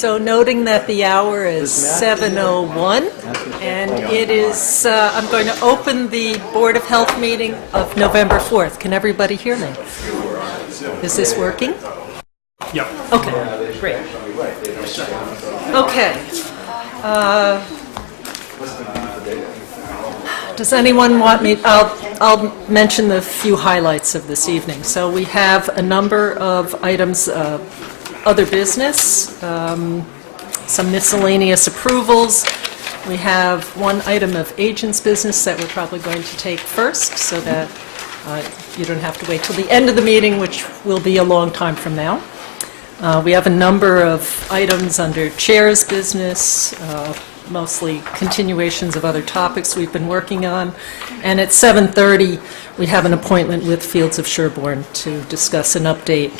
So noting that the hour is 7:01, and it is, I'm going to open the Board of Health meeting of November 4th. Can everybody hear me? Is this working? Yep. Okay, great. Okay. Does anyone want me, I'll mention the few highlights of this evening. So we have a number of items, other business, some miscellaneous approvals. We have one item of agent's business that we're probably going to take first, so that you don't have to wait till the end of the meeting, which will be a long time from now. We have a number of items under chair's business, mostly continuations of other topics we've been working on. And at 7:30, we have an appointment with Fields of Sherborn to discuss an update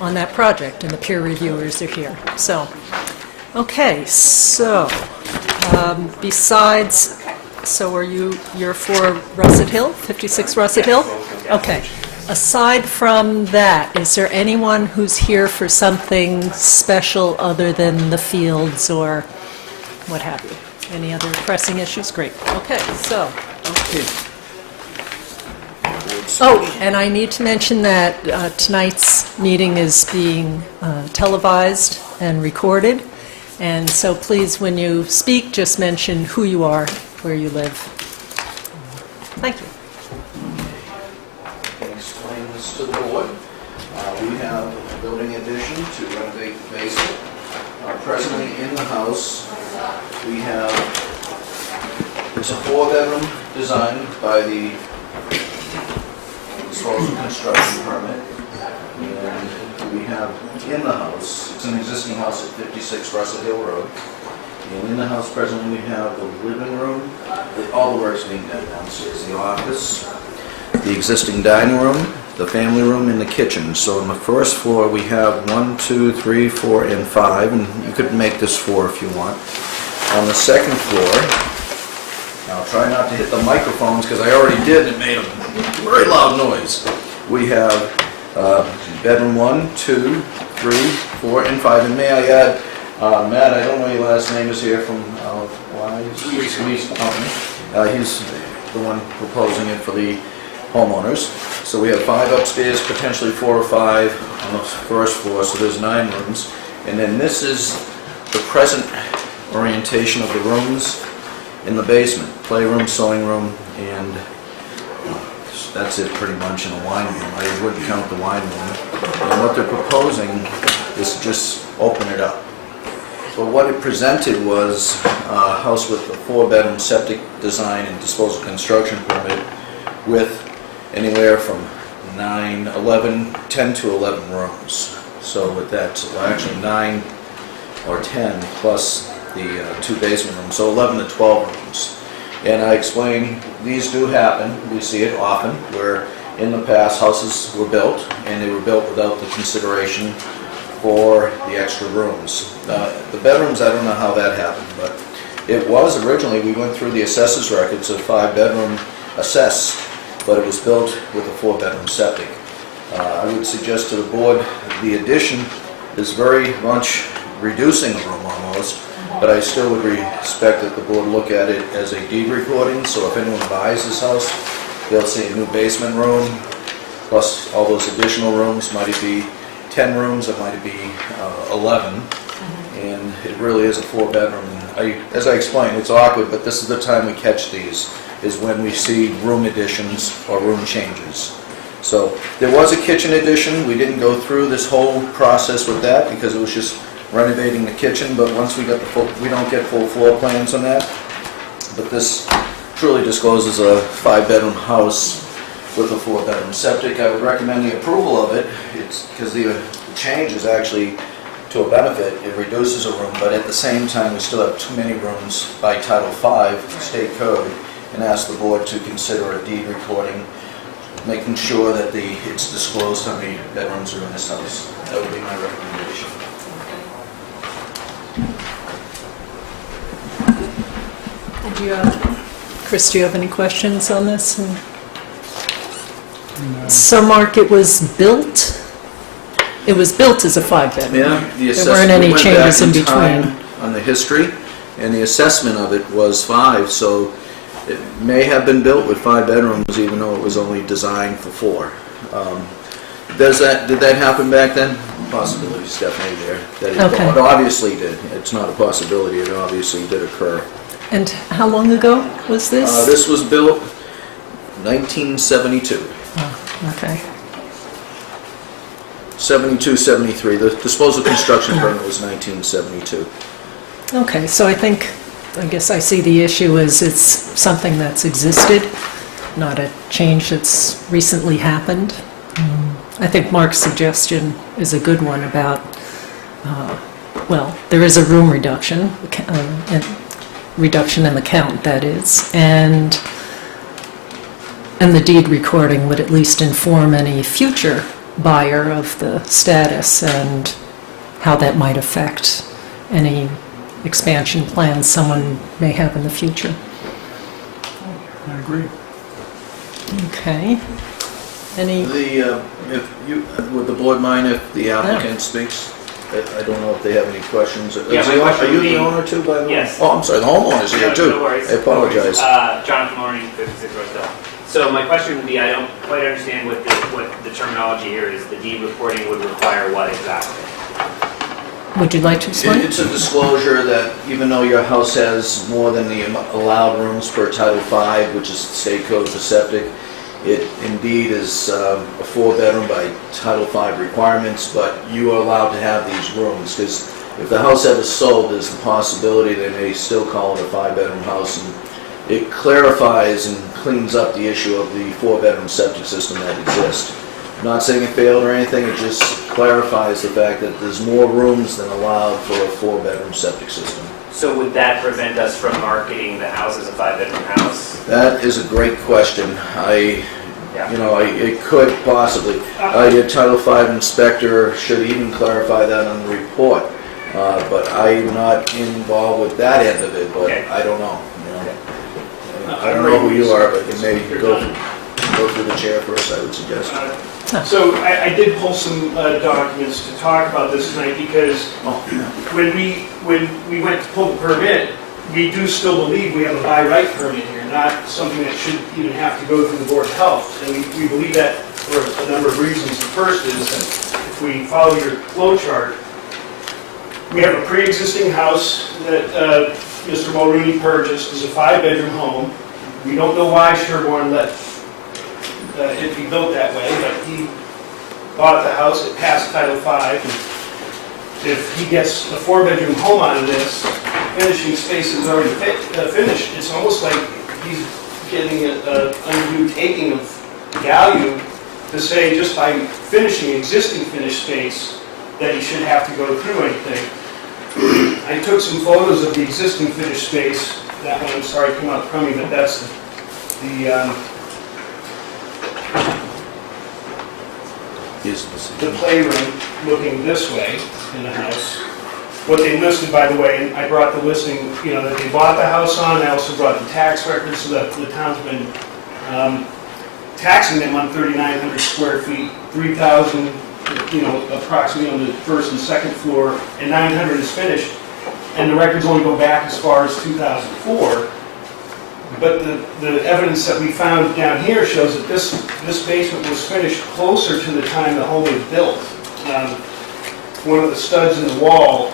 on that project, and the peer reviewers are here. So, okay, so besides, so you're for Russet Hill, 56 Russet Hill? Okay. Aside from that, is there anyone who's here for something special other than the fields or what have you? Any other pressing issues? Great. Okay, so. Okay. Oh, and I need to mention that tonight's meeting is being televised and recorded. And so please, when you speak, just mention who you are, where you live. Thank you. Explain this to the board. We have a building addition to renovate the basement. Presently in the house, we have, it's a 4-bedroom design by the disposal construction permit. And we have in the house, it's an existing house at 56 Russet Hill Road. And in the house presently we have the living room, all the work's being done downstairs, the office, the existing dining room, the family room, and the kitchen. So on the first floor we have 1, 2, 3, 4, and 5, and you could make this 4 if you want. On the second floor, now try not to hit the microphones because I already did and it made a very loud noise. We have bedroom 1, 2, 3, 4, and 5. And may I add, Matt, I don't know your last name, is here from Lee's company. He's the one proposing it for the homeowners. So we have 5 upstairs, potentially 4 or 5 on the first floor, so there's 9 rooms. And then this is the present orientation of the rooms in the basement. Playroom, sewing room, and that's it pretty much in the wine room. I wouldn't count the wine room. And what they're proposing is to just open it up. So what it presented was a house with a 4-bedroom septic design and disposal construction permit with anywhere from 10 to 11 rooms. So with that, so actually 9 or 10 plus the 2 basement rooms, so 11 to 12 rooms. And I explained these do happen, we see it often, where in the past houses were built and they were built without the consideration for the extra rooms. The bedrooms, I don't know how that happened, but it was originally, we went through the assessors records of 5-bedroom assessed, but it was built with a 4-bedroom septic. I would suggest to the board, the addition is very much reducing the room almost, but I still would expect that the board look at it as a deed recording, so if anyone buys this house, they'll see a new basement room, plus all those additional rooms. Might it be 10 rooms, it might be 11, and it really is a 4-bedroom. As I explained, it's awkward, but this is the time we catch these, is when we see room additions or room changes. So there was a kitchen addition. We didn't go through this whole process with that because it was just renovating the kitchen, but once we got the full, we don't get full floor plans on that. But this truly discloses a 5-bedroom house with a 4-bedroom septic. I would recommend the approval of it. It's because the change is actually to a benefit. It reduces a room, but at the same time we still have too many rooms by Title V state code, and ask the board to consider a deed recording, making sure that it's disclosed how many bedrooms are in this house. That would be my recommendation. Chris, do you have any questions on this? No. So, Mark, it was built it was built as a 5-bedroom. Yeah, the There weren't any assessment changes in went back in between. time on the history, and the assessment of it was 5, so it may have been built with 5 bedrooms, even though it was only designed for 4. Did that happen back then? Possibility is definitely there. Okay. It obviously did. It's not a possibility, it obviously did occur. And how long ago was this? This was built 1972. Oh, okay. 72, 73. The disposal construction permit was 1972. Okay, so I guess I see the issue as it's something that's existed, not a change that's recently happened. I think Mark's suggestion is a good one about, well, there is a room reduction, reduction in the count, that is, and the deed recording would at least inform any future buyer of the status and how that might affect any expansion plans someone may have in the future. I agree. Okay. Any, Would the board mind if the applicant speaks? I don't know if they have any questions. Yeah, my question Are you would be- the owner too, by the way? Yes. Oh, I'm sorry, the homeowner's here too. No worries. I apologize. Jonathan Loring, 56 Rosedale. So my question would be, I don't quite understand what the terminology here is. The deed recording would require what exactly? would you like to explain? It's a disclosure that even though your house has more than the allowed rooms per Title V, which is the state code for septic, it indeed is a 4-bedroom by Title V requirements, but you are allowed to have these rooms, because if the house ever sold, there's the possibility they may still call it a 5-bedroom house, and it clarifies and cleans up the issue of the 4-bedroom septic system that exists. I'm not saying it failed or anything, it just clarifies the fact that there's more rooms than allowed for a 4-bedroom septic system. So would that prevent us from marketing the house as a 5-bedroom house? That is a great question. Yeah. It could possibly. Your Title V inspector should even clarify that on the report. But I'm not involved with that end of it, but Okay. I don't know. I don't know who you are, but you may go through the chair first, I would suggest. So I did pull some documents to talk about this tonight because when we went to pull the permit, we do still believe we have a by right permit here, not something that should even have to go through the Board of Health. And we believe that for a number of reasons. The first is that if we follow your flow chart, we have a pre-existing house that Mr. Mulrooney purchased as a 5-bedroom home. We don't know why Sherborn let it be built that way, but he bought the house, it passed Title V, and if he gets a 4-bedroom home out of this, finishing space is already finished, it's almost like he's getting an undue taking of value to say just by finishing existing finished space that he should have to go through anything. I took some photos of the existing finished space. That one, I'm sorry, came out crummy, but that's the playroom looking this way in the house. What they listed, by the way, and I brought the listing, that they bought the house on. I also brought the tax records so that the town's been taxing them on 3,900 square feet, 3,000, approximately on the first and second floor, and 900 is finished. And the records only go back as far as 2004. But the evidence that we found down here shows that this basement was finished closer to the time the home was built. One of the studs in the wall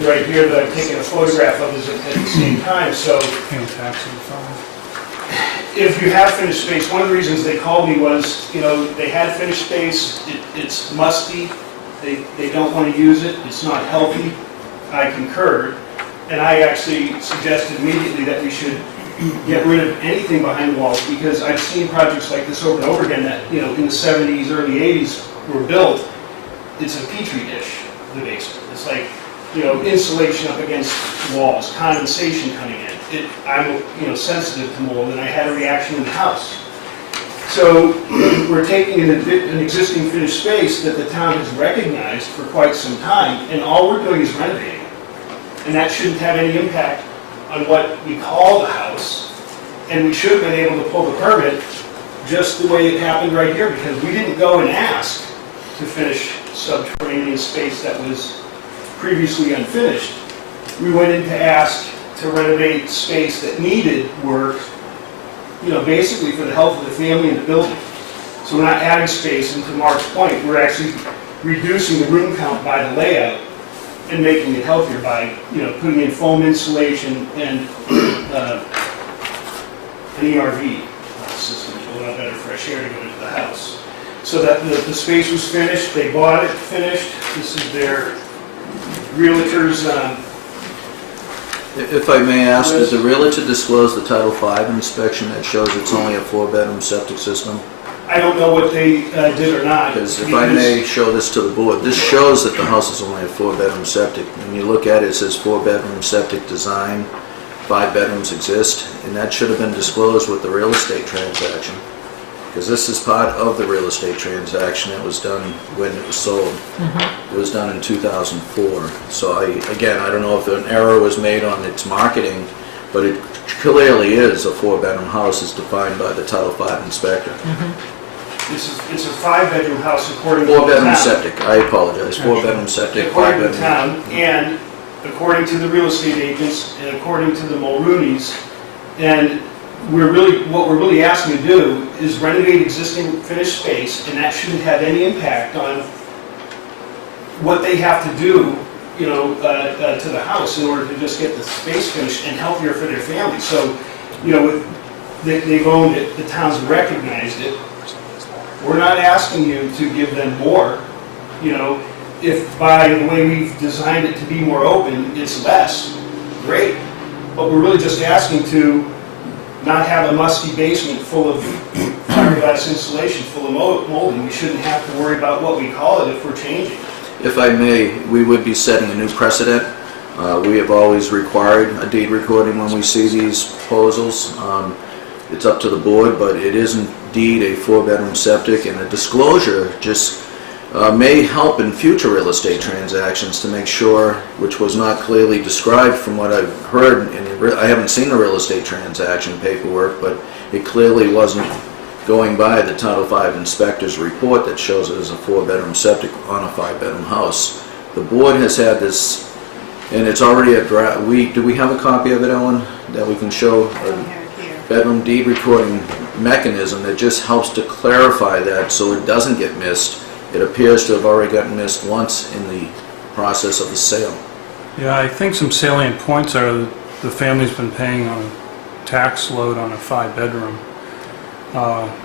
right here that I'm taking a photograph of is at the same time. So if you have finished space, one of the reasons they called me was, they had finished space, it's musty, they don't want to use it, it's not healthy. I concurred, and I actually suggested immediately that we should get rid of anything behind the walls, because I've seen projects like this over and over again that, in the 70s, early 80s were built. It's a petri dish, the basement. It's like, insulation up against walls, condensation coming in. I'm, sensitive to mold, and I had a reaction in the house. So we're taking an existing finished space that the town has recognized for quite some time, and all we're doing is renovating. And that shouldn't have any impact on what we call the house. And we should have been able to pull the permit just the way it happened right here, because we didn't go and ask to finish subterranean space that was previously unfinished. We went in to ask to renovate space that needed work, basically for the health of the family and the building. So we're not adding space, and to Mark's point, we're actually reducing the room count by the layout and making it healthier by, putting in foam insulation and an ERV system to allow better fresh air to go into the house. So that the space was finished, they bought it finished. This is their realtor's, If I may ask, did the realtor disclose the Title V inspection that shows it's only a 4-bedroom septic system? I don't know what they did or not. Because if I may show this to the board, this shows that the house is only a 4-bedroom septic. When you look at it, it says 4-bedroom septic design, 5 bedrooms exist, and that should have been disclosed with the real estate transaction. Because this is part of the real estate transaction that was done when it was sold. It was done in 2004. So I don't know if an error was made on its marketing, but it clearly is a 4-bedroom house as defined by the Title V inspector. It's a 5-bedroom house according to the town. 4-bedroom septic, I apologize, 4-bedroom septic, According to the 5-bedroom. town, and according to the real estate agents, and according to the Mulrooney's. And what we're really asking to do is renovate existing finished space, and that shouldn't have any impact on what they have to do, to the house in order to just get the space finished and healthier for their family. So, they've owned it, the town's recognized it. We're not asking you to give them more. If by the way we've designed it to be more open, it's less, great. But we're really just asking to not have a musty basement full of fiberglass insulation, full of molding. We shouldn't have to worry about what we call it if we're changing. If I may, we would be setting a new precedent. We have always required a deed recording when we see these proposals. It's up to the board, but it is indeed a 4-bedroom septic, and a disclosure just may help in future real estate transactions to make sure, which was not clearly described from what I've heard, and I haven't seen the real estate transaction paperwork, but it clearly wasn't going by the Title V inspector's report that shows it as a 4-bedroom septic on a 5-bedroom house. The board has had this, and it's already a draft. Do we have a copy of it, Ellen, that we can show? Bedroom deed recording mechanism that just helps to clarify that so it doesn't get missed. It appears to have already gotten missed once in the process of the sale. Yeah, I think some salient points are the family's been paying on a tax load on a 5-bedroom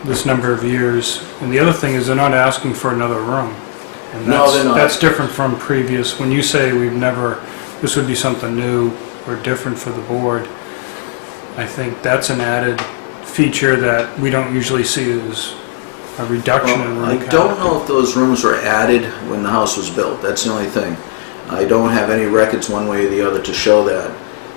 this number of years. And the other thing is they're not asking for another room. And No, they're not. That's different from previous. When you say this would be something new or different for the board, I think that's an added feature that we don't usually see as a reduction in room I count. don't know if those rooms were added when the house was built. That's the only thing. I don't have any records one way or the other to show that.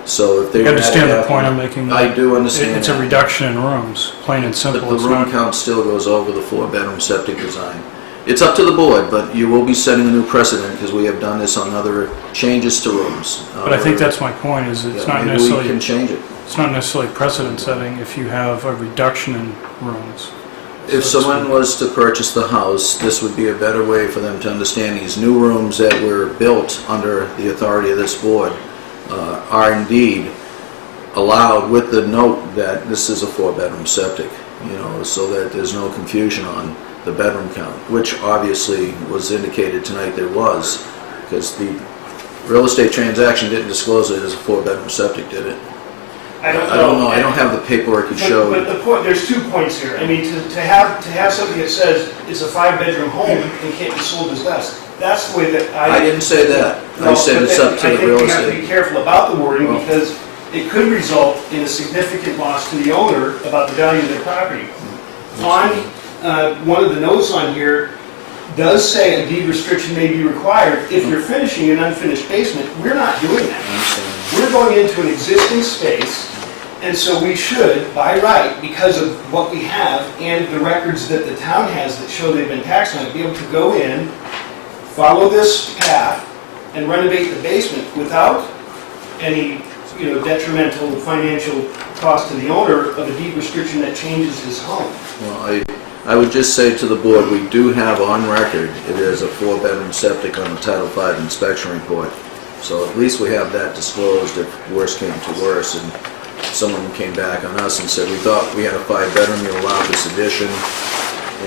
So if they You were understand added the point I'm after- making? I do understand It's a that. reduction in rooms, plain and simple. But the It's room not- count still goes over the 4-bedroom septic design. It's up to the board, but you will be setting a new precedent because we have done this on other changes to rooms. But I think that's my point, is it's not Maybe we necessarily, can change it. it's not necessarily precedent setting if you have a reduction in rooms. If So to someone speak. was to purchase the house, this would be a better way for them to understand these new rooms that were built under the authority of this board are indeed allowed with the note that this is a 4-bedroom septic, so that there's no confusion on the bedroom count, which obviously was indicated tonight there was, because the real estate transaction didn't disclose it as a 4-bedroom septic, did it? I don't know. I don't have the paperwork to show. But the point, there's 2 points here. I mean, to have something that says it's a 5-bedroom home and can't be sold as less, that's the way that I didn't say that. I said it's up to the real I think we have to be estate. careful about the wording Well- because it could result in a significant loss to the owner about the value of their property. On one of the notes on here does say a deed restriction may be required if you're finishing an unfinished basement. We're not doing that. I understand. We're going into an existing space, and so we should, by right, because of what we have and the records that the town has that show they've been taxed on it, be able to go in, follow this path, and renovate the basement without any detrimental financial cost to the owner of a deed restriction that changes his home. Well, I would just say to the board, we do have on record, it is a 4-bedroom septic on the Title V inspection report. So at least we have that disclosed if worse came to worse and someone came back on us and said, we thought we had a 5-bedroom, you allowed this addition,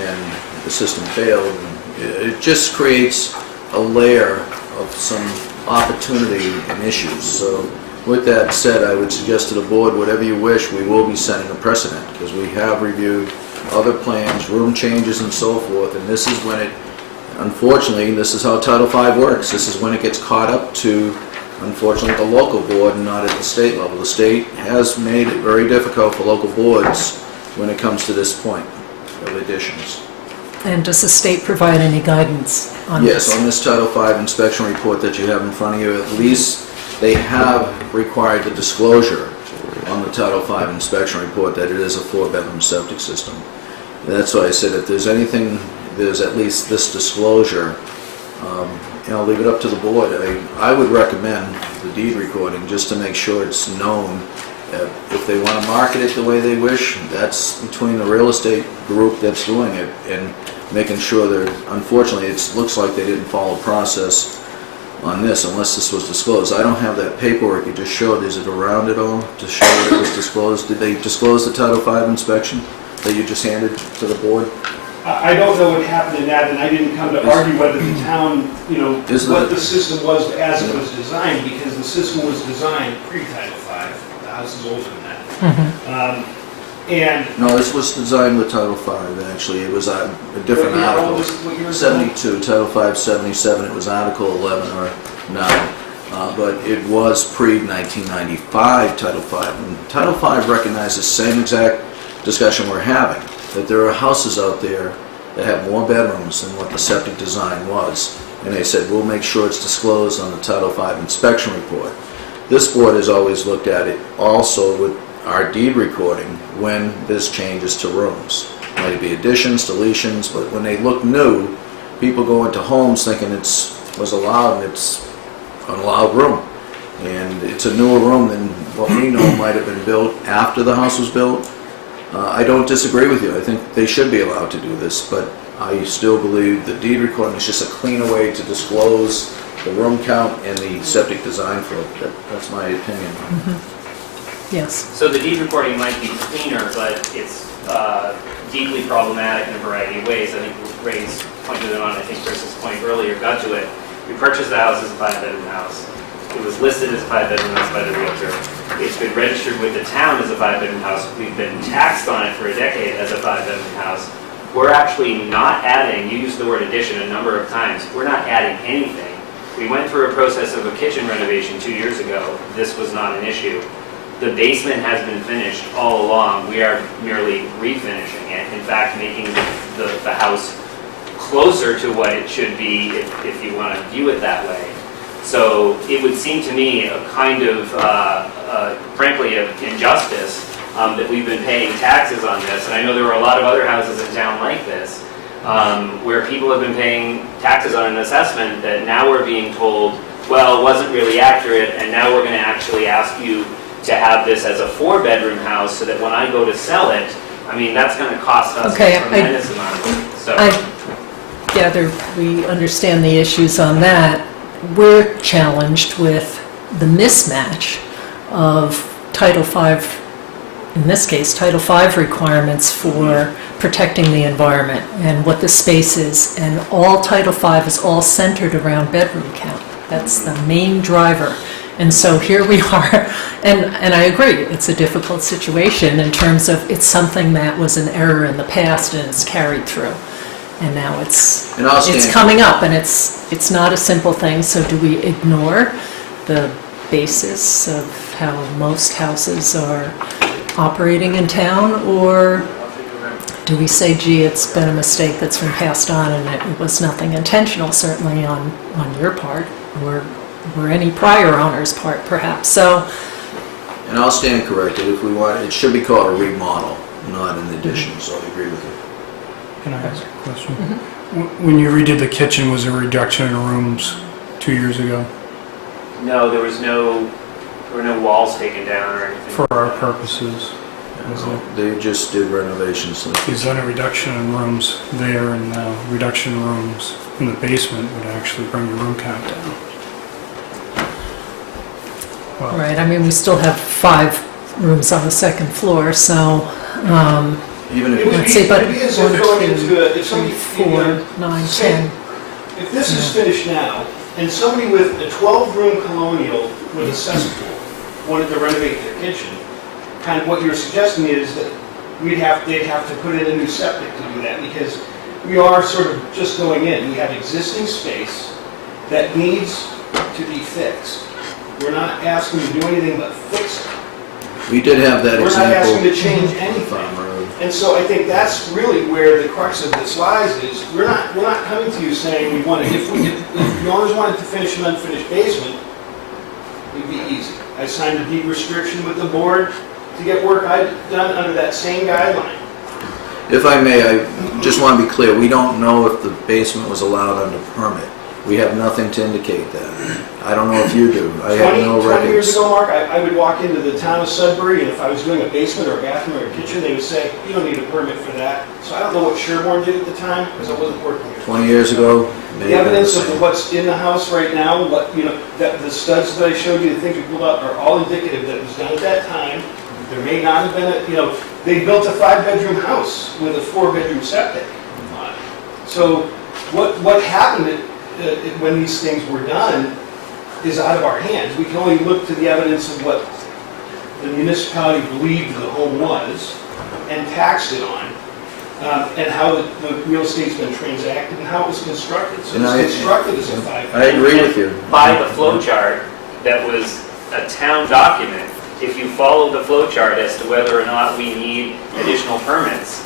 and the system failed. And it just creates a layer of some opportunity and issues. So with that said, I would suggest to the board, whatever you wish, we will be setting a precedent, because we have reviewed other plans, room changes and so forth, and this is when it, unfortunately, this is how Title V works. This is when it gets caught up to, unfortunately, the local board and not at the state level. The state has made it very difficult for local boards when it comes to this point of additions. And does the state provide any guidance on this? Yes, on this Title V inspection report that you have in front of you, at least they have required the disclosure on the Title V inspection report that it is a 4-bedroom septic system. That's why I said if there's anything, there's at least this disclosure, and I'll leave it up to the board. I would recommend the deed recording just to make sure it's known. If they want to market it the way they wish, that's between the real estate group that's doing it and making sure that, unfortunately, it looks like they didn't follow process on this unless this was disclosed. I don't have that paperwork you just showed. Is it around at all to show that it was disclosed? Did they disclose the Title V inspection that you just handed to the board? I don't know what happened in that, and I didn't come to argue whether the town, what the system was as it was designed, because the system was designed pre-Title V. The house is older than that. And No, this was designed with Title V, actually. It was a different How old article. was what year was 72, Title V, 77. It was Article 11 or 9. But it was pre-1995 Title V. And Title V recognized the same exact discussion we're having, that there are houses out there that have more bedrooms than what the septic design was. And they said, we'll make sure it's disclosed on the Title V inspection report. This board has always looked at it also with our deed recording when there's changes to rooms. Might be additions, deletions, but when they look new, people go into homes thinking was allowed and it's an allowed room. And it's a newer room than what we know might have been built after the house was built. I don't disagree with you. I think they should be allowed to do this, but I still believe the deed recording is just a cleaner way to disclose the room count and the septic design for it. That's my opinion. Yes. So the deed recording might be cleaner, but it's deeply problematic in a variety of ways. I think Ray's pointed it on, I think Chris's point earlier got to it. We purchased the house as a 5-bedroom house. It was listed as a 5-bedroom house by the realtor. It's been registered with the town as a 5-bedroom house. We've been taxed on it for a decade as a 5-bedroom house. We're actually not adding, you used the word addition a number of times, we're not adding anything. We went through a process of a kitchen renovation 2 years ago. This was not an issue. The basement has been finished all along. We are merely refinishing it. In fact, making the house closer to what it should be if you want to view it that way. So it would seem to me a kind of, frankly, of injustice that we've been paying taxes on this. And I know there are a lot of other houses in town like this, where people have been paying taxes on an assessment that now we're being told, well, it wasn't really accurate, and now we're going to actually ask you to have this as a 4-bedroom house so that when I go to sell it, I mean, that's going to cost us Okay, a tremendous amount of money. So. I gather we understand the issues on that. We're challenged with the mismatch of Title V, in this case, Title V requirements for protecting the environment and what the space is. And all Title V is all centered around bedroom count. That's the main driver. And so here we are, and I agree, it's a difficult situation in terms of it's something that was an error in the past and it's carried through. And now it's coming up, and it's not a simple thing. So do we ignore the basis of how most houses are operating in town, or do we say, gee, it's been a mistake that's been passed on and it was nothing intentional, certainly on your part, or any prior owner's part, perhaps. So, And I'll stand corrected. If we want, it should be called a remodel, not an addition, so I agree with you. Can I ask a question? When you redid the kitchen, was there a reduction in rooms 2 years ago? No, there was no There were no walls taken down or anything. For our purposes. Was it? They just did renovations. He's done a reduction in rooms there, and now reduction in rooms in the basement would actually bring the room count down. Well, Right, I mean, we still have 5 rooms on the second floor, so, Even It if, would Let's be, see, but it'd be as one, if going two, into a, if somebody, 4, 9, say, 10. if this is finished now, and somebody with a 12-room colonial with a cesspool wanted to renovate their kitchen, kind of what you're suggesting is that they'd have to put in a new septic to do that, because we are sort of just going in. We have existing space that needs to be fixed. We're not asking to do anything but fix it. we did have that We're not asking to example. change anything. Farm Road. And so I think that's really where the crux of this lies is, we're not coming to you saying we want to, if the owners wanted to finish an unfinished basement, it'd be easy. I signed a deed restriction with the board to get work I'd done under that same guideline. If I may, I just want to be clear, we don't know if the basement was allowed under permit. We have nothing to indicate that. I don't know if you do. I have no 20 years records. ago, Mark, I would walk into the town of Sudbury, and if I was doing a basement or a bathroom or a kitchen, they would say, you don't need a permit for that. So I don't know what Sherborn did at the time, because I wasn't working here. 20 years ago, maybe The that's evidence the of same. what's in the house right now, that the studs that I showed you, the things we pulled out, are all indicative that it was done at that time. There may not have been they built a 5-bedroom house with a 4-bedroom septic on it. So what happened when these things were done is out of our hands. We can only look to the evidence of what the municipality believed the home was and taxed it on. And how the real estate's been transacted and how it was constructed. So And it's I- constructed as a 5. I agree with you. By the flow chart that was a town document, if you follow the flow chart as to whether or not we need additional permits,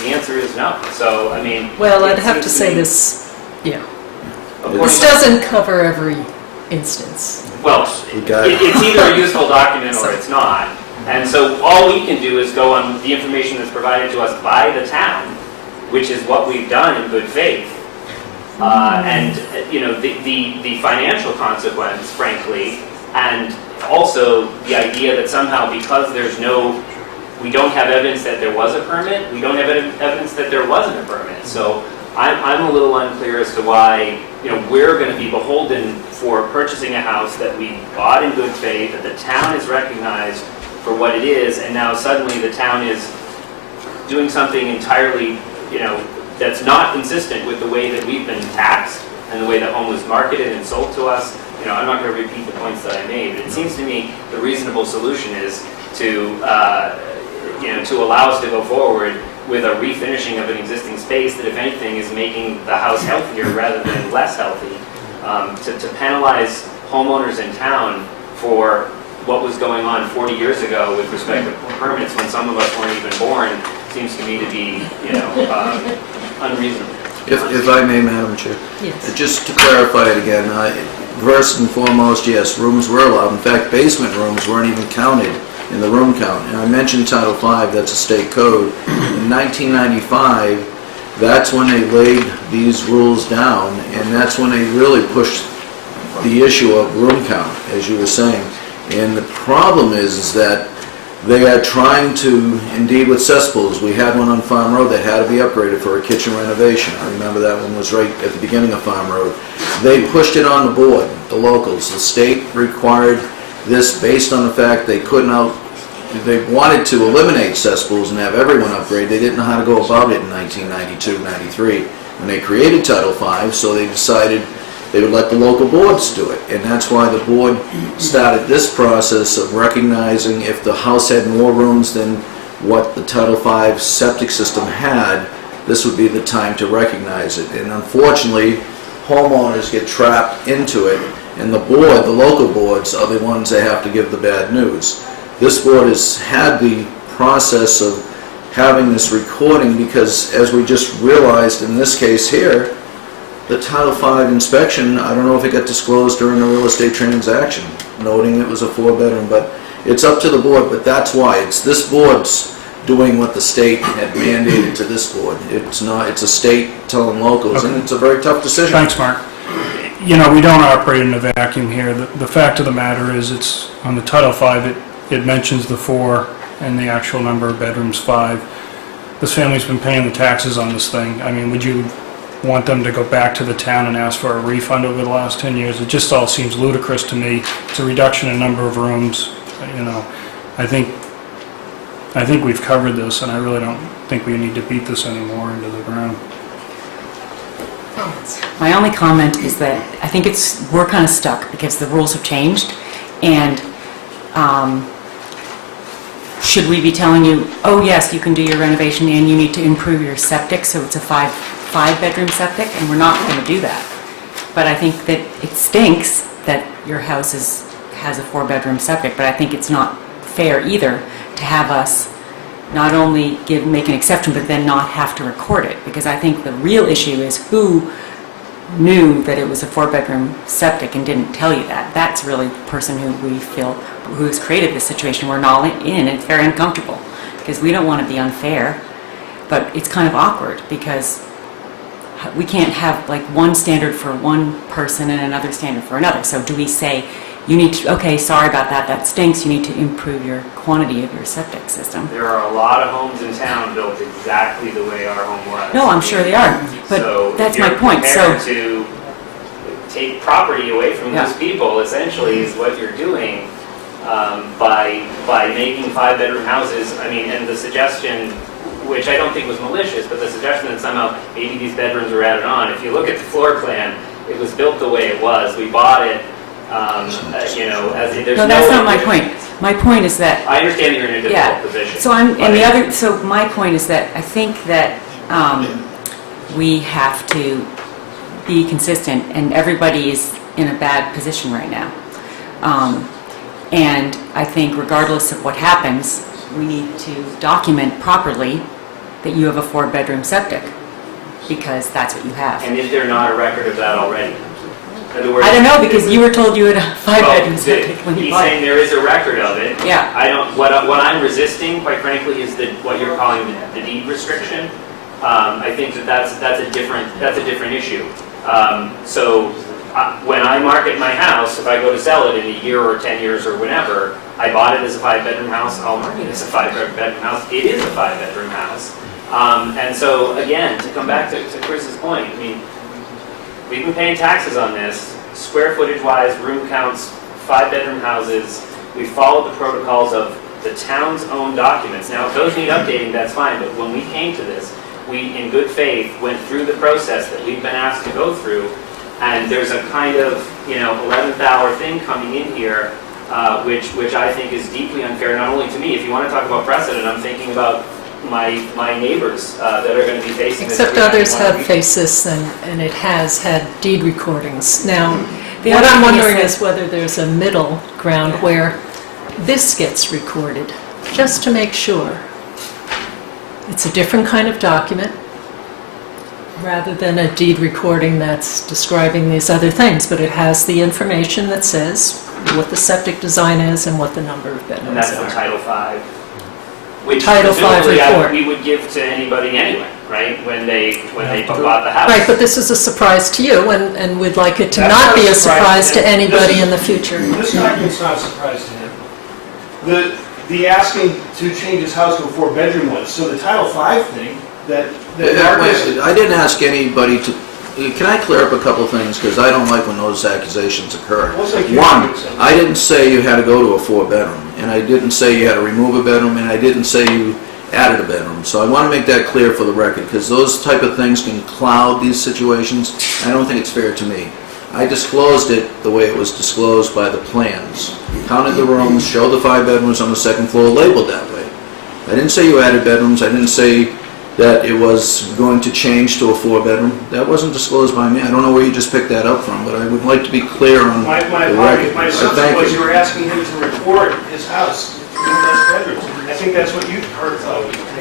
the answer is no. So, I mean. Well, it I'd have to seems say me, this, yeah. according This to- doesn't cover every instance. Well, We got it. it's either a useful document or it's not. And so all we can do is go on the information that's provided to us by the town, which is what we've done in good faith. And, the financial consequence, frankly, and also the idea that somehow because we don't have evidence that there was a permit, we don't have evidence that there wasn't a permit. So I'm a little unclear as to why, we're going to be beholden for purchasing a house that we bought in good faith, that the town has recognized for what it is, and now suddenly the town is doing something entirely, that's not consistent with the way that we've been taxed and the way the home was marketed and sold to us. I'm not going to repeat the points that I made, but it seems to me the reasonable solution is to allow us to go forward with a refinishing of an existing space that, if anything, is making the house healthier rather than less healthy. To penalize homeowners in town for what was going on 40 years ago with respect to permits when some of us weren't even born seems to me to be, unreasonable. If I may, Madam Chair. Yes. Just to clarify it again, first and foremost, yes, rooms were allowed. In fact, basement rooms weren't even counted in the room count. And I mentioned Title V, that's a state code. In 1995, that's when they laid these rules down, and that's when they really pushed the issue of room count, as you were saying. And the problem is that they are trying to, indeed with cesspools, we had one on Farm Road that had to be upgraded for a kitchen renovation. I remember that one was right at the beginning of Farm Road. They pushed it on the board, the locals. The state required this based on the fact they they wanted to eliminate cesspools and have everyone upgrade. They didn't know how to go about it in 1992, 93 when they created Title V, so they decided they would let the local boards do it. And that's why the board started this process of recognizing if the house had more rooms than what the Title V septic system had, this would be the time to recognize it. And unfortunately, homeowners get trapped into it, and the board, the local boards, are the ones that have to give the bad news. This board has had the process of having this recording because, as we just realized in this case here, the Title V inspection, I don't know if it got disclosed during the real estate transaction, noting it was a 4-bedroom, but it's up to the board, but that's why. It's this board's doing what the state had mandated to this board. It's not, it's a state telling locals, and it's a very tough decision. Thanks, Mark. you know, we don't operate in a vacuum here. The fact of the matter is, it's on the Title V, it mentions the 4 and the actual number of bedrooms, 5. This family's been paying the taxes on this thing. I mean, would you want them to go back to the town and ask for a refund over the last 10 years? It just all seems ludicrous to me. It's a reduction in number of rooms, you know. I think we've covered this, and I really don't think we need to beat this anymore into the ground. My only comment is that I think we're kind of stuck because the rules have changed, and should we be telling you, oh yes, you can do your renovation and you need to improve your septic, so it's a five-bedroom septic, and we're not going to do that. But I think that it stinks that your house has a 4-bedroom septic, but I think it's not fair either to have us not only make an exception, but then not have to record it, because I think the real issue is who knew that it was a 4-bedroom septic and didn't tell you that. That's really the person who we feel who has created this situation we're not in. It's very uncomfortable because we don't want to be unfair, but it's kind of awkward because we can't have like one standard for one person and another standard for another. So do we say, you need to, okay, sorry about that, that stinks, you need to improve your quantity of your septic system? There are a lot of homes in town built exactly the way our home was. No, I'm sure they are, So but that's if my you're point. So prepared to take property away from Yeah. those people, essentially, is what you're doing by making 5-bedroom houses. I mean, and the suggestion, which I don't think was malicious, but the suggestion that somehow maybe these bedrooms were added on. If you look at the floor plan, it was built the way it was. We bought it, you know, there's no, that's not my point. My point is that I understand that you're in a Yeah. difficult position. So so my point is that I think that we have to be consistent, and everybody is in a bad position right now. And I think regardless of what happens, we need to document properly that you have a 4-bedroom septic, because that's what you have. And is there not a record of that already? In other words, I don't know, because you were told you had a 5-bedroom well, septic when you he's bought saying it. there is a record of it. Yeah. I don't. What I'm resisting, quite frankly, is what you're calling the deed restriction. I think that's a different issue. When I market my house, if I go to sell it in a year or 10 years or whenever, I bought it as a 5-bedroom house. I'll market it as a 5-bedroom house. It is a 5-bedroom house. And so again, to come back to Chris's point, I mean, we've been paying taxes on this, square footage wise, room counts, 5-bedroom houses. We followed the protocols of the town's own documents. Now, if those need updating, that's fine, but when we came to this, we, in good faith, went through the process that we've been asked to go through, and there's a kind of, 11th hour thing coming in here, which I think is deeply unfair, not only to me. If you want to talk about precedent, I'm thinking about my neighbors that are going to be facing this. Except every time others they wanna have faced this, and it has had deed recordings. Now, The what other I'm thing is wondering that- is whether there's a middle ground where this gets recorded, just to make sure. It's a different kind of document, rather than a deed recording that's describing these other things, but it has the information that says what the septic design is and what the number of And bedrooms that's the are. Title V, which Title V presumably report. we would give to anybody anyway, right? When they bought the house. Right, but this is a surprise to you, and we'd like it to That's not not be a a surprise surprise to to him. anybody This in the future. This document's not a surprise to him. The asking to change his house to a 4-bedroom was, so the Title V thing, that Marcus... I didn't ask anybody to, can I clear up a couple of things, because I don't like when those accusations occur. What's like you One, doing something? I didn't say you had to go to a 4-bedroom, and I didn't say you had to remove a bedroom, and I didn't say you added a bedroom. So I want to make that clear for the record, because those type of things can cloud these situations. I don't think it's fair to me. I disclosed it the way it was disclosed by the plans. Counted the rooms, showed the 5 bedrooms on the second floor, labeled that way. I didn't say you added bedrooms, I didn't say that it was going to change to a 4-bedroom. That wasn't disclosed by me. I don't know where you just picked that up from, but I would like to be clear on My the record. my So assumption thank was you. you were asking him to record his house in those bedrooms. I think that's what you heard,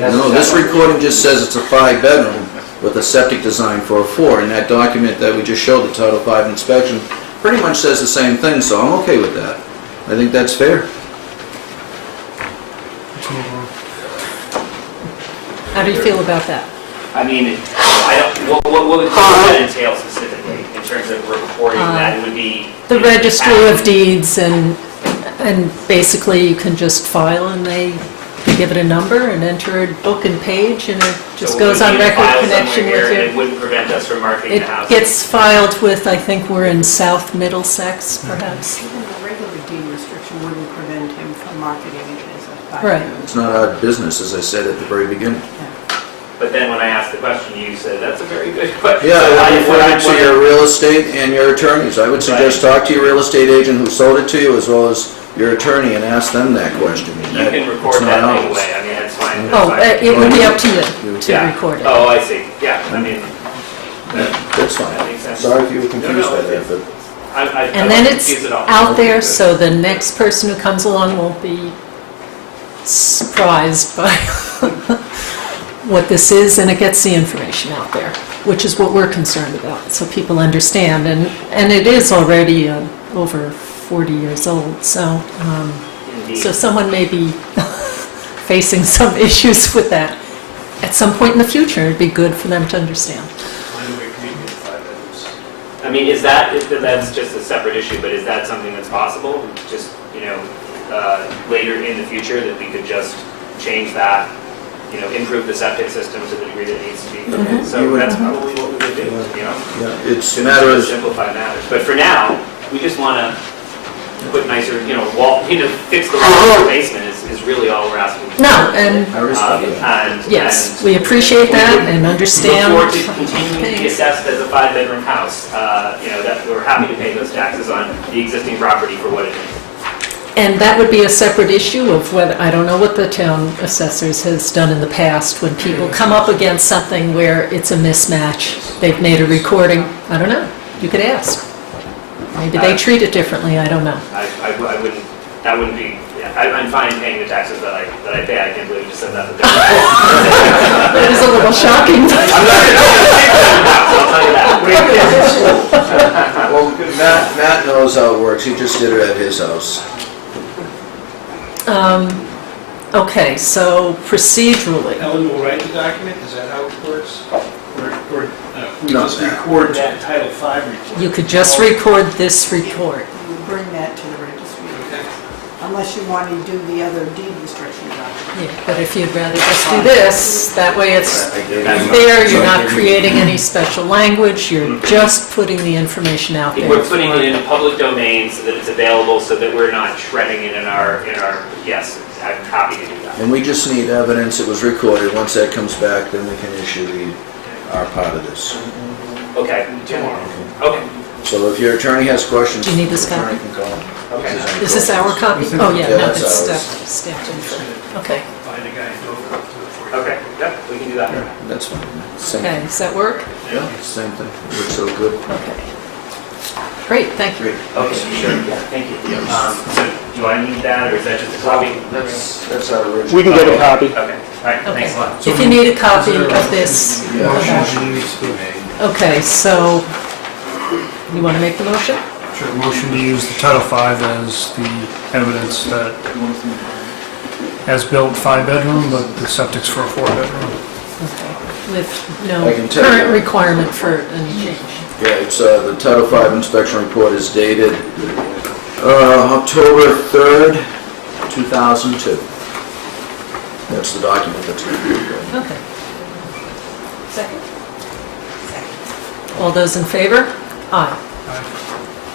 No, this recording just says it's a 5-bedroom with a septic design for a 4, and that document that we just showed, the Title V inspection, pretty much says the same thing, so I'm okay with that. I think that's fair. Let's move on. How do you feel about that? I mean, I don't, what would that entail specifically? In terms of reporting that? It would be... The registry of deeds, and basically you can just file and they give it a number and enter a book and page, and it just So goes we on need to record file connection somewhere with here, and you. it wouldn't prevent us from marketing It the house. gets filed with, I think we're in South Middlesex, perhaps. Even a regular deed restriction wouldn't prevent him from marketing it as a Right. five-bedroom. It's not our business, as I said at the very beginning. But then when I asked the question, you said, that's a very good question. Yeah, So I what refer to your real estate and your attorneys. I would suggest talk to your real estate agent who sold it to you, as well as your attorney, and ask them that question. You can record that anyway, I mean, that's fine. Oh, that's fine. it would be up to you to Yeah. record it. Oh, I see, yeah, I mean, That's that fine. makes sense. Sorry if you were confused by that, but And then it's out there, so the next person who comes along won't be surprised by what this is, and it gets the information out there, which is what we're concerned about, so people understand. And it is already over 40 years old, so someone may be facing some issues with that at some point in the future. It'd be good for them to understand. I mean, that's just a separate issue, but is that something that's possible? Just, later in the future, that we could just change that, improve the septic system to the degree that it needs to be. So that's probably what we would do, yeah, it's a to matter of, simplify matters. But for now, we just want to put nicer, fix the wall in the basement is really all we're asking. No, and I respect that. yes, we appreciate that and understand. Look forward to continuing to be assessed as a 5-bedroom house. That we're happy to pay those taxes on the existing property for what it is. And that would be a separate issue of whether, I don't know what the town assessors has done in the past, when people come up against something where it's a mismatch, they've made a recording, I don't know, you could ask. Maybe they treat it differently, I don't know. I wouldn't, that wouldn't be, I'm fine paying the taxes that I pay. I can't believe you just said that. It is a little shocking. I'm not going to I'll tell you that. well, Matt knows how it works. He just did it at his house. Okay, so procedurally, Ellen will write the document, is that how it works? Or we No. just record that Title V report? you could just record this report. You would bring that to the registry, Okay. unless you want to do the other deed restriction document. Yeah, but if you'd rather just do this, that way it's there, you're not creating any special language, you're just putting the information out there. We're putting it in a public domain so that it's available, so that we're not shredding it in our, yes, I'm happy to do that. And we just need evidence it was recorded. Once that comes back, then we can issue our part of this. Okay, tomorrow. Okay, So if your attorney has questions, Do you need this your attorney copy? can call. Okay. Is this our copy? Oh, yeah, Yeah, no, that's it's ours. stamped in. Okay, Find a guy and go up to it for you. Okay, yep, we can do that. That's fine. Same, okay, does that work? yeah, same thing. Looks so good. Okay. Great, thank you. Okay, sure, yeah, thank you. So do I need that, or is that just a copy? That's our original. We can get a copy. Okay, all right, thanks a lot. Okay, if you need a copy of this, Motion to use okay, so, you want to make the motion? Sure, motion to use the Title V as the evidence that as built 5-bedroom, but the septic's for a 4-bedroom. Okay, with I no can tell you. current requirement for any change. Yeah, it's, the Title V inspection report is dated October 3rd, 2002. That's the document that's going to be reviewed. Okay. Second? All those in favor? Aye.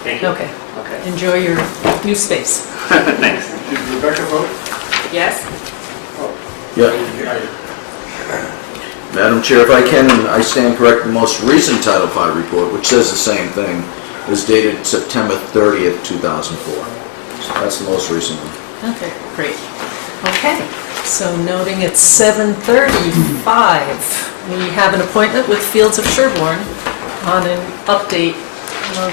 Thank you. Okay, Okay, enjoy your new space. thanks. Did Rebecca vote? Yes? Yeah. Madam Chair, if I can, I stand corrected, the most recent Title V report, which says the same thing, is dated September 30th, 2004. So that's the most recent one. Okay, great. Okay, so noting it's 7:35, we have an appointment with Fields of Sherborn on an update of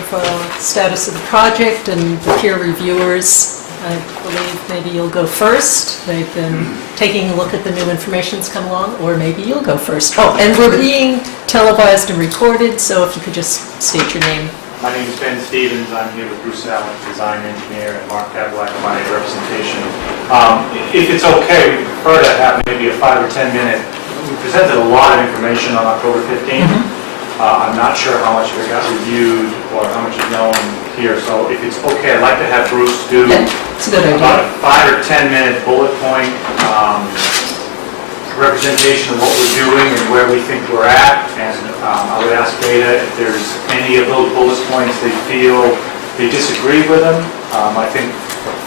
status of the project and the peer reviewers. I believe maybe you'll go first. They've been taking a look at the new information that's come along, or maybe you'll go first. Oh, and we're being televised and recorded, so if you could just state your name. My name is Ben Stevens. I'm here with Bruce Allen, design engineer, and Mark Cadillac, my representation. If it's okay, we prefer to have maybe a 5 or 10 minute. We presented a lot of information on October 15th. I'm not sure how much of it got reviewed or how much is known here, so if it's okay, I'd like to have Bruce do Yeah, it's a good about idea. a 5 or 10 minute bullet point representation of what we're doing and where we think we're at, and I would ask Beta if there's any of those bullet points they feel they disagree with them. I think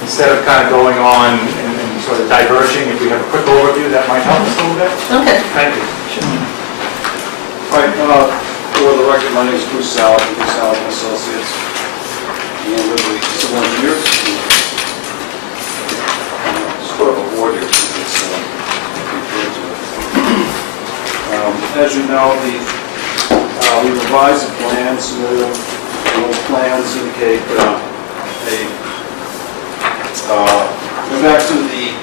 instead of kind of going on and sort of diverging, if we have a quick overview, that might help us a little bit. Okay. Thank you. Right, for the record, my name is Bruce Salad, Bruce Salad and Associates, and we're the civil engineers. Sort of a board here, it's referred to it. As you know, we revised the plans, those plans indicate go back to the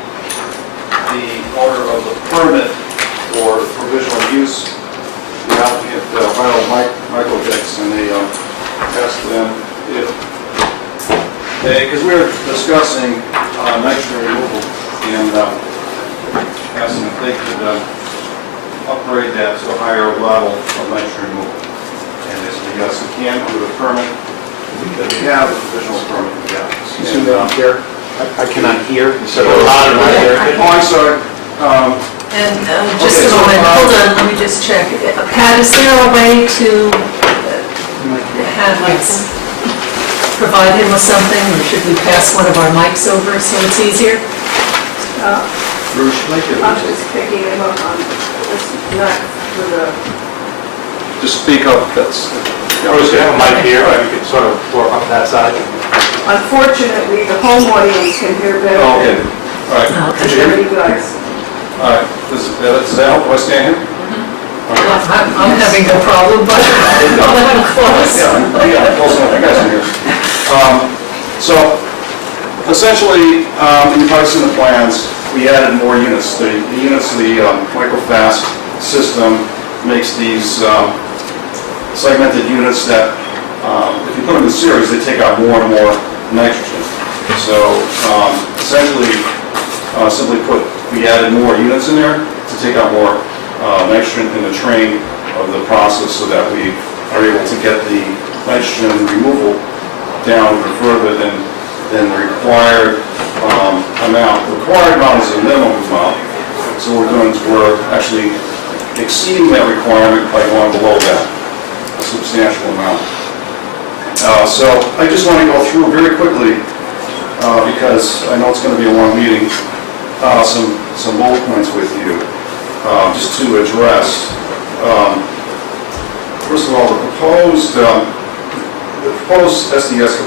order of the permit for provisional use. The applicant filed microchecks, and they asked them if because we were discussing nitrogen removal, and asked them if they could upgrade that to a higher level of nitrogen removal. And they said, yes, we can with a permit that we have, a provisional permit we have. Excuse me, Madam Chair, I cannot hear. So we're louder, right there. Oh, I'm sorry. And just Okay, a so, moment, hold on, let me just check. Pat, is there a way to have us provide him with something, or should we pass one of our mics over so it's easier? Bruce, thank you. I'm just picking him up on this, not for the, Just speak up, that's... Bruce, you have a mic here, and you can sort of work up that side. unfortunately, the home audience can hear better Oh, okay, than all right. Okay. Could you hear me? you guys. All right, does that help? Do I stand here? I'm having no problem, but I'm close. Yeah, close enough, you guys can hear. So, essentially, you've probably seen the plans, we added more units. The units, the microfast system makes these segmented units that, if you put them in series, they take out more and more nitrogen. So, essentially, simply put, we added more units in there to take out more nitrogen in the train of the process, so that we are able to get the nitrogen removal down even further than the required amount. The required amount is a minimum amount, so what we're doing is we're actually exceeding that requirement by going below that, a substantial amount. So I just want to go through very quickly, because I know it's going to be a long meeting, some bullet points with you, just to address. First of all, the proposed SDS,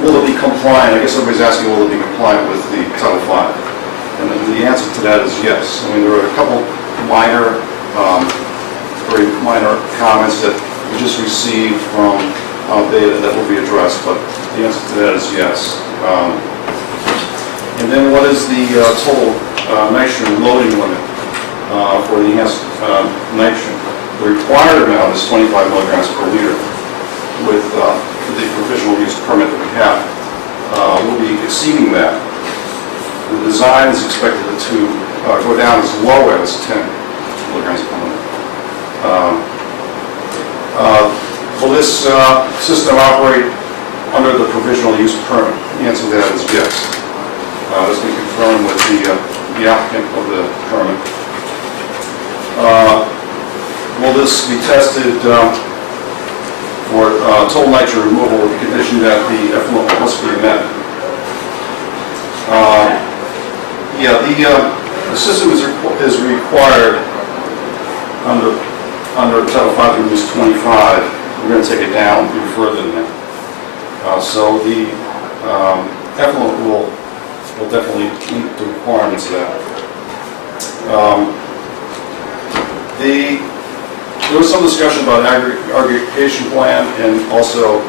will it be compliant? I guess everybody's asking, will it be compliant with the Title V? And the answer to that is yes. I mean, there are a couple minor, very minor comments that we just received from Beta that will be addressed, but the answer to that is yes. And then what is the total nitrogen loading limit for the enhanced nitrogen? The required amount is 25 milligrams per liter with the provisional use permit that we have. We'll be exceeding that. The design is expected to go down as low as 10 milligrams per liter. Will this system operate under the provisional use permit? The answer to that is yes. This will be confirmed with the applicant of the permit. Will this be tested for total nitrogen removal with the condition that the effluent must be met? The system is required under Title V to use 25. We're going to take it down even further than that. So the effluent will definitely meet the requirements of that. There was some discussion about aggregation plan and also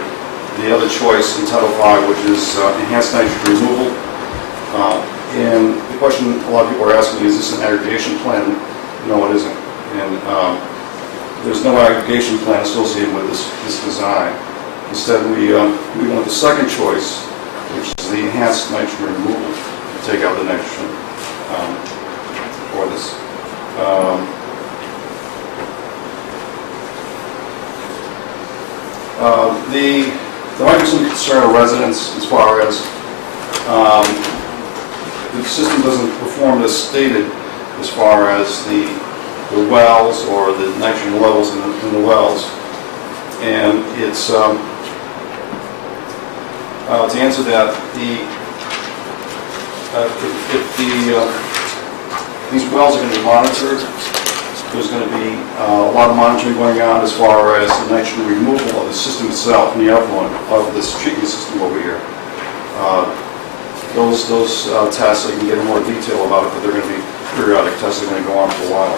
the other choice in Title V, which is enhanced nitrogen removal. And the question a lot of people are asking is this an aggregation plan? No, it isn't. And there's no aggregation plan associated with this design. Instead, we went with the second choice, which is the enhanced nitrogen removal, to take out the nitrogen for this. there might be some concern of residents as far as the system doesn't perform as stated as far as the wells or the nitrogen levels in the wells. And it's, to answer that, if these wells are going to be monitored, there's going to be a lot of monitoring going on as far as the nitrogen removal of the system itself and the effluent of this treatment system over here. Those tests, I can get in more detail about it, but they're going to be periodic tests. They're going to go on for a while.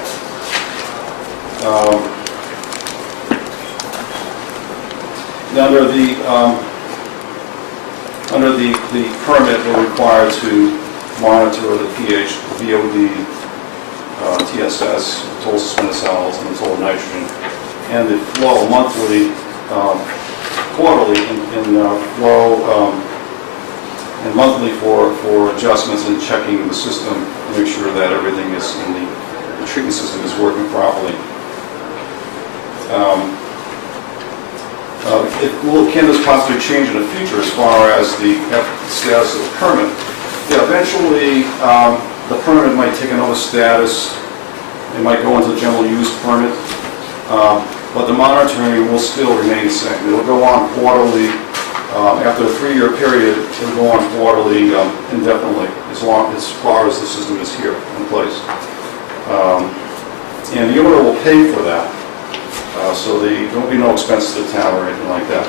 Under the permit, we're required to monitor the pH, the VOD, TSS, total suspended solids, and the total nitrogen, and the flow monthly, quarterly, and flow, and monthly for adjustments and checking the system to make sure that everything is in the treatment system is working properly. Can this possibly change in the future as far as the status of the permit? Yeah, eventually the permit might take another status. It might go into the general use permit, but the monitoring will still remain the same. It'll go on quarterly. After a 3-year period, it'll go on quarterly indefinitely, as far as the system is here in place. And the owner will pay for that. So there won't be no expense to the town or anything like that.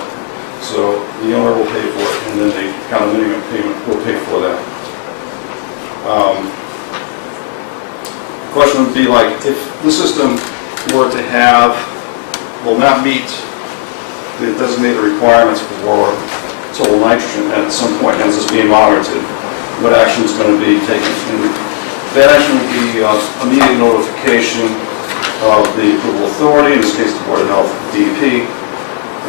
So the owner will pay for it, and then the condominium payment will pay for that. The question would be like, if the system were to will not meet the designated requirements for total nitrogen at some point as it's being monitored, what action is going to be taken? And that action would be immediate notification of the approval authority, in this case the Board of Health, DEP,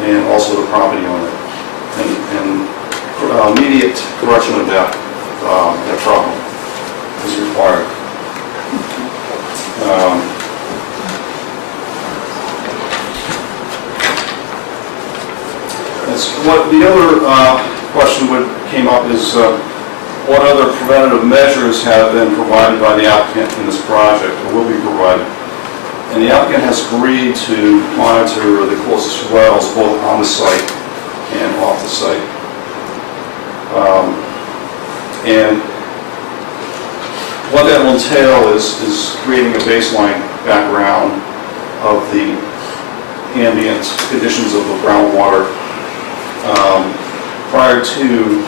and also the property owner, and immediate correction of that problem is required. What the other question came up is what other preventative measures have been provided by the applicant in this project, or will be provided? And the applicant has agreed to monitor the closest wells both on the site and off the site. And what that will entail is creating a baseline background of the ambient conditions of the groundwater prior to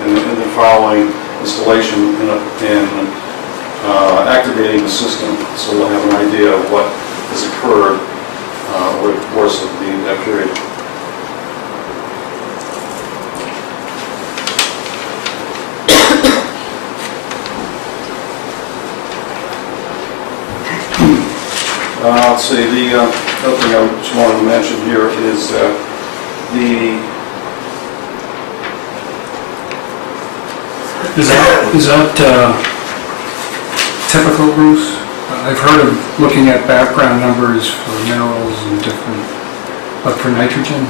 and the following installation and activating the system, so we'll have an idea of what has occurred over the course of that period. Let's see, the other thing I just wanted to mention here is Is that typical, Bruce? I've heard of looking at background numbers for minerals and different, but for nitrogen,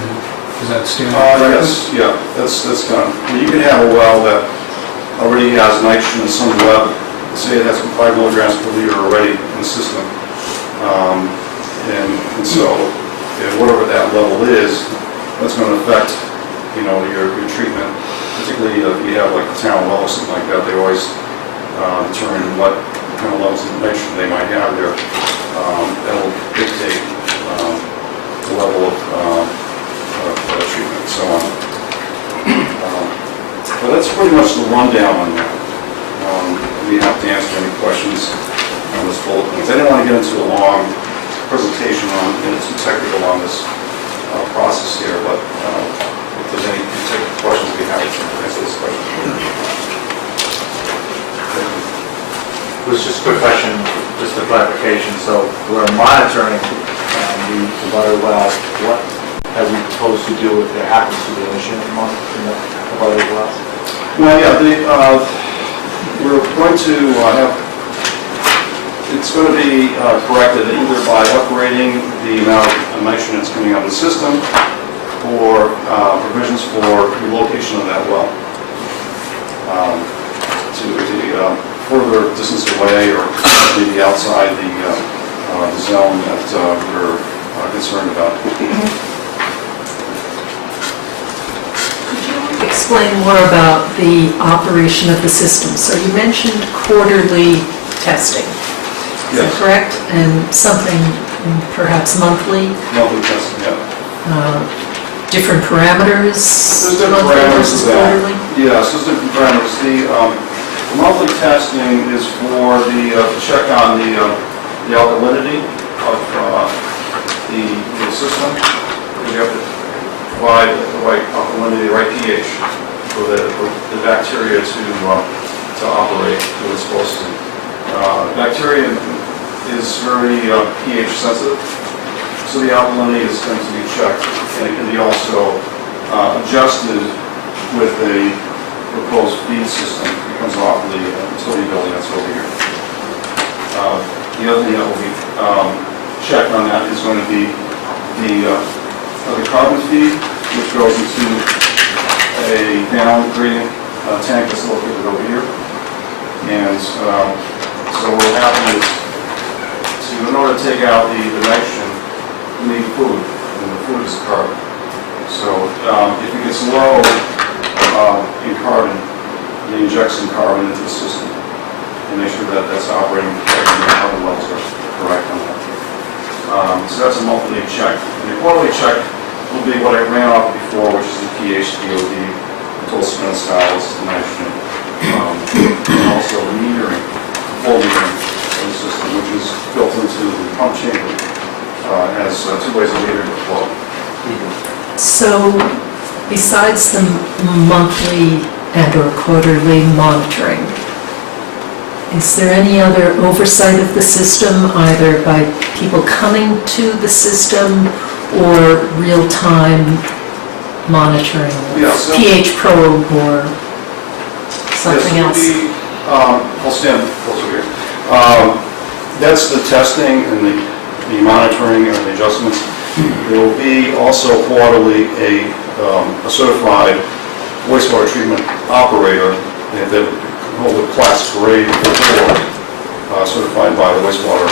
is that standard practice? Yes, yeah, that's done. You can have a well that already has nitrogen in some level, say it has 5 milligrams per liter already in the system. And so, whatever that level is, that's going to affect, your treatment. Particularly if you have like a town well or something like that, they always determine what kind of levels of nitrogen they might have there. That will dictate the level of treatment and so on. But that's pretty much the rundown on that. We have to answer any questions on this bullet points. I didn't want to get into a long presentation and it's too technical on this process here, but if there's any technical questions, we have to answer this question. It was just a quick question, just a clarification. So we're monitoring the water wells. What are we supposed to do if there happens to be an issue in the water wells? Well, yeah, we're going to have, it's going to be corrected either by upgrading the amount of nitrogen that's coming out of the system, for provisions for relocation of that well to the further distance away or maybe outside the zone that we're concerned about. Could you explain more about the operation of the system? So you mentioned quarterly testing. Is that Yes. correct? And something perhaps monthly, Monthly testing, yeah. different parameters, There's different monthly parameters versus to that. quarterly? Yes, there's different parameters. The monthly testing is for to check on the alkalinity of the system. We have to provide the right alkalinity, the right pH for the bacteria to operate the way it's supposed to. Bacteria is very pH sensitive, so the alkalinity is going to be checked, and it can be also adjusted with a proposed feed system that comes off the utility building that's over here. The other thing that will be checked on that is going to be the carbon feed, which goes into a down gradient tank that's located over here. And so what will happen is, in order to take out the nitrogen, you need food, and the food is carbon. So if it gets low in carbon, you inject some carbon into the system and make sure that that's operating correctly and the carbon levels are correct on that. So that's a monthly check. And the quarterly check will be what I ran off before, which is the pH, DOD, total spin solids, the nitrogen, and also the metering, full metering of the system, which is built into the pump chamber. Has 2 ways of metering the flow. So besides the monthly and/or quarterly monitoring, is there any other oversight of the system, either by people coming to the system or real-time monitoring, Yeah, so- pH probe or something Yes, else? it will be, I'll stand closer here. That's the testing and the monitoring and the adjustments. There will be also quarterly a certified wastewater treatment operator that hold a class grade 4, certified by the wastewater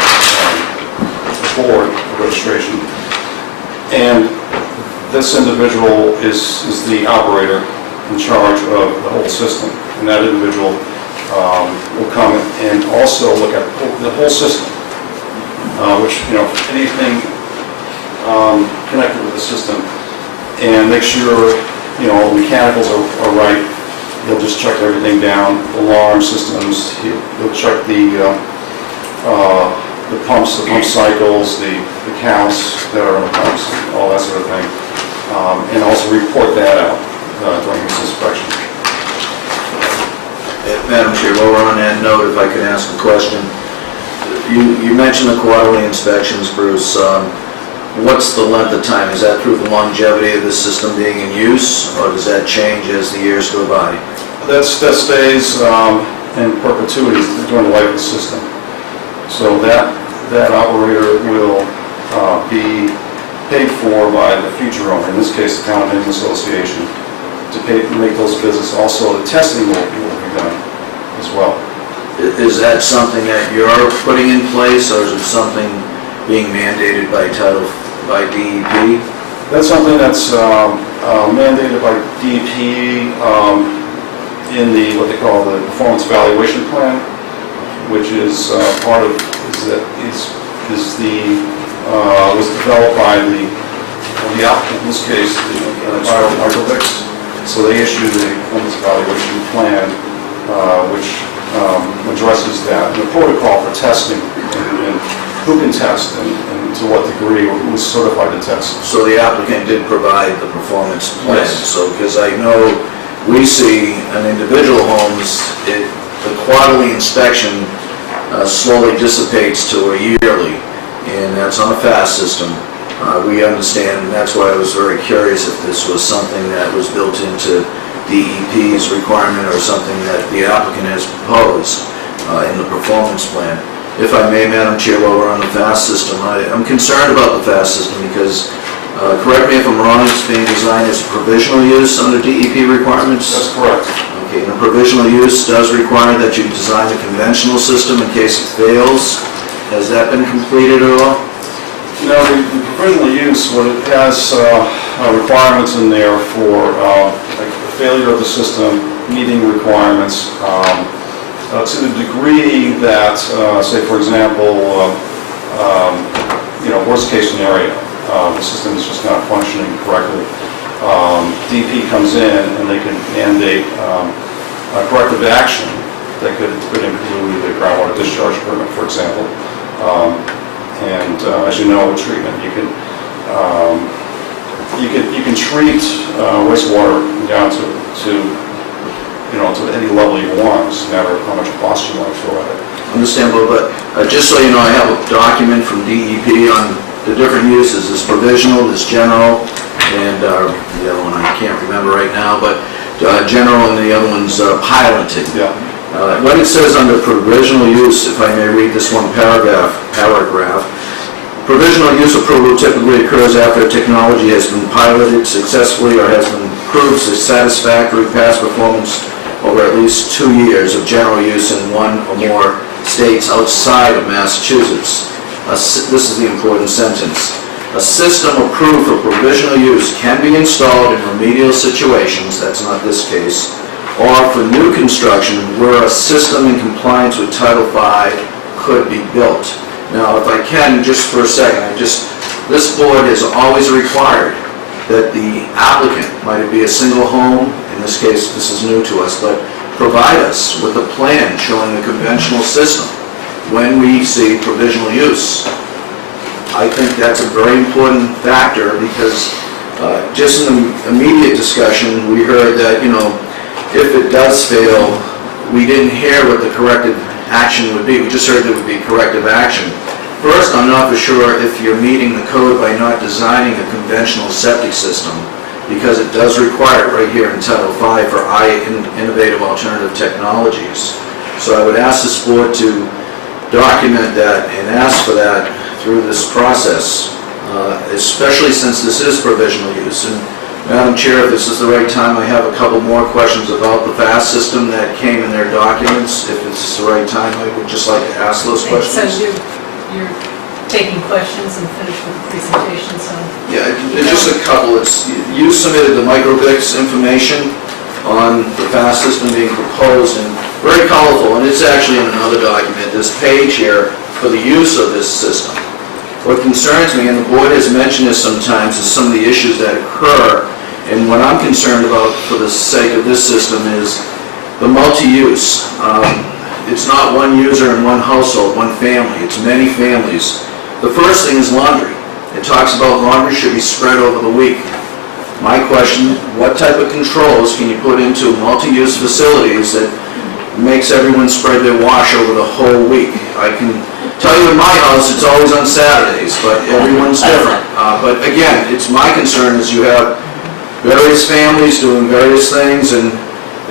board of registration. And this individual is the operator in charge of the whole system. And that individual will come and also look at the whole system, which, anything connected with the system, and make sure, all the mechanicals are right. He'll just check everything down, alarm systems, he'll check the pumps, the pump cycles, the counts that are in the pumps, all that sort of thing, and also report that out during his inspection. Madam Chair, while we're on that note, if I could ask a question. You mentioned the quarterly inspections, Bruce. What's the length of time? Is that through the longevity of the system being in use, or does that change as the years go by? That stays in perpetuity during the life of the system. So that operator will be paid for by the future owner, in this case, the Town of Maintenance Association, to make those visits. Also, the testing will be done as well. Is that something that you're putting in place, or is it something being mandated by DEP? That's something that's mandated by DEP in what they call the performance evaluation plan, which is part of was developed by the applicant, in this case, the Biomicrobics. So they issued a performance evaluation plan, which addresses that, and the protocol for testing, and who can test, and to what degree, or who is certified to test. So the applicant did provide the performance plan? Yes. So, because I know we see in individual homes, the quarterly inspection slowly dissipates to a yearly, and that's on a fast system. We understand, and that's why I was very curious if this was something that was built into DEP's requirement or something that the applicant has proposed in the performance plan. If I may, Madam Chair, while we're on the fast system, I'm concerned about the fast system because Correct me if I'm wrong, it's being designed as provisional use under DEP requirements? That's correct. Okay, and a provisional use does require that you design a conventional system in case it fails. Has that been completed at all? You know, the provisional use, what it has requirements in there for like the failure of the system, meeting requirements, to the degree that, say for example, worst case scenario, the system is just not functioning correctly. DP comes in and they can mandate corrective action that could include the groundwater discharge permit, for example. As you know, with treatment, you can treat wastewater down to any level you want. It's a matter of how much cost you want to throw at it. Understandable, but just so you know, I have a document from DEP on the different uses. There's provisional, there's general, and the other one I can't remember right now, but general and the other one's piloting. Yeah. What it says under provisional use, if I may read this one paragraph, provisional use approval typically occurs after technology has been piloted successfully or has been proved satisfactory past performance over at least 2 years of general use in one or more states outside of Massachusetts. This is the important sentence. A system approved for provisional use can be installed in remedial situations, that's not this case, or for new construction where a system in compliance with Title V could be built. Now, if I can, just for a second, this board has always required that the applicant, might it be a single home, in this case this is new to us, but provide us with a plan showing the conventional system when we see provisional use. I think that's a very important factor because just in the immediate discussion, we heard that, if it does fail, we didn't hear what the corrective action would be. We just heard there would be corrective action. First, I'm not for sure if you're meeting the code by not designing a conventional septic system, because it does require it right here in Title V for innovative alternative technologies. So I would ask this board to document that and ask for that through this process, especially since this is provisional use. And Madam Chair, if this is the right time, I have a couple more questions about the FAST system that came in their documents. If it's the right time, I would just like to ask those questions. So you're taking questions and finish with the presentation, so... Yeah, there's just a couple. You submitted the microbix information on the FAST system being proposed, and very colorful, and it's actually in another document, this page here, for the use of this system. What concerns me, and the board has mentioned this sometimes, is some of the issues that occur, and what I'm concerned about for the sake of this system is the multi-use. It's not one user in one household, one family, it's many families. The first thing is laundry. It talks about laundry should be spread over the week. My question, what type of controls can you put into multi-use facilities that makes everyone spread their wash over the whole week? I can tell you in my house, it's always on Saturdays, but everyone's different. But again, it's my concern is you have various families doing various things, and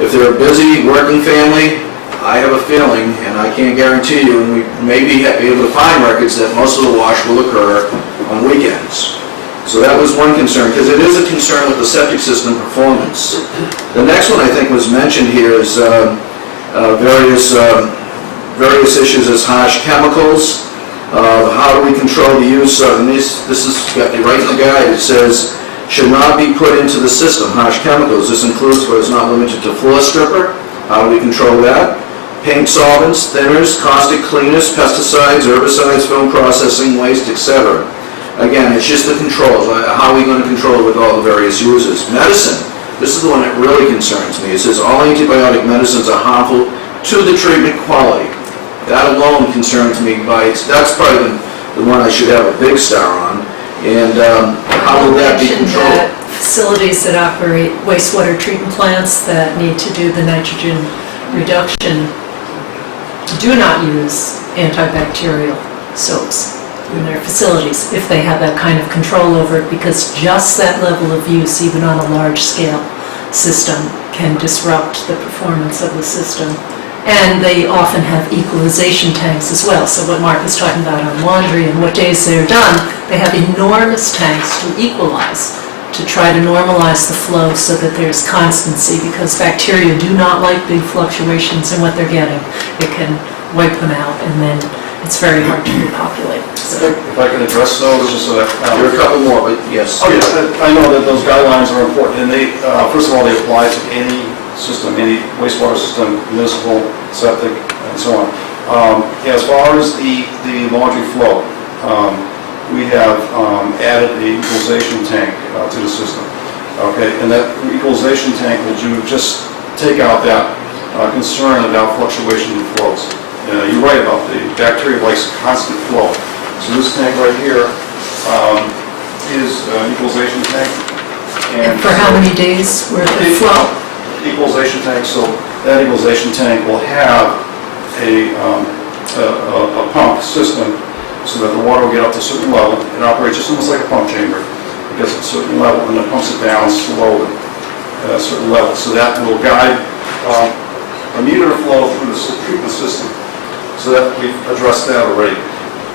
if they're a busy working family, I have a feeling, and I can't guarantee you, and we may be able to find records that most of the wash will occur on weekends. So that was one concern, because it is a concern with the septic system performance. The next one I think was mentioned here is various issues as harsh chemicals. How do we control the use of, and this is right in the guide, it says, should not be put into the system, harsh chemicals. This includes but is not limited to floor stripper. How do we control that? Paint solvents, thinners, caustic cleaners, pesticides, herbicides, film processing, waste, etc. Again, it's just the controls. How are we going to control it with all the various uses? Medicine. This is the one that really concerns me. It says all antibiotic medicines are harmful to the treatment quality. That alone concerns me. That's probably the one I should have a big star on. And how will that be controlled? Facilities that operate wastewater treatment plants that need to do the nitrogen reduction do not use antibacterial soaps in their facilities if they have that kind of control over it, because just that level of use, even on a large scale system, can disrupt the performance of the system. And they often have equalization tanks as well. So what Mark was talking about on laundry and what days they're done, they have enormous tanks to equalize, to try to normalize the flow so that there's constancy, because bacteria do not like big fluctuations in what they're getting. It can wipe them out, and then it's very hard to repopulate. So, If I can address those, just so that... There are a couple more, but yes. Oh, yes, I know that those guidelines are important, and they, first of all, they apply to any system, any wastewater system, municipal, septic, and so on. As far as the laundry flow, we have added a equalization tank to the system. Okay, and that equalization tank will just take out that concern about fluctuation in flows. You're right about the bacteria likes constant flow. So this tank right here is an equalization tank. and for how many days worth of flow? Equalization tank, so that equalization tank will have a pump system so that the water will get up to a certain level. It operates just almost like a pump chamber. It gets to a certain level and then pumps it down slowly at a certain level. So that will guide a meter flow through the treatment system. So that we've addressed that already.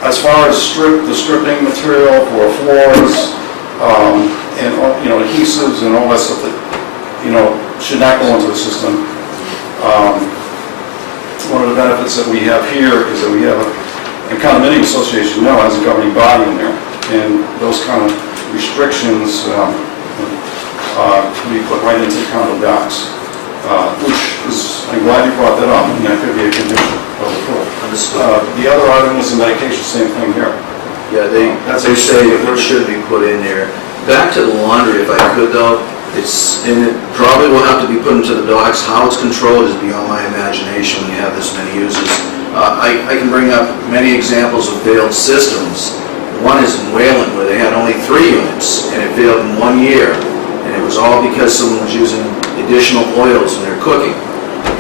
As far as the stripping material for floors and adhesives and all that stuff that should not go into the system. One of the benefits that we have here is that we have a condominium association now has a governing body in there, and those kind of restrictions can be put right into the condo docs, which is, I'm glad you brought that up, and that could be a condition of approval. The other item is the medication, same thing here. Yeah, they say it should be put in there. Back to the laundry, if I could though, and it probably will have to be put into the docs. How it's controlled is beyond my imagination when you have this many users. I can bring up many examples of failed systems. One is in Wayland where they had only 3 units and it failed in 1 year. And it was all because someone was using additional oils in their cooking.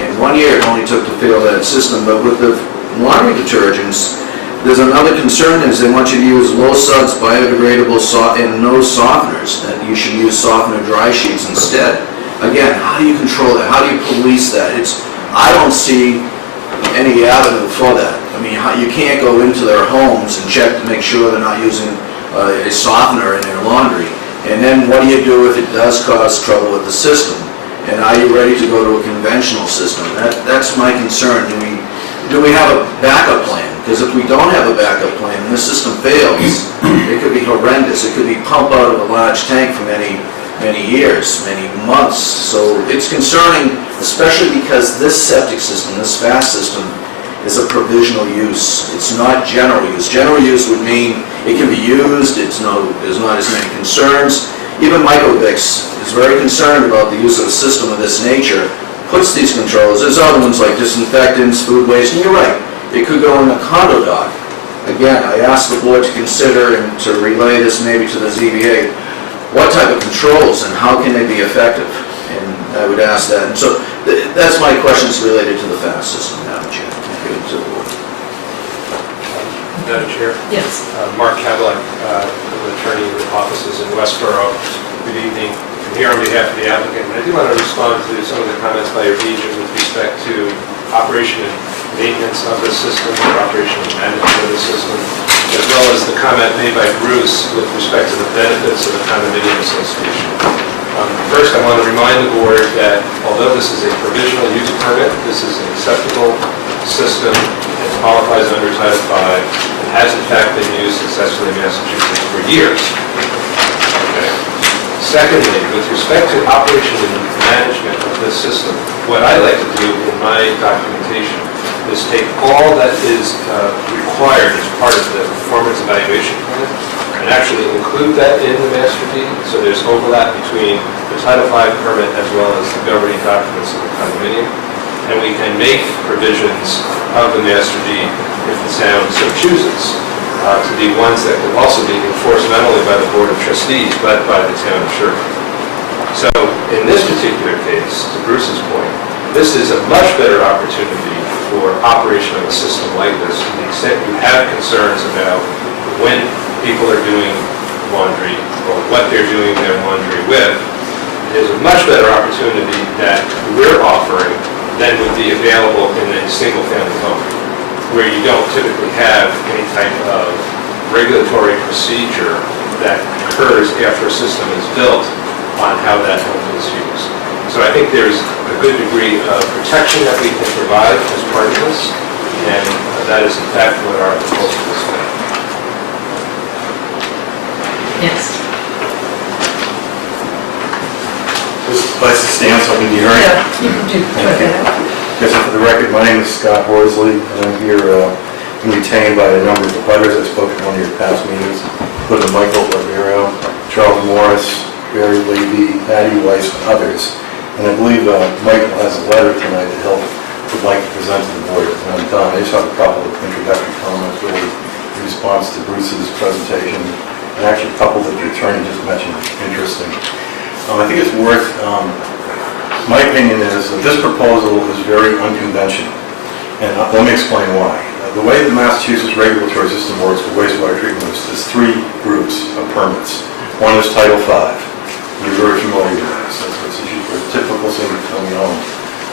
In 1 year it only took to fail that system. But with the laundry detergents, there's another concern is they want you to use low suds, biodegradable, and no softeners, that you should use softener dry sheets instead. Again, how do you control that? How do you police that? I don't see any avenue for that. I mean, you can't go into their homes and check to make sure they're not using a softener in their laundry. And then what do you do if it does cause trouble with the system? And are you ready to go to a conventional system? That's my concern. Do we have a backup plan? Because if we don't have a backup plan and this system fails, it could be horrendous. It could be pumped out of a large tank for many years, many months. So it's concerning, especially because this septic system, this fast system, is a provisional use. It's not general use. General use would mean it can be used, there's not as many concerns. Even Microvix is very concerned about the use of a system of this nature, puts these controls. There's other ones like disinfectants, food waste, and you're right. It could go in a condo dock. Again, I asked the board to consider and to relay this maybe to the ZBA. What type of controls and how can they be effective? And I would ask that. And so that's my questions related to the fast system, Madam Chair. Thank you to the board. Madam Chair. Yes. Mark Cadillac, attorney with offices in Westboro. Good evening. I'm here on behalf of the applicant. And I do want to respond to some of the comments by your agent with respect to operation and maintenance of the system, or operation and management of the system, as well as the comment made by Bruce with respect to the benefits of the condominium association. First, I want to remind the board that although this is a provisional use permit, this is an acceptable system. It qualifies under Title V and has in fact been used successfully in Massachusetts for years. Okay. Secondly, with respect to operation and management of this system, what I like to do in my documentation is take all that is required as part of the performance evaluation plan and actually include that in the master deed, so there's overlap between the Title V permit as well as the governing documents of the condominium. And we can make provisions of the master deed, if the town so chooses, to be ones that will also be enforced not only by the Board of Trustees, but by the town of Sherborn. So in this particular case, to Bruce's point, this is a much better opportunity for operation of a system like this, to the extent you have concerns about when people are doing laundry or what they're doing their laundry with. It is a much better opportunity that we're offering than would be available in a single-family home, where you don't typically have any type of regulatory procedure that occurs after a system is built on how that home is used. So I think there's a good degree of protection that we can provide as part of this, and that is in fact what our proposal is for. Yes. This place to stand so we can be heard. Yeah, you can do that. Yes, for the record, my name is Scott Horsley, and I'm here retained by a number of the butters. I spoke at one of your past meetings, including Michael Barbero, Charles Morris, Barry Levy, Patty Weiss, and others. And I believe Michael has a letter tonight that he'll would like to present to the board. When I'm done, I just have a couple of introductory comments really in response to Bruce's presentation, and actually a couple that the attorney just mentioned interesting. I think it's worth, my opinion is that this proposal is very unconventional, and let me explain why. The way the Massachusetts regulatory system works for wastewater treatment is three groups of permits. One is Title V. You're very familiar with this. That's what's issued for a typical single-family home.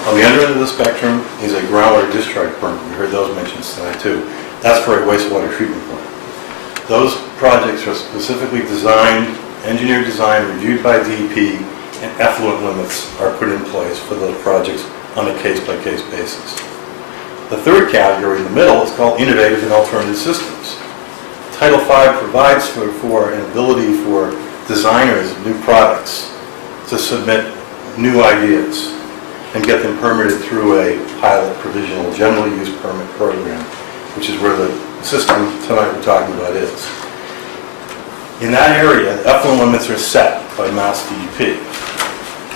On the other end of the spectrum is a groundwater discharge permit. You heard those mentioned tonight too. That's for a wastewater treatment plant. Those projects are specifically designed, engineer designed, reviewed by DEP, and effluent limits are put in place for those projects on a case-by-case basis. The third category in the middle is called innovative and alternative systems. Title V provides for an ability for designers of new products to submit new ideas and get them permitted through a pilot provisional general use permit program, which is where the system tonight we're talking about is. In that area, effluent limits are set by Mass DEP,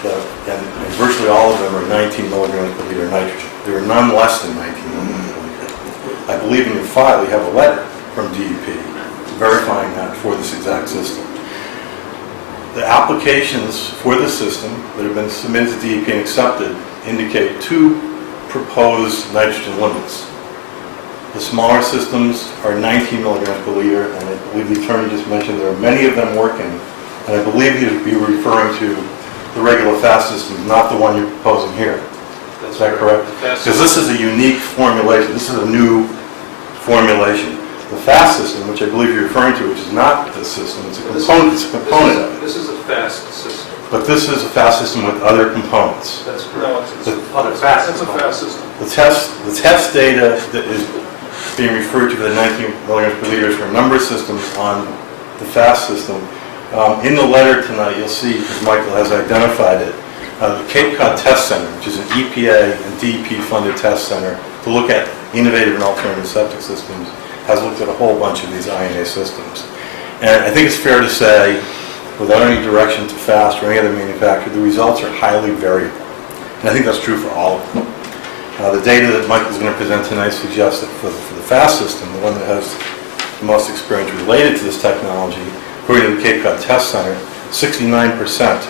and virtually all of them are 19 milligrams per liter nitrogen. There are none less than 19 milligrams per liter. I believe in your file you have a letter from DEP verifying that for this exact system. The applications for the system that have been submitted to DEP and accepted indicate two proposed nitrogen limits. The smaller systems are 19 milligrams per liter, and I believe the attorney just mentioned there are many of them working, and I believe you'd be referring to the regular fast systems, not the one you're proposing here. Is that correct? Because this is a unique formulation. This is a new formulation. The fast system, which I believe you're referring to, which is not this system, it's a component. It's a component of it. This is a fast system. But this is a fast system with other components. That's correct. It's a fast system. The test data that is being referred to for the 19 milligrams per liter is for a number of systems on the fast system. In the letter tonight, you'll see, because Michael has identified it, the Cape Cod Test Center, which is an EPA and DEP-funded test center to look at innovative and alternative septic systems, has looked at a whole bunch of these INA systems. And I think it's fair to say, without any direction to FAST or any other manufacturer, the results are highly variable. And I think that's true for all of them. The data that Michael's going to present tonight suggests that for the FAST system, the one that has the most experience related to this technology, according to the Cape Cod Test Center, 69%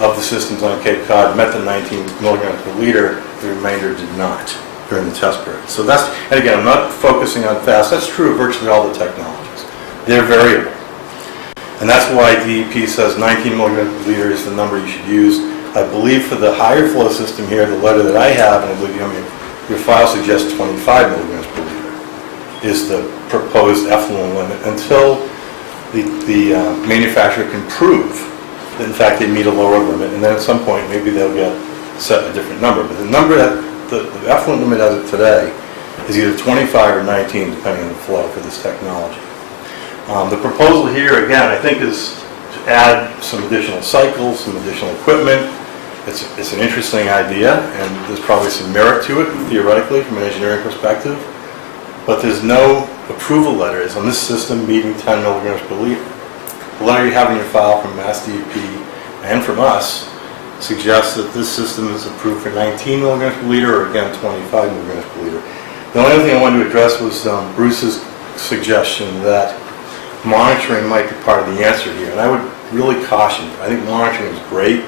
of the systems on Cape Cod met the 19 milligrams per liter, the remainder did not during the test period. So that's, and again, I'm not focusing on FAST, that's true of virtually all the technologies. They're variable. And that's why DEP says 19 milligrams per liter is the number you should use. I believe for the higher flow system here, the letter that I have, and I believe your file suggests 25 milligrams per liter is the proposed effluent limit until the manufacturer can prove that in fact they meet a lower limit, and then at some point maybe they'll get set a different number. But the number that the effluent limit as of today is either 25 or 19 depending on the flow for this technology. The proposal here again I think is to add some additional cycles, some additional equipment. It's an interesting idea, and there's probably some merit to it theoretically from an engineering perspective, but there's no approval letters on this system meeting 10 milligrams per liter. The letter you have in your file from Mass DEP and from us suggests that this system is approved for 19 milligrams per liter, or again 25 milligrams per liter. The only other thing I wanted to address was Bruce's suggestion that monitoring might be part of the answer here, and I would really caution you. I think monitoring is great,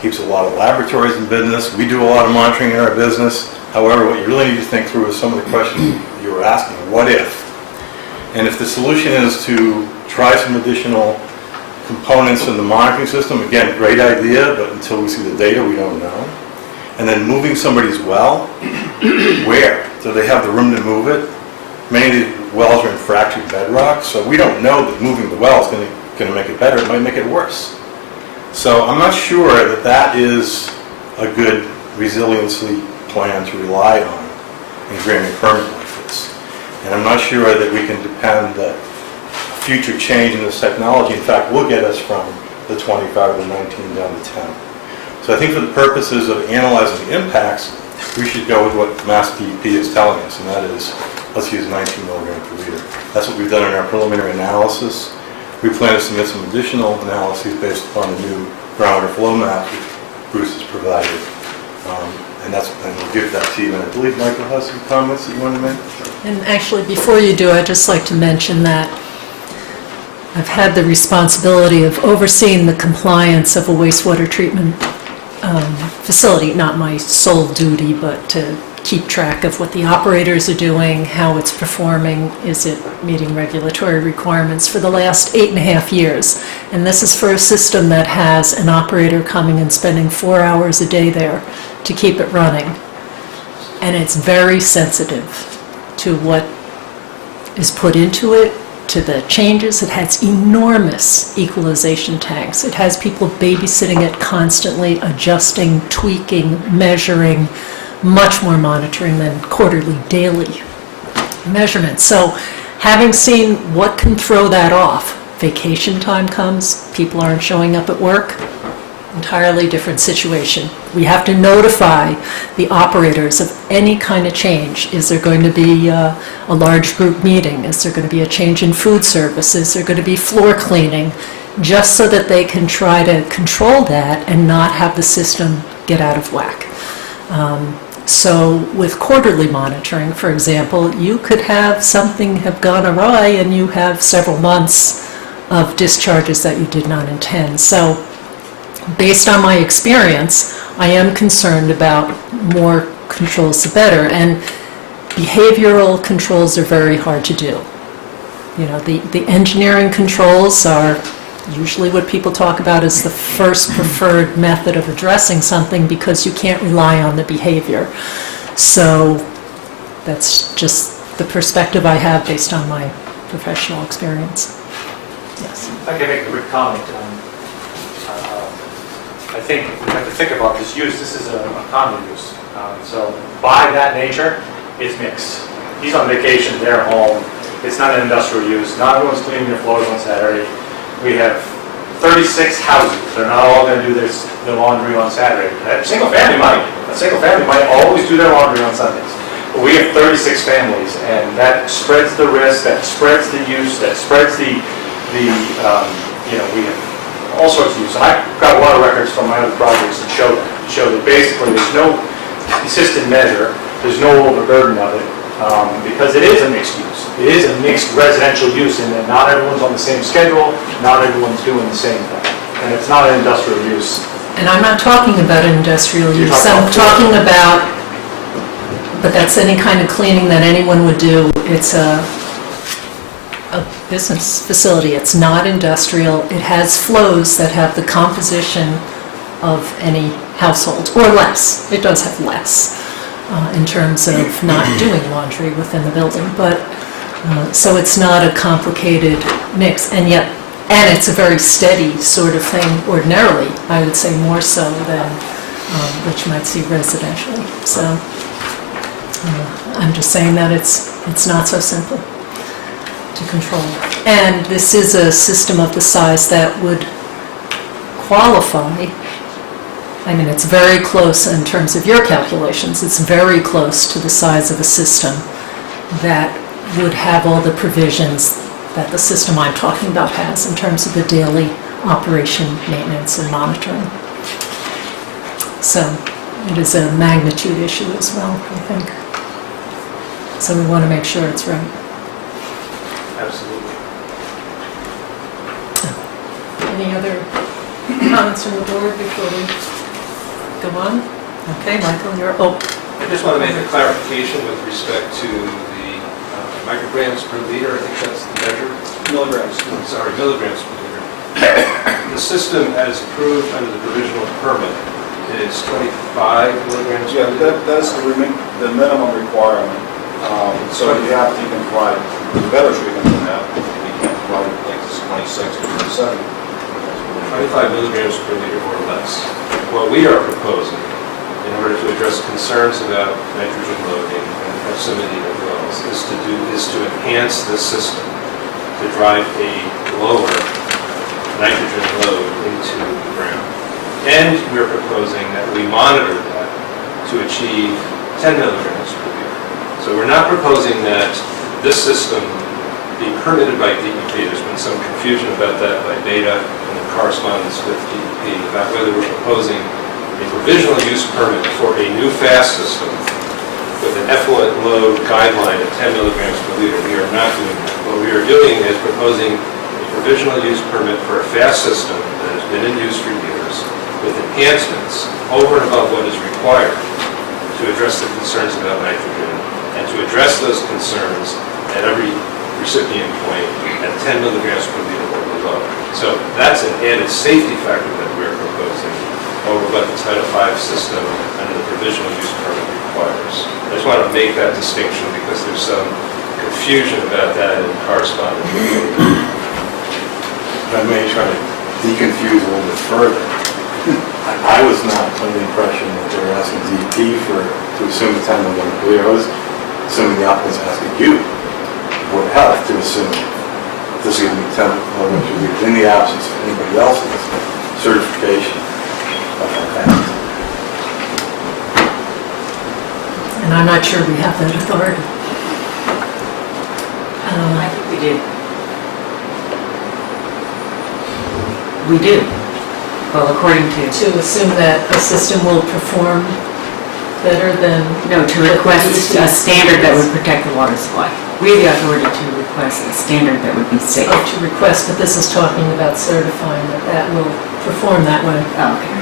keeps a lot of laboratories in business. We do a lot of monitoring in our business. However, what you really need to think through is some of the questions you were asking. What if? And if the solution is to try some additional components in the monitoring system, again, great idea, but until we see the data, we don't know. and then moving somebody's well, where? Do they have the room to move it? Many of these wells are in fractured bedrock, so we don't know that moving the well is going to make it better. It might make it worse. So I'm not sure that that is a good resiliency plan to rely on in granting a permit like this. And I'm not sure that we can depend that future change in this technology, in fact, will get us from the 25 or the 19 down to 10. So I think for the purposes of analyzing the impacts, we should go with what Mass DEP is telling us, and that is, let's use 19 milligram per liter. That's what we've done in our preliminary analysis. We plan to submit some additional analyses based upon the new groundwater flow map that Bruce has provided. And we'll give that to you. And I believe Michael has some comments that you want to make. And actually, before you do, I'd just like to mention that I've had the responsibility of overseeing the compliance of a wastewater treatment facility, not my sole duty, but to keep track of what the operators are doing, how it's performing, is it meeting regulatory requirements for the last 8.5 years. And this is for a system that has an operator coming and spending 4 hours a day there to keep it running. And it's very sensitive to what is put into it, to the changes. It has enormous equalization tanks. It has people babysitting it constantly, adjusting, tweaking, measuring, much more monitoring than quarterly, daily measurements. So having seen what can throw that off, vacation time comes, people aren't showing up at work, entirely different situation. We have to notify the operators of any kind of change. Is there going to be a large group meeting? Is there going to be a change in food service? Is there going to be floor cleaning? Just so that they can try to control that and not have the system get out of whack. So with quarterly monitoring, for example, you could have something have gone awry and you have several months of discharges that you did not intend. So based on my experience, I am concerned about more controls the better. And behavioral controls are very hard to do. You know, the engineering controls are usually what people talk about as the first preferred method of addressing something because you can't rely on the behavior. So that's just the perspective I have based on my professional experience. Yes. If I can make a quick comment. I think we have to think about this use. This is a common use. So by that nature, it's mixed. He's on vacation, they're home. It's not an industrial use. Not everyone's cleaning their floors on Saturday. We have 36 houses. They're not all going to do their laundry on Saturday. A single family might always do their laundry on Sundays. But we have 36 families, and that spreads the risk, that spreads the use, that spreads we have all sorts of use. And I've got a lot of records from my other projects that show that basically there's no consistent measure, there's no overburden of it, because it is a mixed use. It is a mixed residential use in that not everyone's on the same schedule, not everyone's doing the same thing. And it's not an industrial use. And I'm not talking about industrial use. I'm talking about, but that's any kind of cleaning that anyone would do. It's a business facility. It's not industrial. It has flows that have the composition of any household, or less. It does have less in terms of not doing laundry within the building. But so it's not a complicated mix, and it's a very steady sort of thing ordinarily, I would say more so than what you might see residentially. So I'm just saying that it's not so simple to control. And this is a system of the size that would qualify. I mean, it's very close in terms of your calculations. It's very close to the size of a system that would have all the provisions that the system I'm talking about has in terms of the daily operation, maintenance, and monitoring. So it is a magnitude issue as well, I think. So we want to make sure it's right. Absolutely. Any other comments from the board before we go on? Okay, Michael, I just want to make a clarification with respect to the micrograms per liter. I think that's the measure. Milligrams. Sorry, milligrams per liter. The system as approved under the provisional permit is 25 milligrams. Yeah, that's the minimum requirement. So you can provide better treatment than that. You can't provide like this 26 or 27. 25 milligrams per liter or less. What we are proposing, in order to address concerns about nitrogen loading and proximity of wells, is to enhance this system to drive a lower nitrogen load into the ground. And we're proposing that we monitor that to achieve 10 milligrams per liter. So we're not proposing that this system be permitted by DEP. There's been some confusion about that by Beta and the correspondence with DEP about whether we're proposing a provisional use permit for a new fast system with an effluent load guideline of 10 milligrams per liter. We are not doing that. What we are doing is proposing a provisional use permit for a fast system that has been in use for years with enhancements over and above what is required to address the concerns about nitrogen and to address those concerns at every recipient point at 10 milligrams per liter or below. So that's an added safety factor that we're proposing over what the Title V system under the provisional use permit requires. I just want to make that distinction because there's some confusion about that in correspondence. If I may try to deconfuse a little bit further, I was not under the impression that they were asking DEP to assume the 10 milligram per liter. I was assuming the applicant's asking you, Board of Health, to assume this is going to be 10 milligrams per liter in the absence of anybody else's certification of that. And I'm not sure we have that authority. I think we do. We do. Well, according to, To assume that a system will perform better than... no, to request a standard that would protect the water supply. We have the authority to request a standard that would be safe. To request, but this is talking about certifying that that will perform that way. Oh, okay.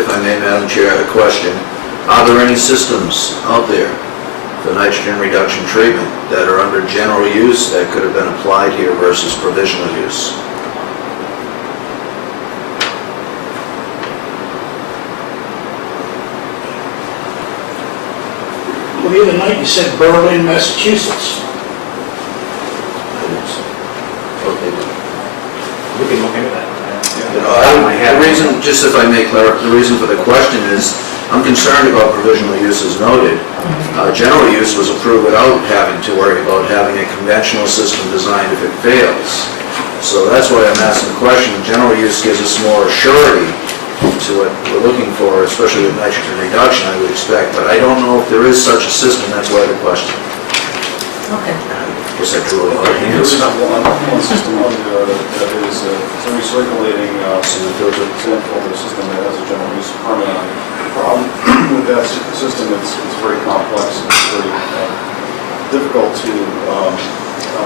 If I may, Madam Chair, I have a question. Are there any systems out there for nitrogen reduction treatment that are under general use that could have been applied here versus provisional use? Well, the other night you said Berlin, Massachusetts. Okay. We can look into that. The reason, just if I may clarify, the reason for the question is, I'm concerned about provisional use as noted. General use was approved without having to worry about having a conventional system designed if it fails. So that's why I'm asking the question. General use gives us more surety to what we're looking for, especially with nitrogen reduction, I would expect. But I don't know if there is such a system, that's why the question. Okay. I guess I drew a lot of There hands. is one system out there that is a recirculating sample filter system that has a general use permit on it. The problem with that system, it's very complex. It's very difficult to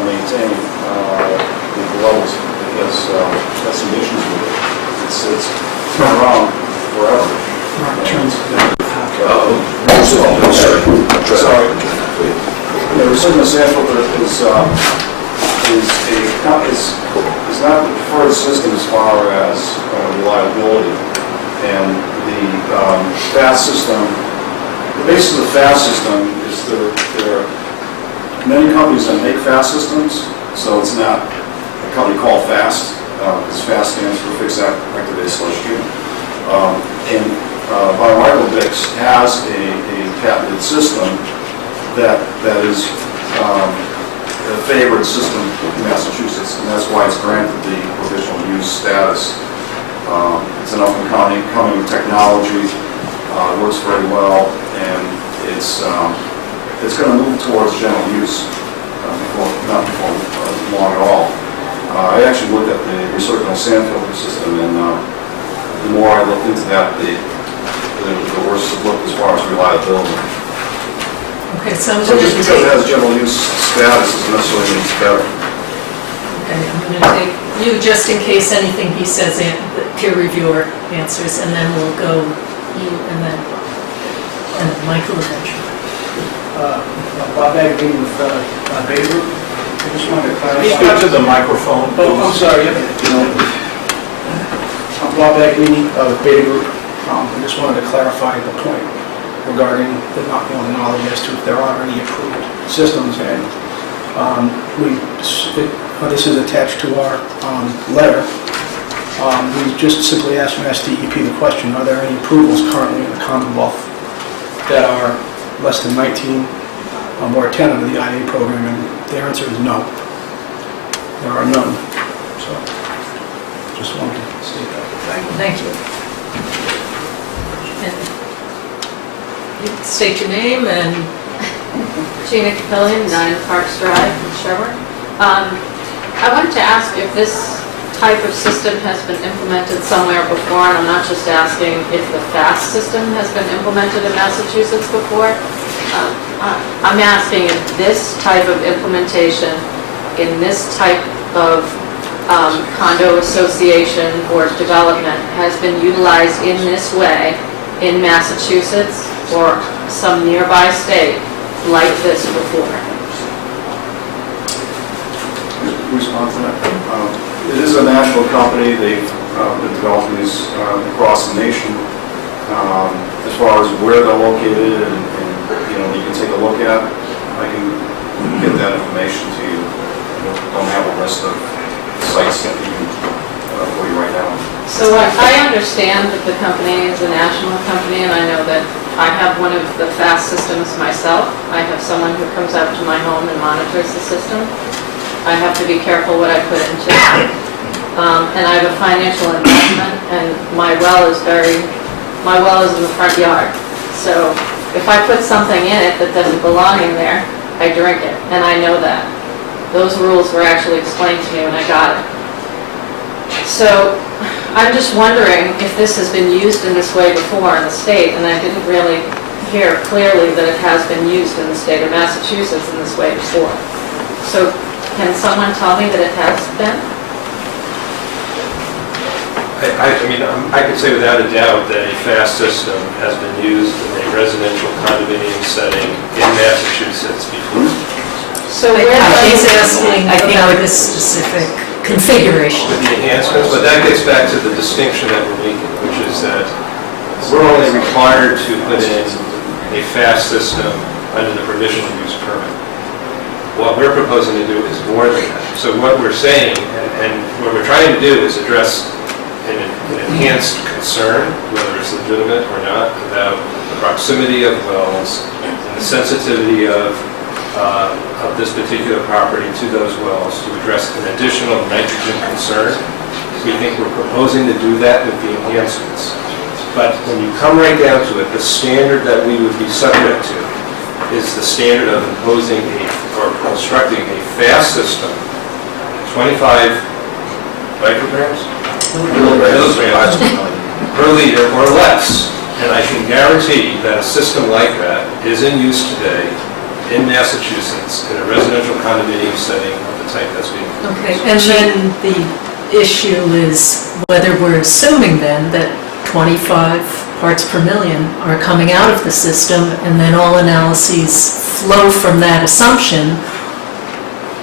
maintain the levels. It has some issues with it. It's been around forever. Sorry. The recirculating sample filter is not the preferred system as far as reliability. And the fast system, the basis of the fast system is there are many companies that make fast systems, so it's not a company called Fast, because Fast stands for Fixed Activated Sludge. And Biomicrobix has a patented system that is a favored system in Massachusetts, and that's why it's granted the provisional use status. It's an up-and-coming technology, works very well, and it's going to move towards general use not before long at all. I actually looked at the recirculating sand filter system, and the more I looked into that, the worse it looked as far as reliability. Okay, so I'm So going just to because it take... has general use status doesn't necessarily mean it's better. Okay, I'm going to take you just in case anything he says the peer reviewer answers, and then we'll go you and then Michael eventually. Bob Agnew with Beta Group. I just wanted to clarify. Speak to the microphone. Oh, I'm sorry. I'm Bob Agnew with Beta Group. I just wanted to clarify the point regarding the knowledge as to if there are any approved systems. And this is attached to our letter. We just simply asked from SDEP the question, are there any approvals currently in the Commonwealth that are less than 19 or 10 under the IA program? And the answer is no. There are none. So just wanted to state that. Thank you. And you can state your name and Gina Capillion, 9 Parks Drive in Sherborn. I wanted to ask if this type of system has been implemented somewhere before, and I'm not just asking if the FAST system has been implemented in Massachusetts before. I'm asking if this type of implementation in this type of condo association or development has been utilized in this way in Massachusetts or some nearby state like this before. Respond to that. It is a national company. They've been developing these across the nation. As far as where they're located and you can take a look at, I can get that information to you. Don't have a list of sites that you can for you right now. So I understand that the company is a national company, and I know that I have one of the FAST systems myself. I have someone who comes out to my home and monitors the system. I have to be careful what I put into it. And I have a financial investment, and my well is in the front yard. So if I put something in it that doesn't belong in there, I drink it, and I know that. Those rules were actually explained to me when I got it. So I'm just wondering if this has been used in this way before in the state, and I didn't really hear clearly that it has been used in the state of Massachusetts in this way before. So can someone tell me that it has been? I could say without a doubt that a FAST system has been used in a residential condominium setting in Massachusetts before. So he's asking about this specific configuration. With the enhancements, but that gets back to the distinction that we're making, which is that we're only required to put in a FAST system under the provisional use permit. What we're proposing to do is more than that. So what we're saying, and what we're trying to do is address an enhanced concern, whether it's legitimate or not, about the proximity of wells and the sensitivity of this particular property to those wells to address an additional nitrogen concern. We think we're proposing to do that with the enhancements. But when you come right down to it, the standard that we would be subject to is the standard of imposing or constructing a FAST system, 25 micrograms per liter or less. And I can guarantee that a system like that is in use today in Massachusetts in a residential condominium setting of the type that's being proposed. Okay, and then the issue is whether we're assuming then that 25 parts per million are coming out of the system and then all analyses flow from that assumption,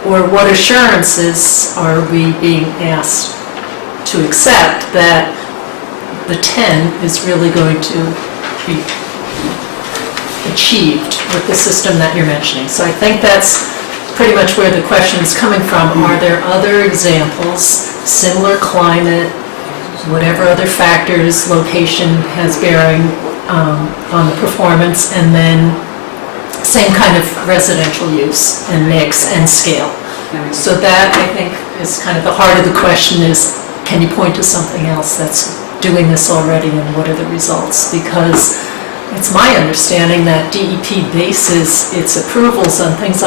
or what assurances are we being asked to accept that the 10 is really going to be achieved with the system that you're mentioning. So I think that's pretty much where the question is coming from. Are there other examples, similar climate, whatever other factors, location has bearing on the performance, and then same kind of residential use and mix and scale? So that, I think, is kind of the heart of the question is, can you point to something else that's doing this already, and what are the results? Because it's my understanding that DEP bases its approvals on things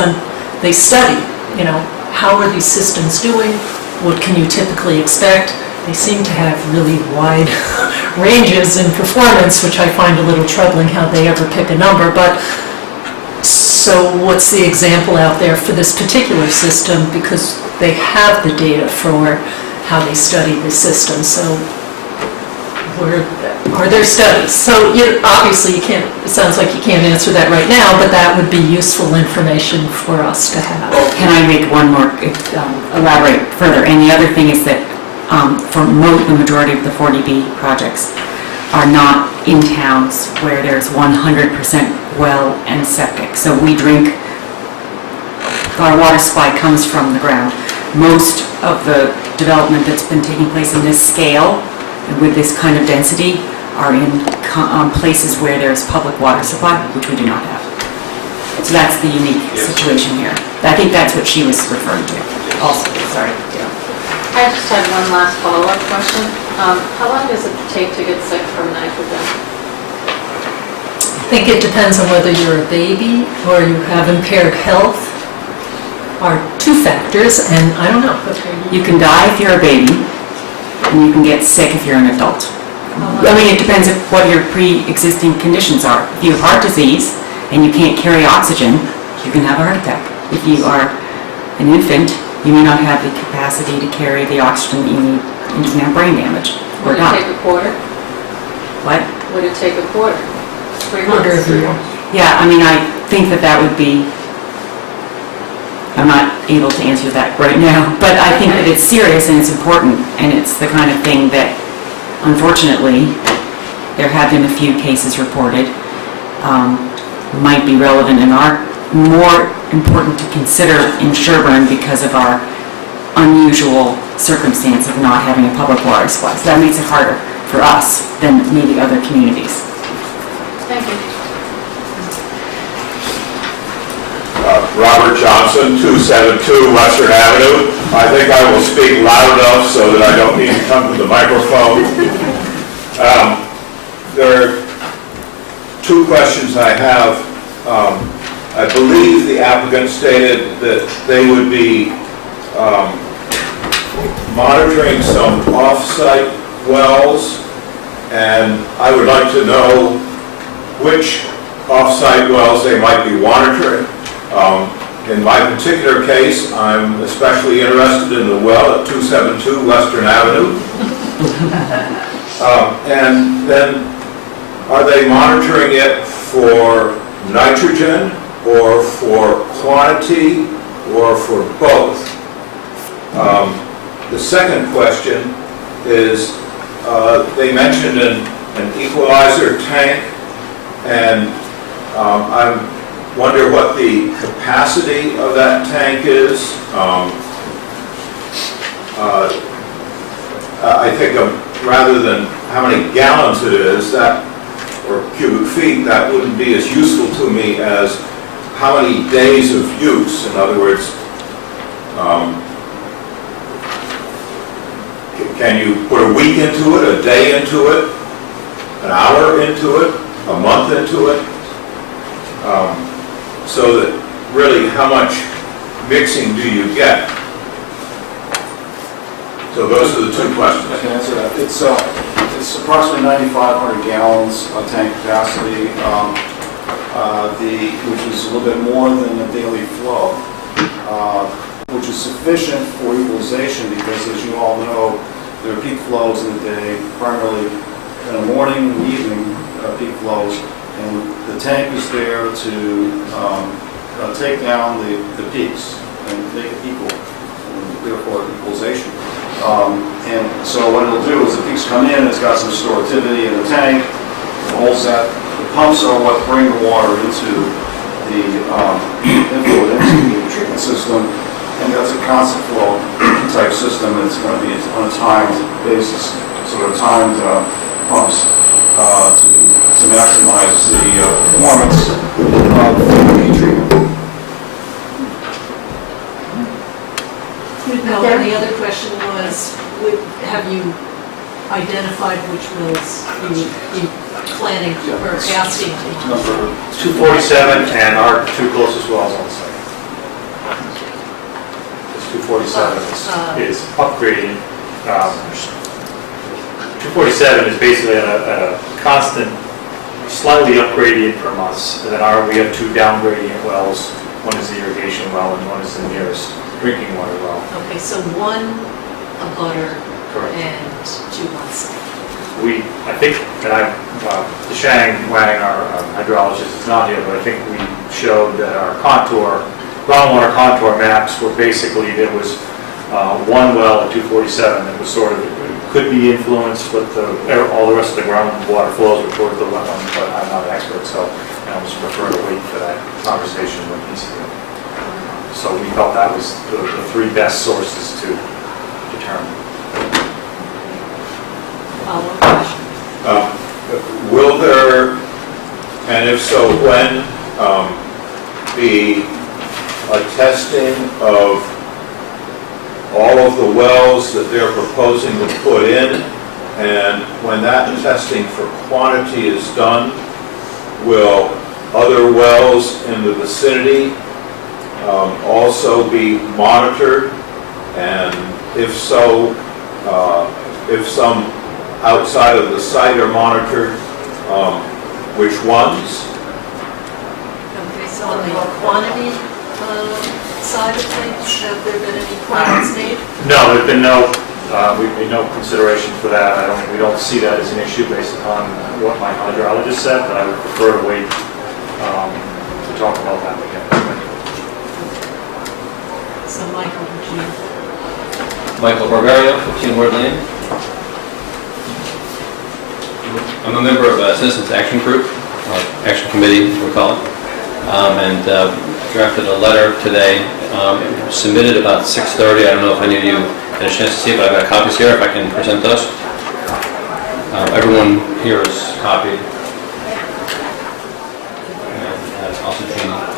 they study, how are these systems doing? What can you typically expect? They seem to have really wide ranges in performance, which I find a little troubling how they ever pick a number. But so what's the example out there for this particular system? Because they have the data for how they study the system. So where are there studies? So obviously you can't, it sounds like you can't answer that right now, but that would be useful information for us to have. Can I make one more, elaborate further? And the other thing is that for the majority of the 40B projects, are not in towns where there's 100% well and septic. So we drink, our water supply comes from the ground. Most of the development that's been taking place in this scale and with this kind of density are in places where there's public water supply, which we do not have. So that's the unique situation here. I think that's what she was referring to also, sorry. I just had one last follow-up question. How long does it take to get sick from nitrogen? I think it depends on whether you're a baby or you have impaired health, are two factors, and I don't know. You can die if you're a baby, and you can get sick if you're an adult. I mean, it depends on what your pre-existing conditions are. If you have heart disease and you can't carry oxygen, you can have a heart attack. If you are an infant, you may not have the capacity to carry the oxygen that you need, and you can have brain damage or Would it die. take a quarter? What? Would it take a quarter? 3 Quarter months? of a year. Yeah, I mean, I think that would be, I'm not able to answer that right now, but I think that it's serious and it's important, and it's the kind of thing that, unfortunately, there have been a few cases reported, might be relevant and are more important to consider in Sherborn because of our unusual circumstance of not having a public water supply. So that makes it harder for us than maybe other communities. Thank you. Robert Johnson, 272 Western Avenue. I think I will speak loud enough so that I don't need to come to the microphone. There are two questions I have. I believe the applicant stated that they would be monitoring some off-site wells, and I would like to know which off-site wells they might be monitoring. In my particular case, I'm especially interested in the well at 272 Western Avenue. And then, are they monitoring it for nitrogen, or for quantity, or for both? The second question is, they mentioned an equalizer tank, and I wonder what the capacity of that tank is. I think rather than how many gallons it is, that, or cubic feet, that wouldn't be as useful to me as how many days of use. In other words, can you put a week into it, a day into it, an hour into it, a month into it? So that really, how much mixing do you get? So those are the two questions. I can answer that. It's approximately 9,500 gallons of tank capacity, which is a little bit more than the daily flow, which is sufficient for utilization because, as you all know, there are peak flows in the day, primarily in the morning and evening peak flows, and the tank is there to take down the peaks and make it equal, and therefore equalization. And so what it'll do is the peaks come in, it's got some storativity in the tank, it holds that. The pumps are what bring the water into the treatment system, and that's a constant flow type system. It's going to be on a timed basis, sort of timed pumps to maximize the performance of the treatment. No, and the other question was, have you identified which wells you planning or asking to monitor? 247 and our two closest wells on site. This 247 is upgrading. 247 is basically at a constant, slightly up gradient from us. And then we have two down gradient wells. One is the irrigation well and one is the nearest drinking water well. Okay, so one a butter Correct. and two on site. I think, and Deshang Wang, our hydrologist, is not here, but I think we showed that our groundwater contour maps were basically, there was one well at 247 that was sort of could be influenced with all the rest of the groundwater flows towards the wetland, but I'm not an expert, so I almost prefer to wait for that conversation when he's here. So we felt that was the three best sources to determine. Follow-up question. Will there, and if so, when, be a testing of all of the wells that they're proposing to put in? And when that testing for quantity is done, will other wells in the vicinity also be monitored? And if so, if some outside of the site are monitored, which ones? Okay, so on the quantity side of things, have there been any plans made? No, there's been no, we've made no consideration for that. We don't see that as an issue based upon what my hydrologist said, but I would prefer to wait to talk about that again. So Michael, would you? Michael Barbario, 15 Ward Lane. I'm a member of a Citizens Action Group, Action Committee, we call it, and drafted a letter today, submitted about 6:30. I don't know if any of you had a chance to see it, but I've got copies here, if I can present those. Everyone here is copied. And also Jeannie.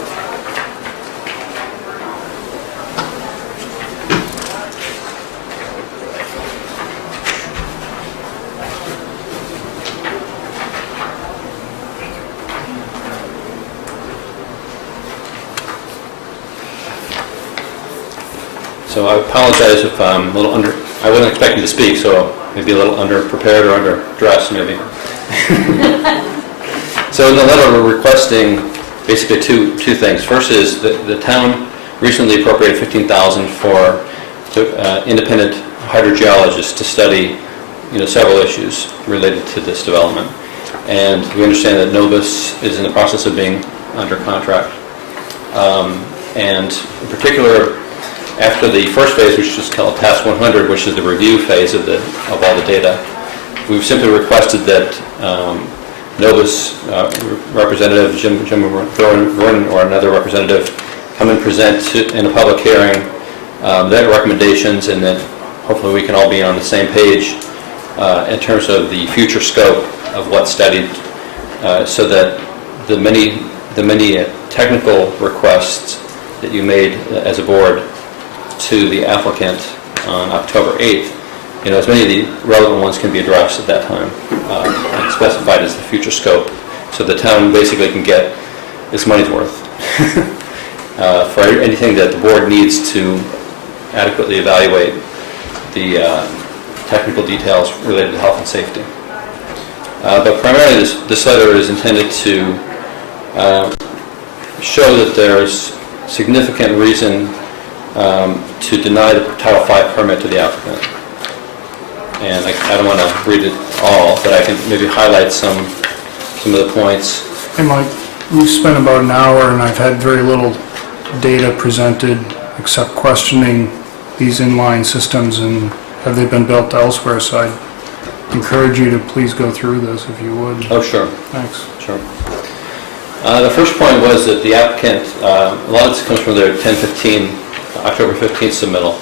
So I apologize if I'm a little I wasn't expecting to speak, so maybe a little under-prepared or under-dressed, maybe. So in the letter, we're requesting basically two things. First is that the town recently appropriated $15,000 for independent hydrogeologists to study, several issues related to this development. And we understand that Novus is in the process of being under contract. And in particular, after the first phase, which is called Task 100, which is the review phase of all the data, we've simply requested that Novus representative Jim Vernon or another representative come and present in a public hearing their recommendations, and that hopefully we can all be on the same page in terms of the future scope of what's studied, so that the many technical requests that you made as a board to the applicant on October 8th, as many of the relevant ones can be addressed at that time, and specified as the future scope, so the town basically can get its money's worth for anything that the board needs to adequately evaluate the technical details related to health and safety. But primarily this letter is intended to show that there's significant reason to deny the Title V permit to the applicant. And I don't want to read it all, but I can maybe highlight some of the points. Hey Mike, we've spent about an hour and I've had very little data presented except questioning these inline systems and have they been built elsewhere, so I'd encourage you to please go through this if you would. Oh, sure. Thanks. Sure. The first point was that the applicant, a lot of this comes from their October 15th submittal.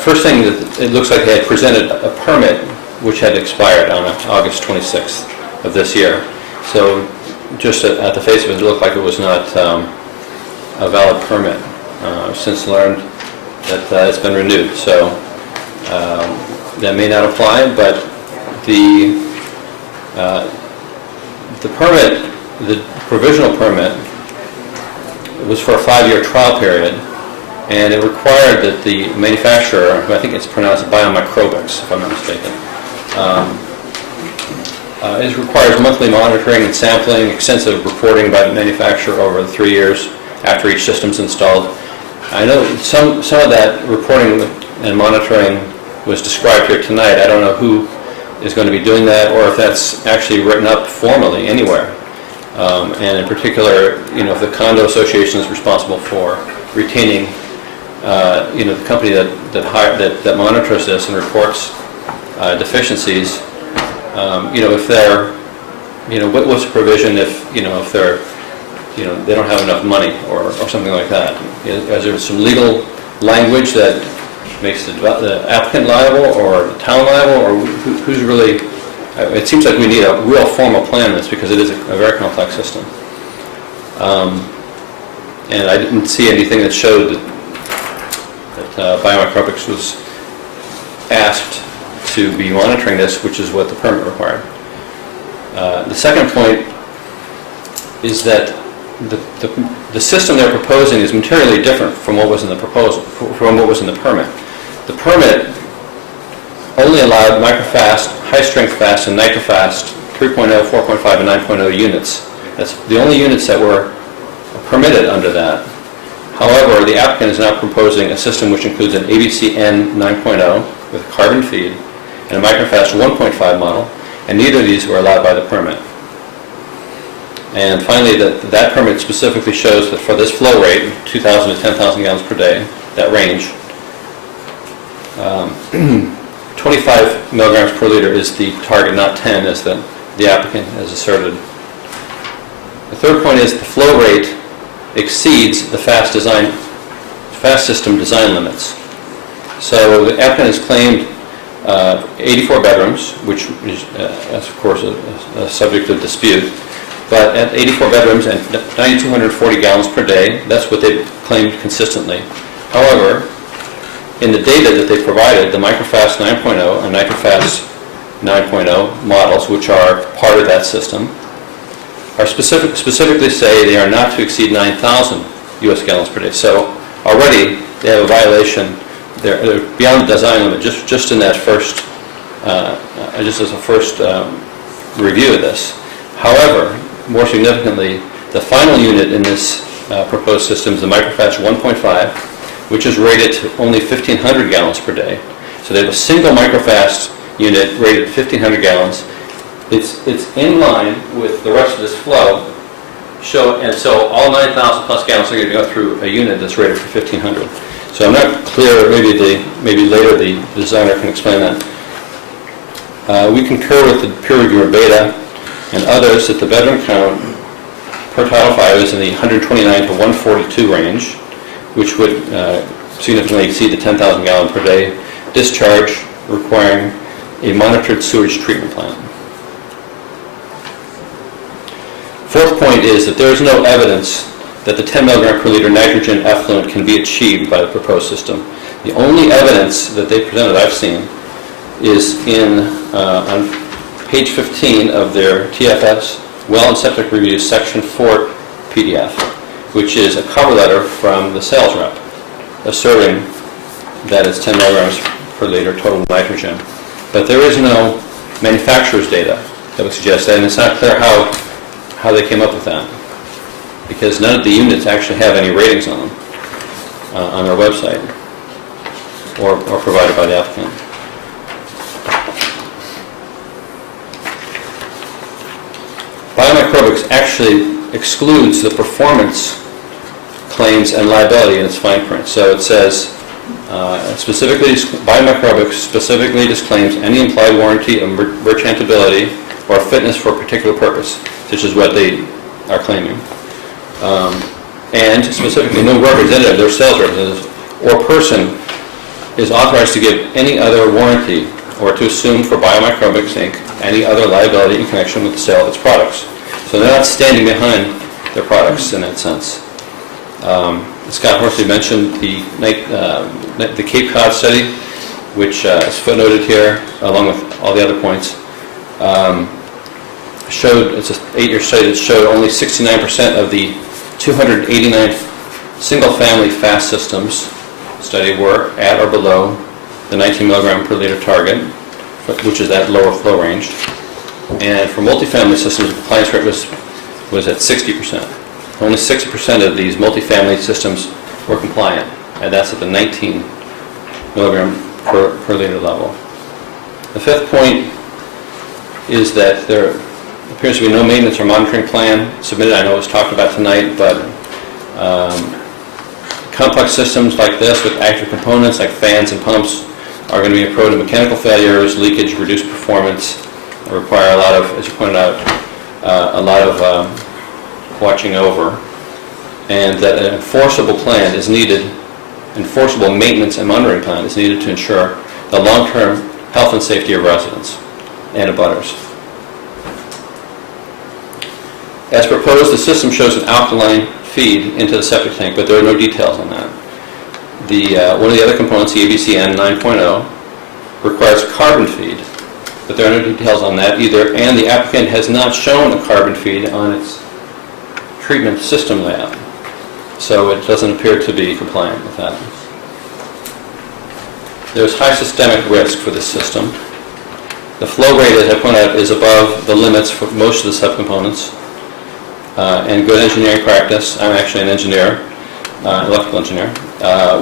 First thing, that it looks like they had presented a permit which had expired on August 26th of this year. So just at the face of it, it looked like it was not a valid permit. I've since learned that it's been renewed. So that may not apply, but the permit, the provisional permit, was for a 5-year trial period, and it required that the manufacturer, who I think it's pronounced Biomicrobics, if I'm not mistaken, it requires monthly monitoring and sampling, extensive reporting by the manufacturer over the 3 years after each system's installed. I know some of that reporting and monitoring was described here tonight. I don't know who is going to be doing that, or if that's actually written up formally anywhere. And in particular, if the condo association is responsible for retaining the company that monitors this and reports deficiencies, if they're, what's the provision if they're, they don't have enough money or something like that? Is there some legal language that makes the applicant liable or the town liable, or who's really? It seems like we need a real formal plan on this because it is a very complex system. And I didn't see anything that showed that Biomicrobics was asked to be monitoring this, which is what the permit required. The second point is that the system they're proposing is materially different from what was in the proposal, from what was in the permit. The permit only allowed microfast, high-strength fast, and nitrofast 3.0, 4.5, and 9.0 units. That's the only units that were permitted under that. However, the applicant is now proposing a system which includes an ABC-N 9.0 with a carbon feed and a microfast 1.5 model, and neither of these were allowed by the permit. And finally, that permit specifically shows that for this flow rate, 2,000 to 10,000 gallons per day, that range, 25 milligrams per liter is the target, not 10, as the applicant has asserted. The third point is the flow rate exceeds the fast system design limits. So the applicant has claimed 84 bedrooms, which is, of course, a subject of dispute. But at 84 bedrooms and 9,240 gallons per day, that's what they've claimed consistently. However, in the data that they provided, the Microfast 9.0 and Nitrofast 9.0 models, which are part of that system, are specifically say they are not to exceed 9,000 U.S. gallons per day. So already they have a violation. They're beyond the design limit just in that first, just as a first review of this. However, more significantly, the final unit in this proposed system is the Microfast 1.5, which is rated to only 1,500 gallons per day. So they have a single Microfast unit rated at 1,500 gallons. It's in line with the rest of this flow. And so all 9,000 plus gallons are going to go through a unit that's rated for 1,500. So I'm not clear. Maybe later the designer can explain that. We concur with the peer reviewer Beta and others that the bedroom count per Title V is in the 129 to 142 range, which would significantly exceed the 10,000 gallon per day discharge, requiring a monitored sewage treatment plant. Fourth point is that there is no evidence that the 10 milligram per liter nitrogen effluent can be achieved by the proposed system. The only evidence that they presented I've seen is on page 15 of their TFS Well and Septic Review Section 4 PDF, which is a cover letter from the sales rep asserting that it's 10 milligrams per liter total nitrogen. But there is no manufacturer's data that would suggest that, and it's not clear how they came up with that, because none of the units actually have any ratings on them on their website or provided by the applicant. Biomicrobics actually excludes the performance claims and liability in its fine print. So it says, Biomicrobics specifically disclaims any implied warranty of merchantability or fitness for a particular purpose, such as what they are claiming. And specifically, no representative, their sales representative, or person is authorized to give any other warranty or to assume for Biomicrobics, Inc. any other liability in connection with the sale of its products. So they're not standing behind their products in that sense. Scott Horsley mentioned the Cape Cod study, which is footnoted here, along with all the other points. It's an 8-year study that showed only 69% of the 289 single-family fast systems studied were at or below the 19 milligram per liter target, which is that lower flow range. And for multifamily systems, the compliance rate was at 60%. Only 60% of these multifamily systems were compliant, and that's at the 19 milligram per liter level. The fifth point is that there appears to be no maintenance or monitoring plan submitted. I know it was talked about tonight, but Complex systems like this with active components like fans and pumps are going to be prone to mechanical failures, leakage, reduced performance, require a lot of, as you pointed out, a lot of watching over, and that an enforceable plan is needed, enforceable maintenance and monitoring plan is needed to ensure the long-term health and safety of residents and abutters. As proposed, the system shows an alkaline feed into the septic tank, but there are no details on that. One of the other components, the ABCN 9.0, requires carbon feed, but there are no details on that either, and the applicant has not shown a carbon feed on its treatment system layout, so it doesn't appear to be compliant with that. There's high systemic risk for this system. The flow rate, as I pointed out, is above the limits for most of the subcomponents, and good engineering practice, I'm actually an engineer, electrical engineer,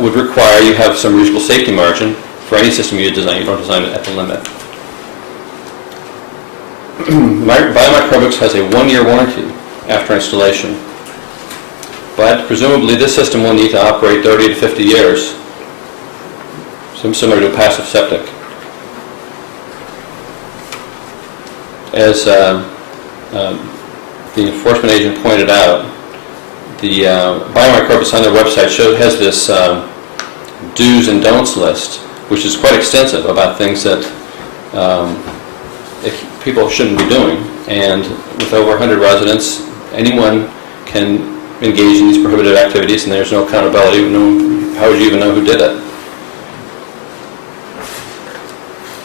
would require you have some reasonable safety margin for any system you design. You don't design it at the limit. Biomicrobics has a 1-year warranty after installation, but presumably this system will need to operate 30 to 50 years, similar to a passive septic. As the enforcement agent pointed out, the Biomicrobics on their website has this do's and don'ts list, which is quite extensive about things that people shouldn't be doing. And with over 100 residents, anyone can engage in these prohibited activities, and there's no accountability. How would you even know who did it?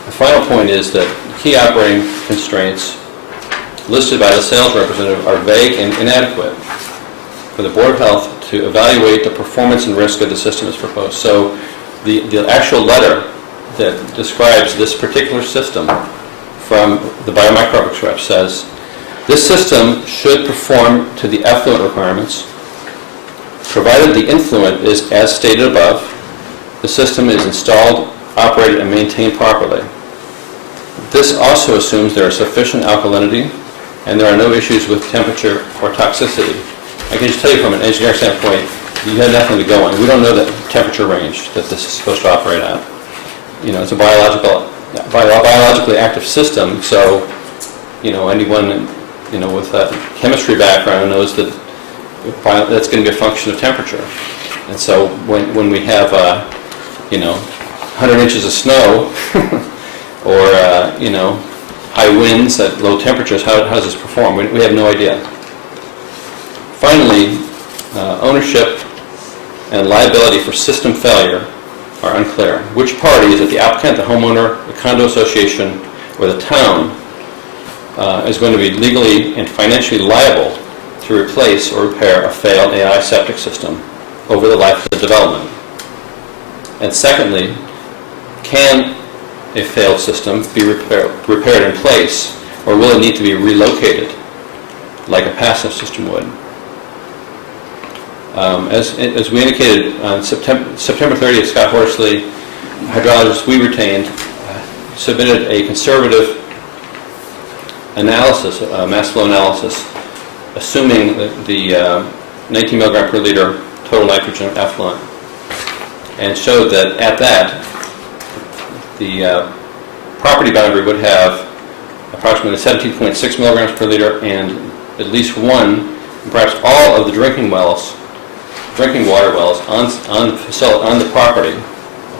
The final point is that key operating constraints listed by the sales representative are vague and inadequate for the Board of Health to evaluate the performance and risk of the system as proposed. So the actual letter that describes this particular system from the Biomicrobics rep says, this system should perform to the effluent requirements, provided the influent is as stated above, the system is installed, operated, and maintained properly. This also assumes there is sufficient alkalinity and there are no issues with temperature or toxicity. I can just tell you from an engineering standpoint, you had nothing to go on. We don't know the temperature range that this is supposed to operate at. You know, it's a biologically active system, so, you know, anyone, you know, with a chemistry background knows that that's going to be a function of temperature. And so when we have, you know, 100 inches of snow or, you know, high winds at low temperatures, how does this perform? We have no idea. Finally, ownership and liability for system failure are unclear. Which party, is it the applicant, the homeowner, the condo association, or the town, is going to be legally and financially liable to replace or repair a failed AI septic system over the life of the development? And secondly, can a failed system be repaired in place, or will it need to be relocated like a passive system would? As we indicated on September 30th, Scott Horsley, hydrologist we retained, submitted a conservative analysis, mass flow analysis, assuming the 19 milligram per liter total nitrogen effluent, and showed that at that, the property boundary would have approximately 17.6 milligrams per liter, and at least one, perhaps all of the drinking water wells on the property,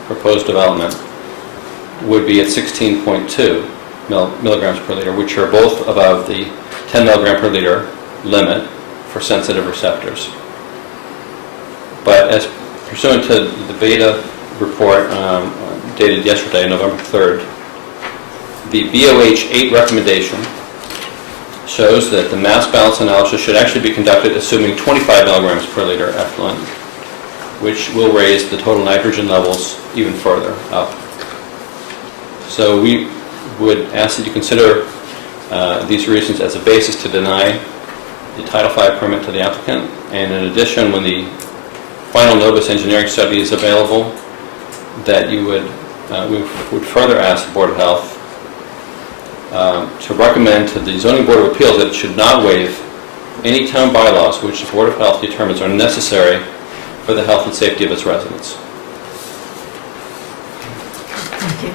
proposed development, would be at 16.2 milligrams per liter, which are both above the 10 milligram per liter limit for sensitive receptors. But as pursuant to the beta report dated yesterday, November 3rd, the BOH 8 recommendation shows that the mass balance analysis should actually be conducted assuming 25 milligrams per liter effluent, which will raise the total nitrogen levels even further up. So we would ask that you consider these reasons as a basis to deny the Title V permit to the applicant, and in addition, when the final Novus engineering study is available, that you would we would further ask the Board of Health to recommend to the Zoning Board of Appeals that it should not waive any town bylaws which the Board of Health determines are necessary for the health and safety of its residents. Thank you.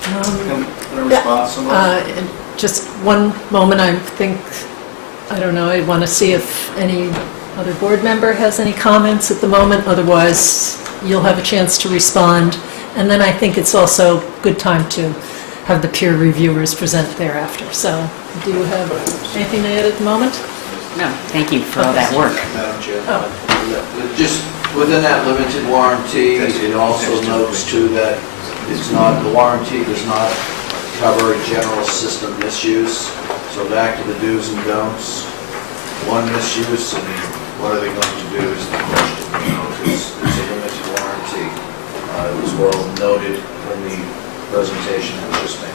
Can I respond to some of that? And just one moment, I don't know, I want to see if any other board member has any comments at the moment, otherwise you'll have a chance to respond. And then I think it's also a good time to have the peer reviewers present thereafter. So do you have anything to add at the moment? No, thank you for all that work. Madam Chair. Oh. Just within that limited warranty, it also notes too that it's not, the warranty does not cover general system misuse. So back to the do's and don'ts. One misuse, and what are they going to do is the question. You know, it's a limited warranty. It was well noted in the presentation that was just made.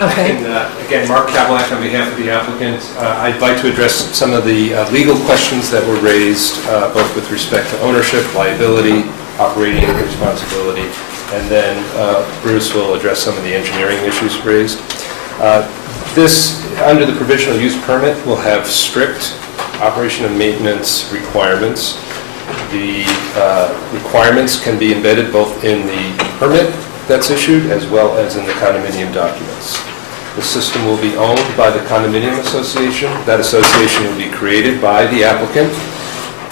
Again, Mark Kavalak on behalf of the applicant. I'd like to address some of the legal questions that were raised, both with respect to ownership, liability, operating responsibility, and then Bruce will address some of the engineering issues raised. This, under the provisional use permit, will have strict operation and maintenance requirements. The requirements can be embedded both in the permit that's issued as well as in the condominium documents. The system will be owned by the condominium association. That association will be created by the applicant.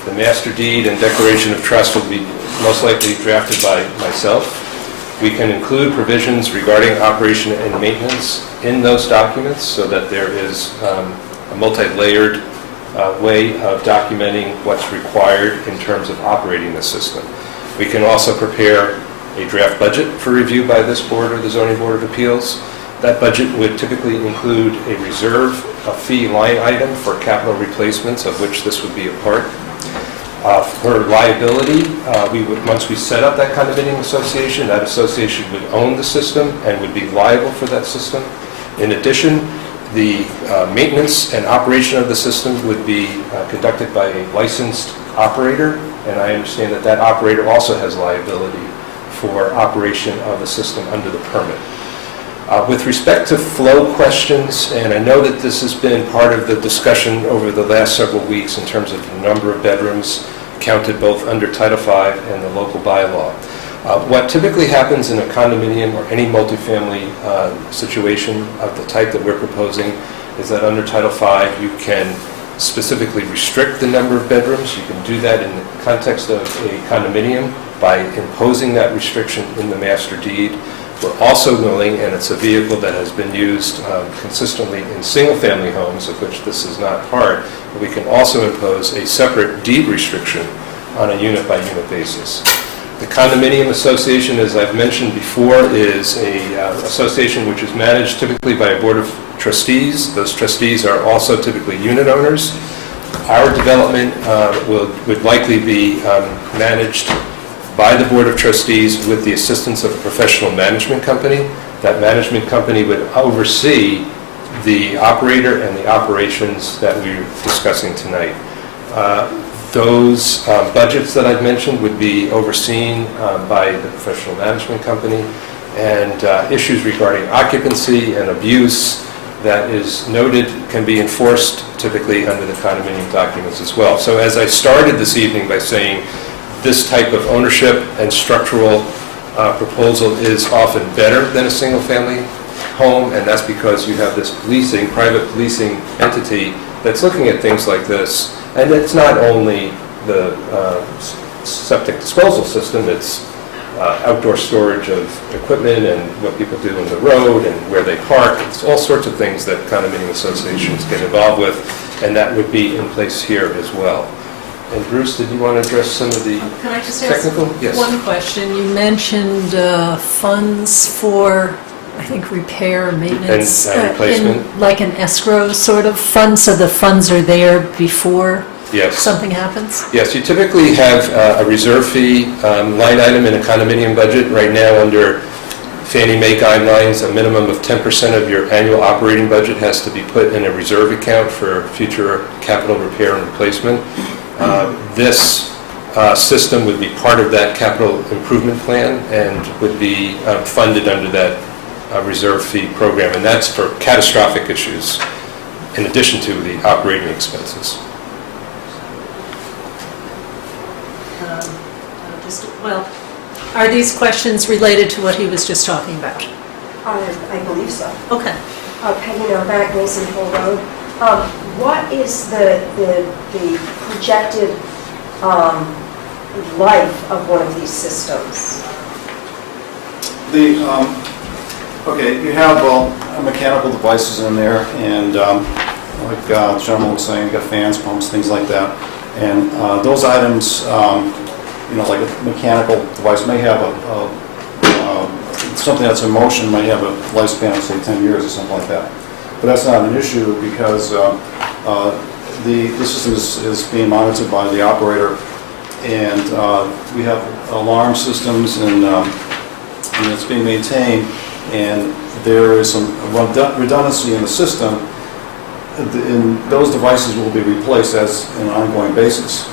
The master deed and declaration of trust will be most likely drafted by myself. We can include provisions regarding operation and maintenance in those documents so that there is a multi-layered way of documenting what's required in terms of operating the system. We can also prepare a draft budget for review by this board or the Zoning Board of Appeals. That budget would typically include a reserve, a fee line item for capital replacements, of which this would be a part. For liability, once we set up that condominium association, that association would own the system and would be liable for that system. In addition, the maintenance and operation of the system would be conducted by a licensed operator, and I understand that that operator also has liability for operation of the system under the permit. With respect to flow questions, and I know that this has been part of the discussion over the last several weeks in terms of the number of bedrooms counted both under Title V and the local bylaw. What typically happens in a condominium or any multifamily situation of the type that we're proposing is that under Title V you can specifically restrict the number of bedrooms. You can do that in the context of a condominium by imposing that restriction in the master deed. We're also willing, and it's a vehicle that has been used consistently in single-family homes, of which this is not part, but we can also impose a separate deed restriction on a unit-by-unit basis. The condominium association, as I've mentioned before, is an association which is managed typically by a board of trustees. Those trustees are also typically unit owners. Our development would likely be managed by the Board of Trustees with the assistance of a professional management company. That management company would oversee the operator and the operations that we're discussing tonight. Those budgets that I've mentioned would be overseen by the professional management company, and issues regarding occupancy and abuse that is noted can be enforced typically under the condominium documents as well. So as I started this evening by saying, this type of ownership and structural proposal is often better than a single-family home, and that's because you have this private policing entity that's looking at things like this. And it's not only the septic disposal system, it's outdoor storage of equipment and what people do on the road and where they park. It's all sorts of things that condominium associations get involved with, and that would be in place here as well. And Bruce, did you want to address some of the Can I just ask technical? Yes. one question? You mentioned funds for, I think, repair, maintenance. And replacement. In like an escrow sort of fund, so the funds are there before Yes. something happens? Yes, you typically have a reserve fee line item in a condominium budget. Right now, under Fannie Mae guidelines, a minimum of 10% of your annual operating budget has to be put in a reserve account for future capital repair and replacement. This system would be part of that capital improvement plan and would be funded under that reserve fee program, and that's for catastrophic issues. in addition to the operating expenses. Well, are these questions related to what he was just talking about? I believe so. Okay. Peggy Novak, Mason Hill Road. What is the projected life of one of these systems? Okay, you have mechanical devices in there, and like the gentleman was saying, you got fans, pumps, things like that. And those items, like a mechanical device may have something that's in motion might have a lifespan of, say, 10 years or something like that. But that's not an issue because the system is being monitored by the operator, and we have alarm systems, and it's being maintained, and there is some redundancy in the system, and those devices will be replaced as an ongoing basis.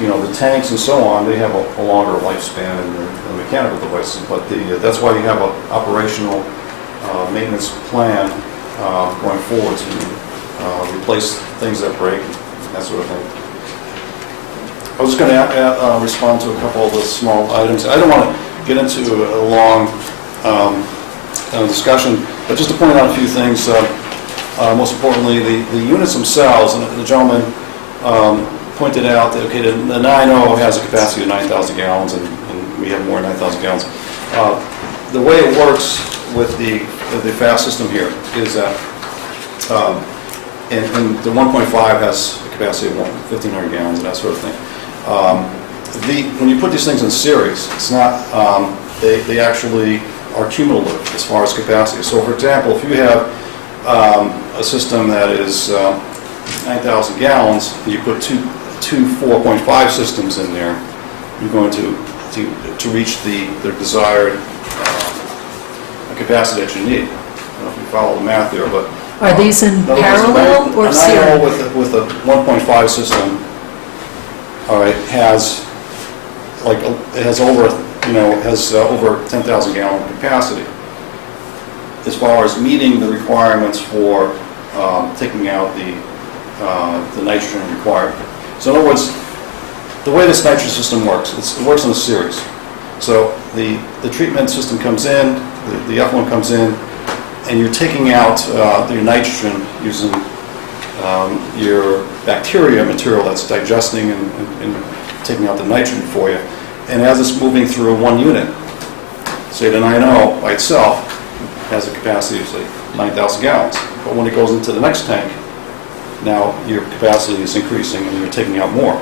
The tanks and so on, they have a longer lifespan than the mechanical devices, but that's why you have an operational maintenance plan going forward to replace things that break, that sort of thing. I was going to respond to a couple of the small items. I don't want to get into a long discussion, but just to point out a few things. Most importantly, the units themselves, and the gentleman pointed out that, okay, the 9.0 has a capacity of 9,000 gallons, and we have more than 9,000 gallons. The way it works with the fast system here is that, and the 1.5 has a capacity of 1,500 gallons and that sort of thing. When you put these things in series, it's not, they actually are cumulative as far as capacity. So for example, if you have a system that is 9,000 gallons, and you put two 4.5 systems in there, you're going to reach the desired capacity that you need. I don't know if you follow the math there, but... Are these in parallel or serial? serial? With a 1.5 system, all right, has over 10,000 gallon capacity. As far as meeting the requirements for taking out the nitrogen required. So in other words, the way this nitrogen system works, it works in a series. So the treatment system comes in, the effluent comes in, and you're taking out the nitrogen using your bacteria material that's digesting and taking out the nitrogen for you. And as it's moving through one unit, say the 9.0 by itself has a capacity of, say, 9,000 gallons. But when it goes into the next tank, now your capacity is increasing and you're taking out more.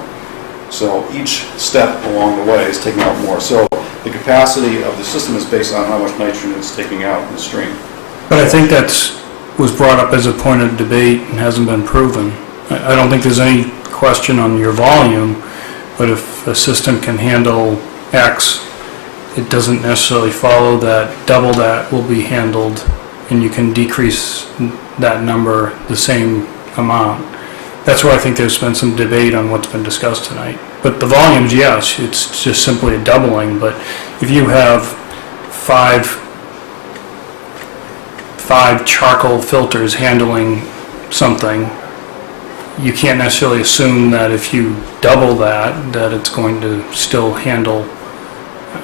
So each step along the way is taking out more. So the capacity of the system is based on how much nitrogen it's taking out in the stream. But I think was brought up as a point of debate and hasn't been proven. I don't think there's any question on your volume, but if a system can handle X, it doesn't necessarily follow that double that will be handled, and you can decrease that number the same amount. That's where I think there's been some debate on what's been discussed tonight. But the volumes, yes, it's just simply a doubling, but if you have five charcoal filters handling something, you can't necessarily assume that if you double that it's going to still handle.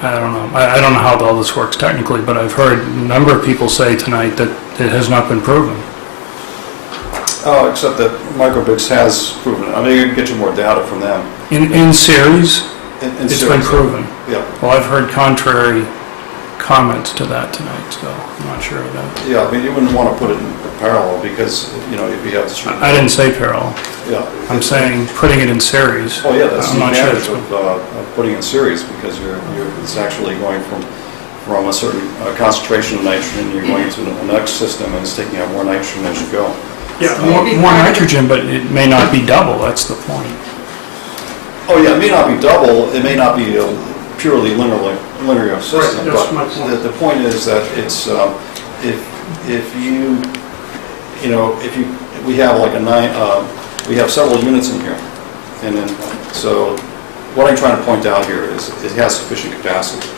I don't know. I don't know how all this works technically, but I've heard a number of people say tonight that it has not been proven. Oh, except that Microbix has proven it. I mean, you can get you more data from them. In series, it's been proven. Yeah. Well, I've heard contrary comments to that tonight, so I'm not sure of that. Yeah, I mean, you wouldn't want to put it in parallel because, if you have this... I didn't say parallel. Yeah. I'm saying putting it in series. Oh, yeah, that's I'm the not sure advantage of putting it in series because it's actually going from a certain concentration of nitrogen, you're going into the next system and it's taking out more nitrogen as you go. Yeah, more nitrogen, but it may not be double, that's the point. Oh, yeah, it may not be double, it may not be a purely linear system, Right, that's but my point. the point is that it's, we have like we have several units in here, and then, so what I'm trying to point out here is it has sufficient capacity.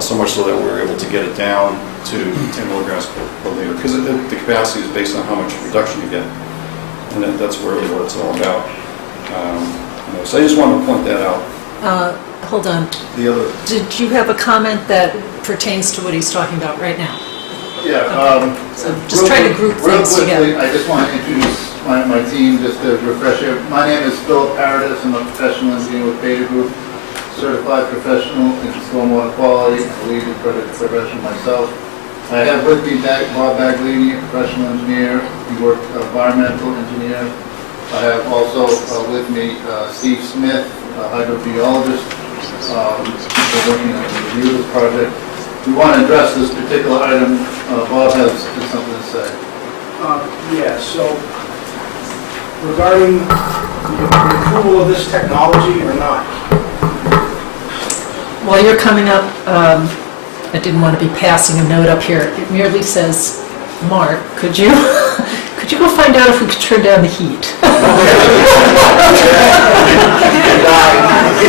so much so that we were able to get it down to 10 milligrams per liter, because the capacity is based on how much reduction you get, and that's really what it's all about. So I just wanted to point that out. Hold on. The other, Did you have a comment that pertains to what he's talking about right now? Yeah. So just try to group things Real quickly, together. I just want to introduce my team, just to refresh you. My name is Philip Paradis. I'm a professional engineer with Beta Group, certified professional in stormwater quality, and lead project professional myself. I have with me Bob Baglini, a professional engineer. He worked environmental engineer. I have also with me Steve Smith, a hydrogeologist, working on the review of this project. We want to address this particular item. Bob has something to say. Yeah, so regarding the approval of this technology or not? While you're coming up, I didn't want to be passing a note up here. It merely says, Mark, could you go find out if we could turn down the heat?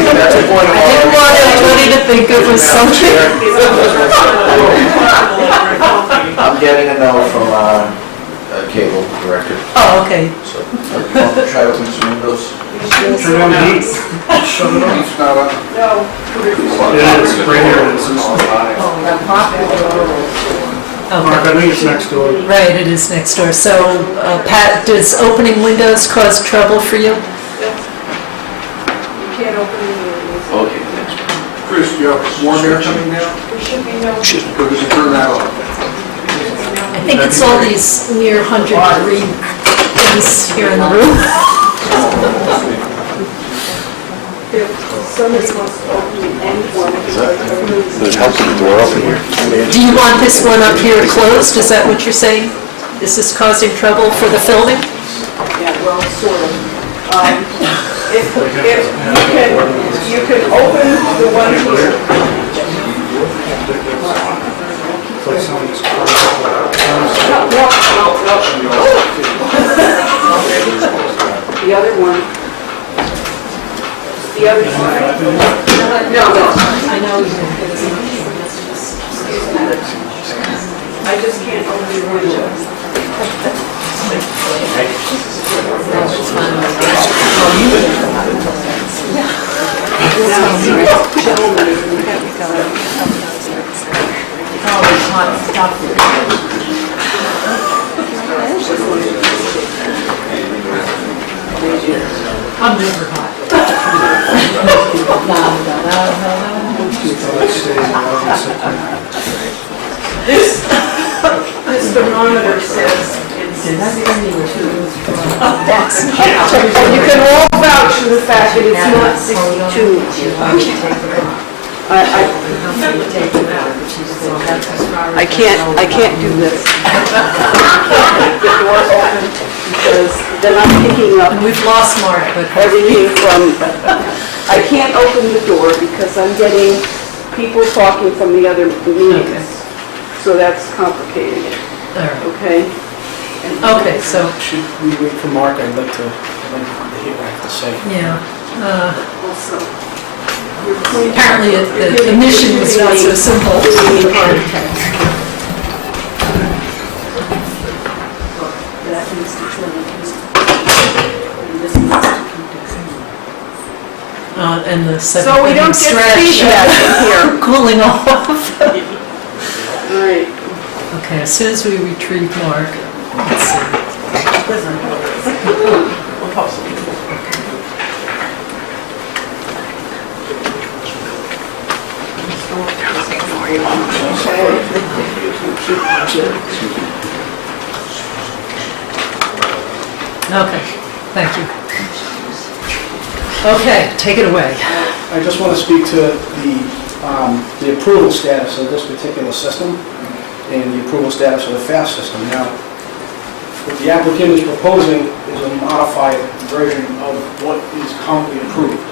That's a point of I didn't want anybody to think it was something. I'm getting a note from a cable director. Oh, okay. So, you want to try opening some windows? Turn on the heat. Shut it off. He's not on. It is, right here it is. Mark, I think it's next door. Right, it is next door. So, Pat, does opening windows cause trouble for you? You can't open the windows. Okay, thanks. Chris, you have warm air coming down? There should be no. Or does it turn that off? I think it's all these near 100-degree things here in the room. If somebody wants to open the end one. There's help with the door open here. Do you want this one up here closed? Is that what you're saying? Is this causing trouble for the filming? Yeah, well, sort of. If you can open the one here. It's like someone's The other one. The other side. No. I know. I just can't open the window. Oh, it's hot stuff. I'm never hot. This thermometer says it's 62. You can all vouch for the fact that it's not 62. I can't do this. The door open because then I'm picking up And we've lost Mark, but everything from, I can't open the door because I'm getting people talking from the other meetings. So that's complicating it, all right. okay? Okay, so, Should we wait for Mark? I'd like to hear what I have to say. yeah. Also, Apparently, the mission was not so simple. that needs to turn And the So we don't get stretch, feedback in here. cooling off. All right. Okay, as soon as we retrieve Mark, let's see. Okay, thank you. Okay, take it away. I just want to speak to the approval status of this particular system and the approval status of the FAST system. Now, what the applicant is proposing is a modified version of what is currently approved.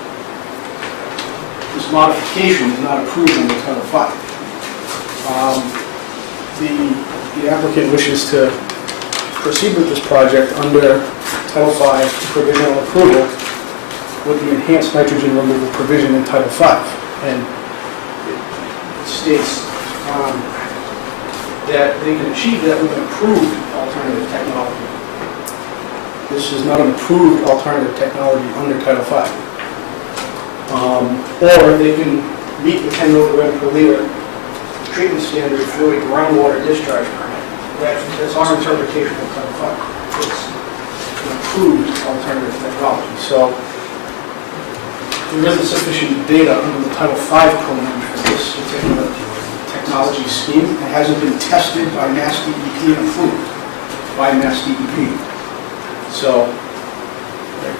This modification is not approved under Title V. The applicant wishes to proceed with this project under Title V provisional approval with the enhanced nitrogen removal provision in Title V. And it's states that they can achieve that with an approved alternative technology. This is not an approved alternative technology under Title V. Or they can meet the 10 milligram per liter treatment standard for a groundwater discharge permit. That's our interpretation of Title V. It's an approved alternative technology. So there isn't sufficient data under the Title V program for this particular technology scheme. It hasn't been tested by Mass DEP and approved by Mass DEP. So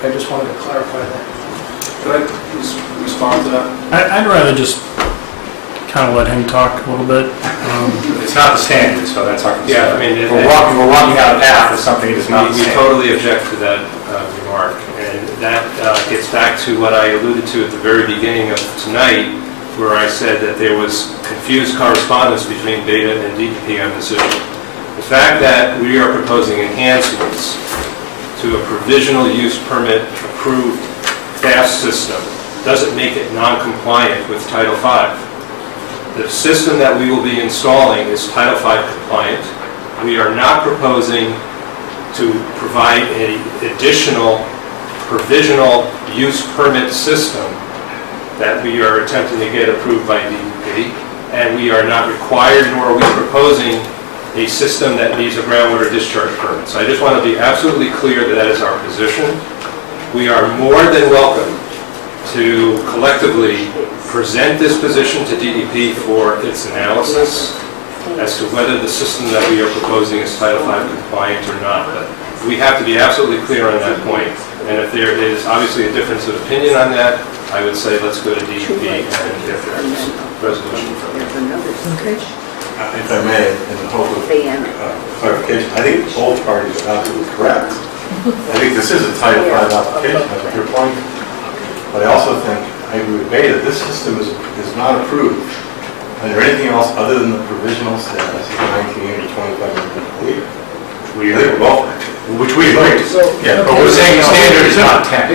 I just wanted to clarify that. Could I respond to that? I'd rather just kind of let him talk a little bit. It's not the standard, so that's our concern. Yeah, I mean, We're walking down a path of something that is not the We standard. totally object to that remark, and that gets back to what I alluded to at the very beginning of tonight, where I said that there was confused correspondence between Beta and DEP on this issue. The fact that we are proposing enhancements to a provisional use permit approved FAST system doesn't make it non-compliant with Title V. The system that we will be installing is Title V compliant. We are not proposing to provide an additional provisional use permit system that we are attempting to get approved by DEP, and we are not required, nor are we proposing a system that needs a groundwater discharge permit. So I just want to be absolutely clear that that is our position. We are more than welcome to collectively present this position to DEP for its analysis as to whether the system that we are proposing is Title V compliant or not. But we have to be absolutely clear on that point. And if there is obviously a difference of opinion on that, I would say let's go to DEP and get their resolution from them. Okay. If I may, in the hope of clarification, I think both parties are absolutely correct. I think this is a Title V application, that's what your point. But I also think, I agree with Beta, this system is not approved under anything else other than the provisional status of 19 or 25 million per liter. We I think we're both. Which we agree. Yeah, But we're saying the standard is not 10.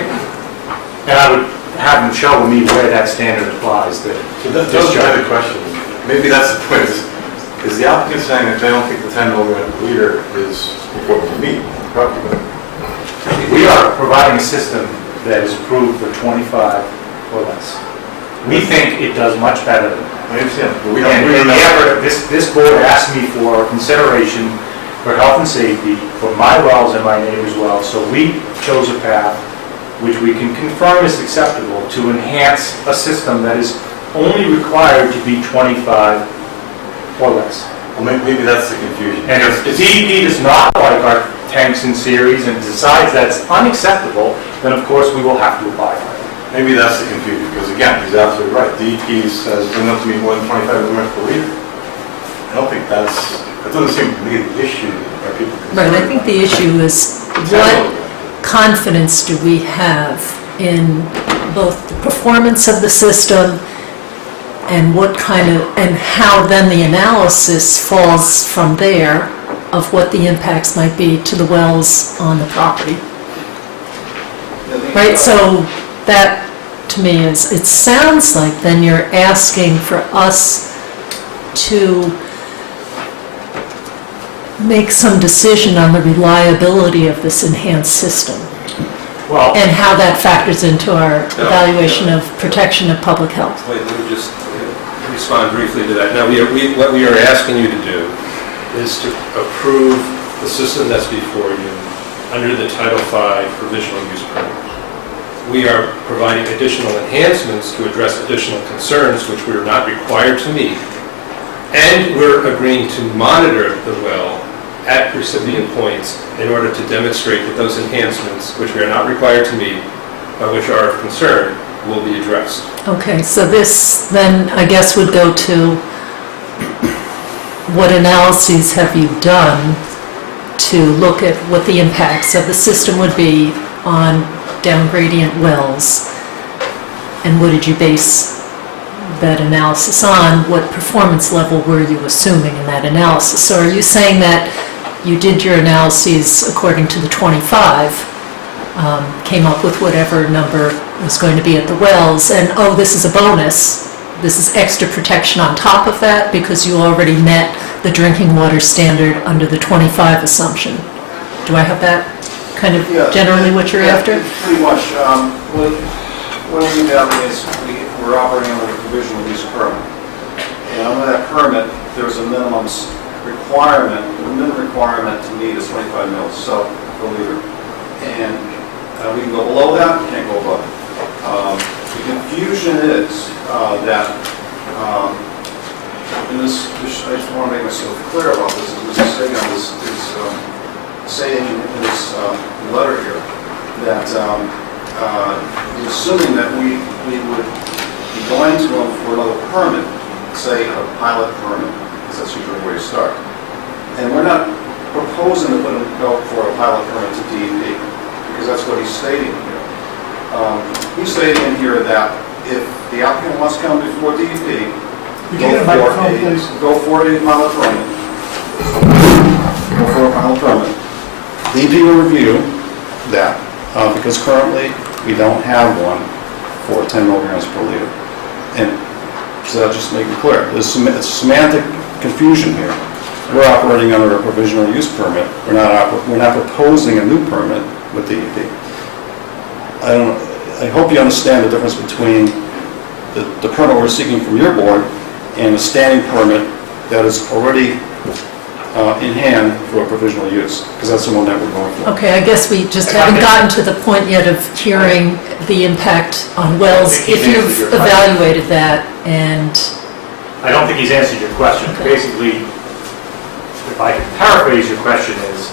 And I would have them show me where that standard applies. So that does drive the question. Maybe that's the point. Is the applicant saying that they don't think the 10 milligram per liter is important to meet? We are providing a system that is approved for 25 or less. We think it does much better than that. I understand, but we And don't the effort, this board asked me for consideration for health and safety for my wells and my neighbor's wells, so we chose a path which we can confirm is acceptable to enhance a system that is only required to be 25 or less. Well, maybe that's the confusion. And if the DEP does not like our tanks in series and decides that's unacceptable, then of course we will have to abide by it. Maybe that's the confusion, because again, he's absolutely right. DEP says it doesn't have to be more than 25 milligrams per liter. I don't think that doesn't seem to be the issue that people concerned. Right, I think the issue is what confidence do we have in both the performance of the system and what kind of, and how then the analysis falls from there of what the impacts might be to the wells on the property. Right, so that to me is, it sounds like then you're asking for us to make some decision on the reliability of this enhanced system Well, and how that factors into our evaluation of protection of public health. Wait, let me just respond briefly to that. Now, what we are asking you to do is to approve the system that's before you under the Title V provisional use permit. We are providing additional enhancements to address additional concerns which we're not required to meet. And we're agreeing to monitor the well at recipient points in order to demonstrate that those enhancements, which we are not required to meet, but which are of concern, will be addressed. Okay, so this then, I guess, would go to what analyses have you done to look at what the impacts of the system would be on down gradient wells? And what did you base that analysis on? What performance level were you assuming in that analysis? So are you saying that you did your analyses according to the 25, came up with whatever number was going to be at the wells, and oh, this is a bonus, this is extra protection on top of that because you already met the drinking water standard under the 25 assumption. Do I have that kind of generally what you're after? Pretty much. What we have is we're operating under a provisional use permit. And under that permit, there's a minimum requirement, the minimum requirement to meet is 25 mils per liter. And we can go below that, we can't go above it. The confusion is that, and this, I just want to make myself clear about this, is Mr. Sagan is saying in this letter here that he's assuming that we would be going to him for another permit, say a pilot permit, because that's usually where you start. And we're not proposing to put him go for a pilot permit to DEP, because that's what he's stating here. He's stating in here that if the applicant wants to come before DEP, go for a pilot permit. Go for a pilot permit. DEP will review that, because currently we don't have one for 10 milligrams per liter. And so that just make it clear. There's semantic confusion here. We're operating under a provisional use permit. We're not proposing a new permit with DEP. I hope you understand the difference between the permit we're seeking from your board and a standing permit that is already in hand for a provisional use, because that's the one that we're going for. Okay, I guess we just haven't gotten to the point yet of hearing the impact on wells, if you've evaluated that, and... I don't think he's answered your question. Okay. Basically, if I can paraphrase your question is,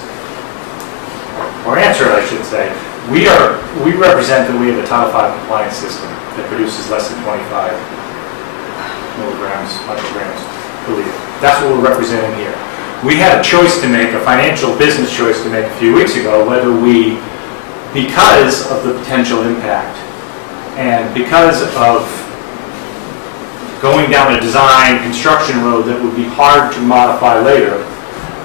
or answer it, I should say, we represent that we have a Title V compliance system that produces less than 25 micrograms per liter. That's what we're representing here. We had a choice to make, a financial business choice to make a few weeks ago, whether we, because of the potential impact and because of going down a design construction road that would be hard to modify later,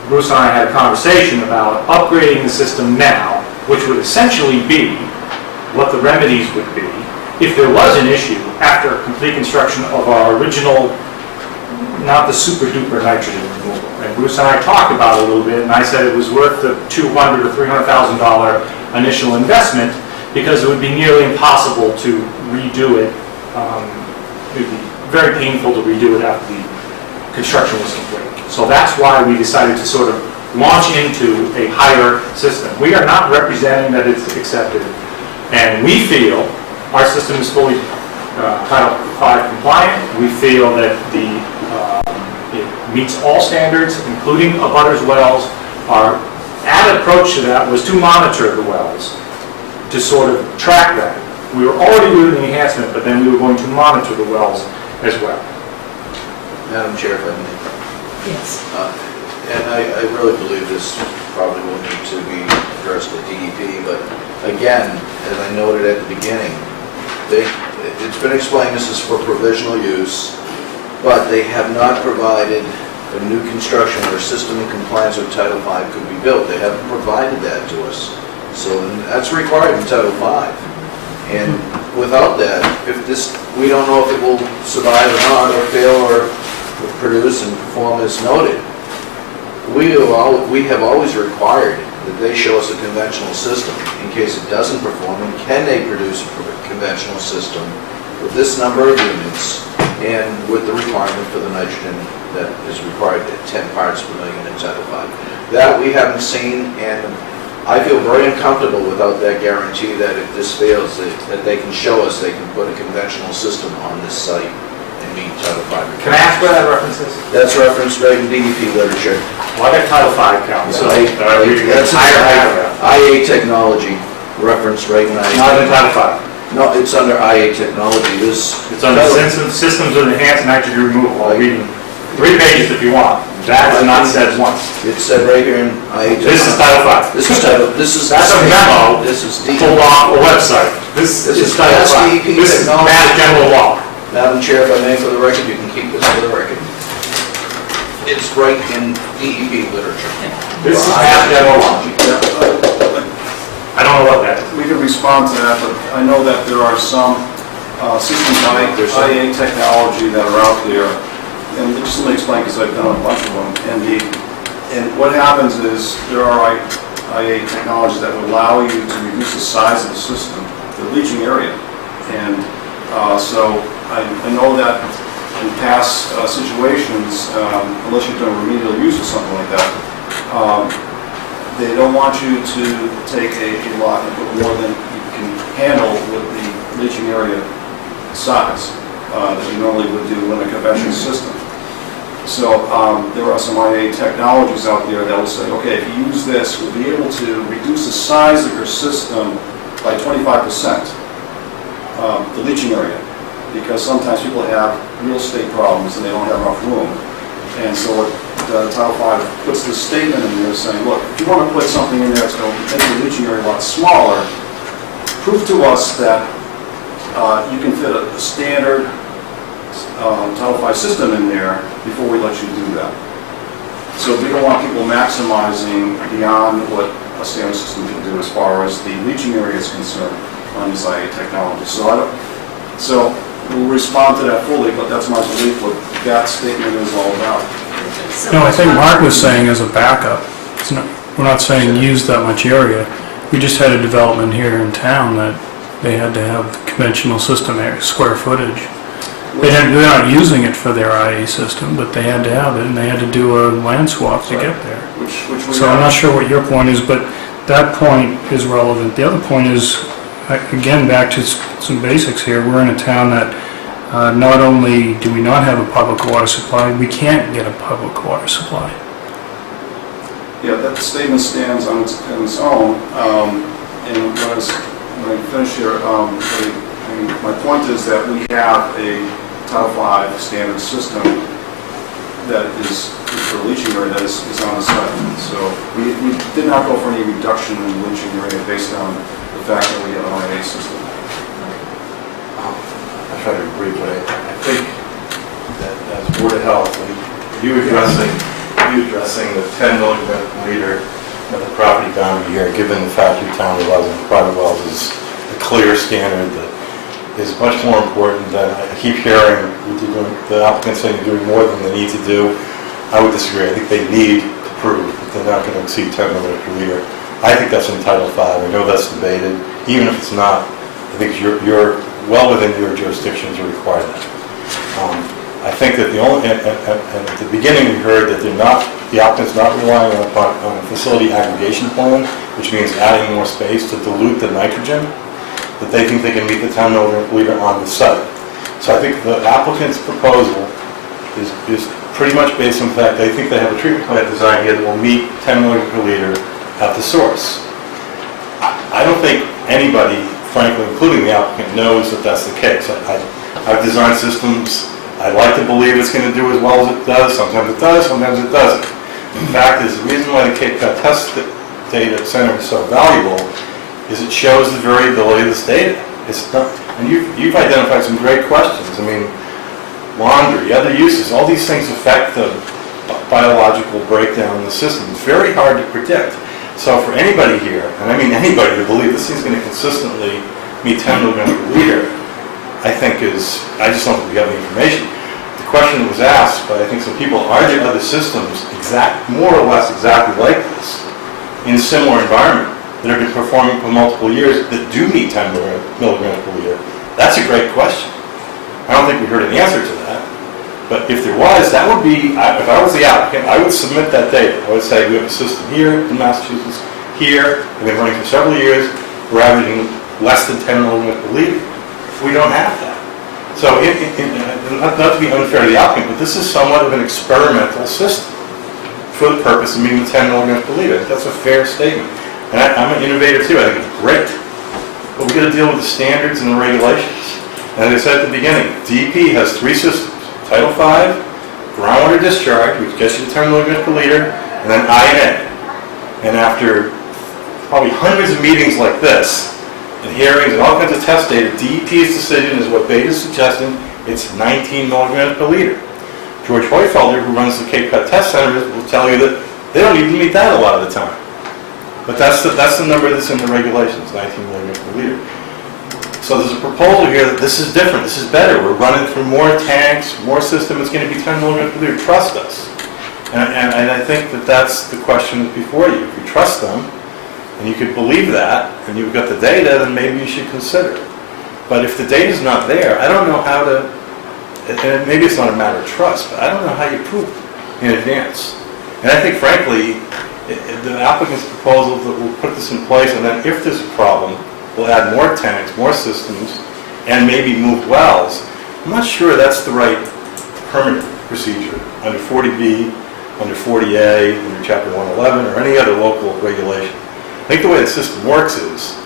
Bruce and I had a conversation about upgrading the system now, which would essentially be what the remedies would be if there was an issue after complete construction of our original, not the super duper nitrogen removal. And Bruce and I talked about it a little bit, and I said it was worth the $200,000 to $300,000 initial investment because it would be nearly impossible to redo it. It would be very painful to redo it after the construction was complete. So that's why we decided to sort of launch into a higher system. We are not representing that it's accepted, and we feel our system is fully Title V compliant. We feel that it meets all standards, including abutters wells. Our added approach to that was to monitor the wells, to sort of track that. We were already doing the enhancement, but then we were going to monitor the wells as well. Madam Chair, if I may. Yes. And I really believe this probably will need to be addressed at DEP, but again, as I noted at the beginning, it's been explained this is for provisional use, but they have not provided a new construction or a system in compliance with Title V could be built. They haven't provided that to us. So that's required in Title V. And without that, we don't know if it will survive or not, or fail, or produce and perform as noted. We have always required that they show us a conventional system in case it doesn't perform, and can they produce a conventional system with this number of units and with the requirement for the nitrogen that is required at 10 parts per million in Title V. That we haven't seen, and I feel very uncomfortable without that guarantee that if this fails, that they can show us they can put a conventional system on this site and meet Title V. Can I ask where that reference is? That's referenced right in DEP literature. Well, I got Title V count, so That's IA technology, referenced right in IA. Not in Title V. No, it's under IA technology. It's under systems of enhanced nitrogen removal. I'll read 3 pages if you want. That is not said once. It's said right here in IA. This is Title V. That's a memo. This is pulled off a website. This is Title V. This is Mass General Law. Madam Chair, if I may, for the record, you can keep this for the record. It's right in DEP literature. This is Mass General Law. I don't know what that is. We could respond to that, but I know that there are some systems IA technology that are out there, and just let me explain because I've done a bunch of them, and what happens is there are IA technologies that will allow you to reduce the size of the system, the leaching area, and so I know that in past situations, unless you've done remedial use or something like that, they don't want you to take a lot and put more than you can handle with the leaching area size that you normally would do in a conventional system. So there are some IA technologies out there that will say, okay, if you use this, we'll be able to reduce the size of your system by 25%, the leaching area, because sometimes people have real estate problems and they don't have enough room. And so what Title V puts this statement in there saying, look, if you want to put something in there that's going to make the leaching area a lot smaller, prove to us that you can fit a standard Title V system in there before we let you do that. So we don't want people maximizing beyond what a standard system can do as far as the leaching area is concerned on this IA technology. So we'll respond to that fully, but that's my belief what that statement is all about. No, I think Mark was saying as a backup, we're not saying use that much area. We just had a development here in town that they had to have conventional system square footage. They're not using it for their IA system, but they had to have it, and they had to do a land swap to get there. So I'm not sure what your point is, but that point is relevant. The other point is, again, back to some basics here. We're in a town that not only do we not have a public water supply, we can't get a public water supply. Yeah, that statement stands on its own. And when I finish here, my point is that we have a Title V standard system that is for leaching area that is on the site. So we did not go for any reduction in leaching area based on the fact that we have an IA system. I try to agree, but I think that as Board of Health, you addressing the 10 milligram per liter of the property boundary here, given the fact your town wells and private wells is a clear standard that is much more important than I keep hearing the applicants saying they're doing more than they need to do. I would disagree. I think they need to prove that they're not going to exceed 10 milligrams per liter. I think that's in Title V. I know that's debated. Even if it's not, I think you're well within your jurisdiction to require that. I think that and at the beginning we heard that the applicant's not relying on a facility aggregation plan, which means adding more space to dilute the nitrogen, that they think they can meet the 10 milligram per liter on the site. So I think the applicant's proposal is pretty much based on the fact they think they have a treatment plant design here that will meet 10 milligrams per liter at the source. I don't think anybody, frankly, including the applicant, knows that that's the case. I've designed systems. I like to believe it's going to do as well as it does. Sometimes it does, sometimes it doesn't. The fact is, the reason why the Cape Cod Test Data Center is so valuable is it shows the variability of this data. It's not, and you've identified some great questions. I mean, laundry, other uses, all these things affect the biological breakdown in the system. It's very hard to predict. So for anybody here, and I mean anybody, to believe this thing's going to consistently meet 10 milligrams per liter, I think I just don't think we have the information. The question that was asked by I think some people, are there other systems more or less exactly like this in a similar environment that have been performing for multiple years that do meet 10 milligrams per liter? That's a great question. I don't think we heard an answer to that. But if there was, that would be, if I was the applicant, I would submit that data. I would say we have a system here in Massachusetts, here, we've been running for several years, we're averaging less than 10 milligrams per liter. We don't have that. So, not to be unfair to the applicant, but this is somewhat of an experimental system for the purpose of meeting the 10 milligrams per liter. That's a fair statement. And I'm an innovator too, I think it's great. But we've got to deal with the standards and the regulations. And as I said at the beginning, DEP has 3 systems. Title V, groundwater discharge, which gets you to 10 milligrams per liter, and then INA. And after probably hundreds of meetings like this, and hearings and all kinds of test data, DEP's decision is what Beta's suggesting, it's 19 milligrams per liter. George Hoyfelder, who runs the Cape Cod Test Center, will tell you that they don't even meet that a lot of the time. But that's the number that's in the regulations, 19 milligrams per liter. So there's a proposal here that this is different, this is better, we're running through more tanks, more system, it's gonna be 10 millimeter per liter, trust us. And I think that that's the question before you. If you trust them, and you could believe that, and you've got the data, then maybe you should consider it. But if the data's not there, I don't know how to, and maybe it's not a matter of trust, but I don't know how you prove it in advance. And I think frankly, the applicant's proposal that we'll put this in place, and then if there's a problem, we'll add more tanks, more systems, and maybe move wells. I'm not sure that's the right permit procedure under 40B, under 40A, under Chapter 111, or any other local regulation. I think the way the system works is,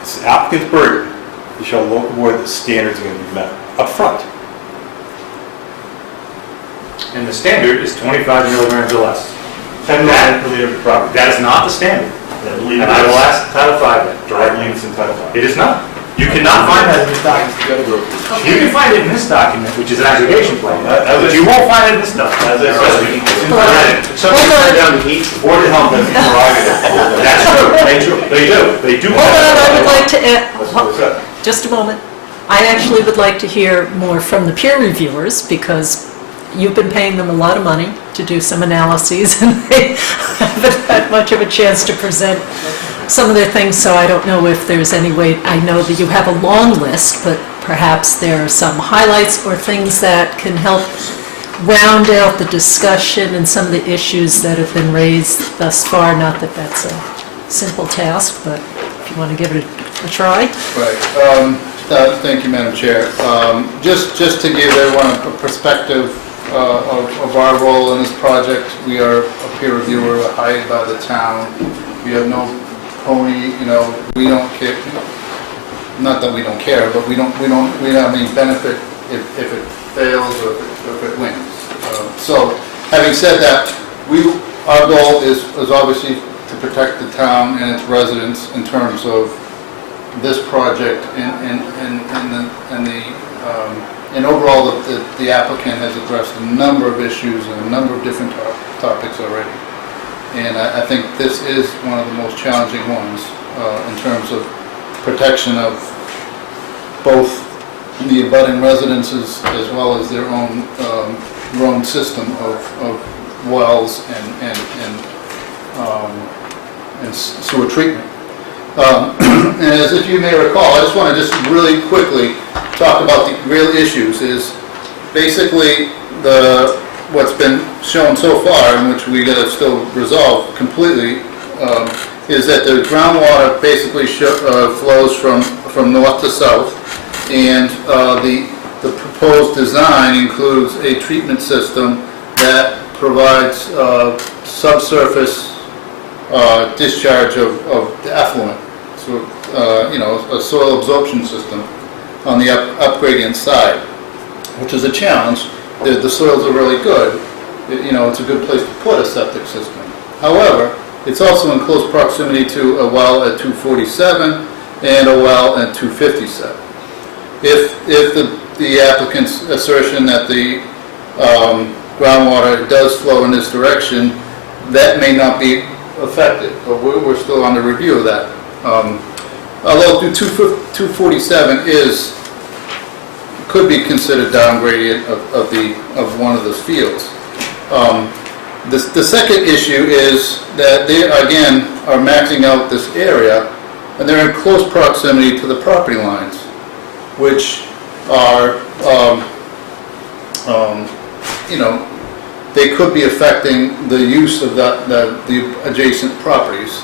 it's the applicant's burden to show the local board that standards are going to be met up front. And the standard is 25 milligrams or less. 10 milligrams per liter per property. That is not the standard. I believe And it I will is. ask Title V that I directly. believe it's in Title V. It is not. You cannot find that in this document. You can find it in this document, which is an aggregation plan, but you won't find it in this document. As I said, Something turned down the heat. Board of Health has the prerogative. That's true. They do. They do. Hold on, I would like to add, That's what I said. just a moment. I actually would like to hear more from the peer reviewers, because you've been paying them a lot of money to do some analyses, and they haven't had much of a chance to present some of their things, so I don't know if there's any way, I know that you have a long list, but perhaps there are some highlights or things that can help round out the discussion and some of the issues that have been raised thus far. Not that that's a simple task, but if you want to give it a try. Right. Thank you, Madam Chair. Just to give everyone a perspective of our role in this project, we are a peer reviewer hired by the town. We have no pony, we don't care. Not that we don't care, but we don't have any benefit if it fails or if it wins. So, having said that, our goal is obviously to protect the town and its residents in terms of this project and overall the applicant has addressed a number of issues and a number of different topics already. And I think this is one of the most challenging ones in terms of protection of both the abutting residences as well as their own system of wells and sewer treatment. And as if you may recall, I just want to just really quickly talk about the real issues. Is basically what's been shown so far, and which we got to still resolve completely, is that the groundwater basically flows from north to south, and the proposed design includes a treatment system that provides subsurface discharge of the effluent, so a soil absorption system on the up gradient side, which is a challenge. The soils are really good. It's a good place to put a septic system. However, it's also in close proximity to a well at 247 and a well at 257. If the applicant's assertion that the groundwater does flow in this direction, that may not be affected, but we're still under review of that. Although 247 could be considered down gradient of one of those fields. The second issue is that they again are maxing out this area, and they're in close proximity to the property lines, which are they could be affecting the use of the adjacent properties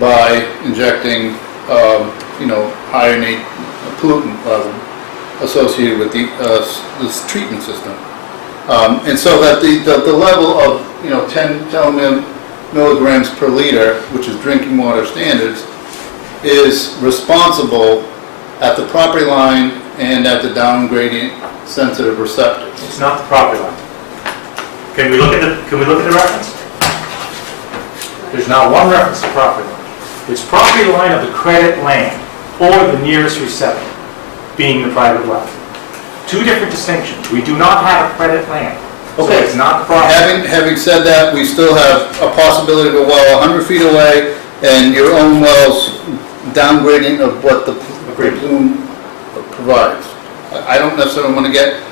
by injecting higher pollutant level associated with this treatment system. And so that the level of 10 milligrams per liter, which is drinking water standards, is responsible at the property line and at the down gradient sensitive receptors. It's not the property line. Can we look at the reference? There's not one reference to property line. It's property line of the credit land or the nearest receptor, being the private well. Two different distinctions. We do not have a credit land. So it's not the property. Having said that, we still have a possibility of a well 100 feet away, and your own well's downgrading of what the plume provides. I don't necessarily want to get,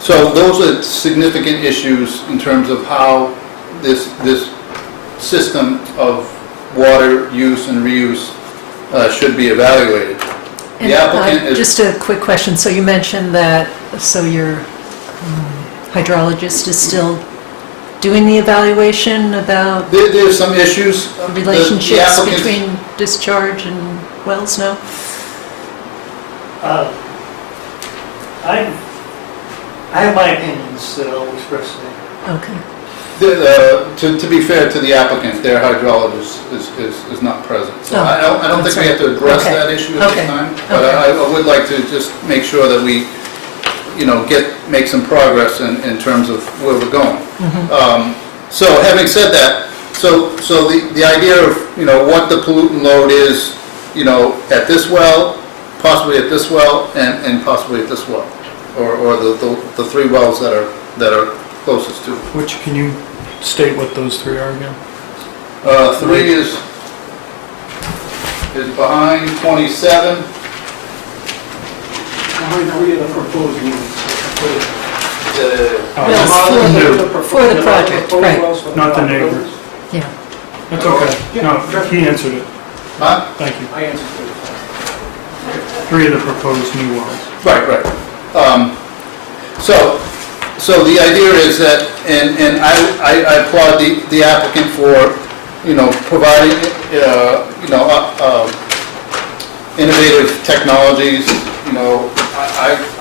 so those are significant issues in terms of how this system of water use and reuse should be evaluated. And, The applicant is... just a quick question. So you mentioned that, so your hydrologist is still doing the evaluation about There's some issues. relationships The applicants- between discharge and wells now? I have my opinions that I'll express today. Okay. To be fair to the applicant, their hydrologist is not present. So Oh, I don't think that's we have to right. address Okay. that issue at Okay. this time. But Okay. I would like to just make sure that we, make some progress in terms of where we're going. So having said that, so the idea of, what the pollutant load is, at this well, possibly at this well, and possibly at this well, or the three wells that are closest to. Which, can you state what those three are again? 3 is behind 27. Behind 3 of the proposed units. Wells for the project, right. Not the neighbors. Yeah. That's okay. No, he answered it. Huh? Thank you. I answered it. 3 of the proposed new wells. Right. So the idea is that, and I applaud the applicant for, providing, innovative technologies.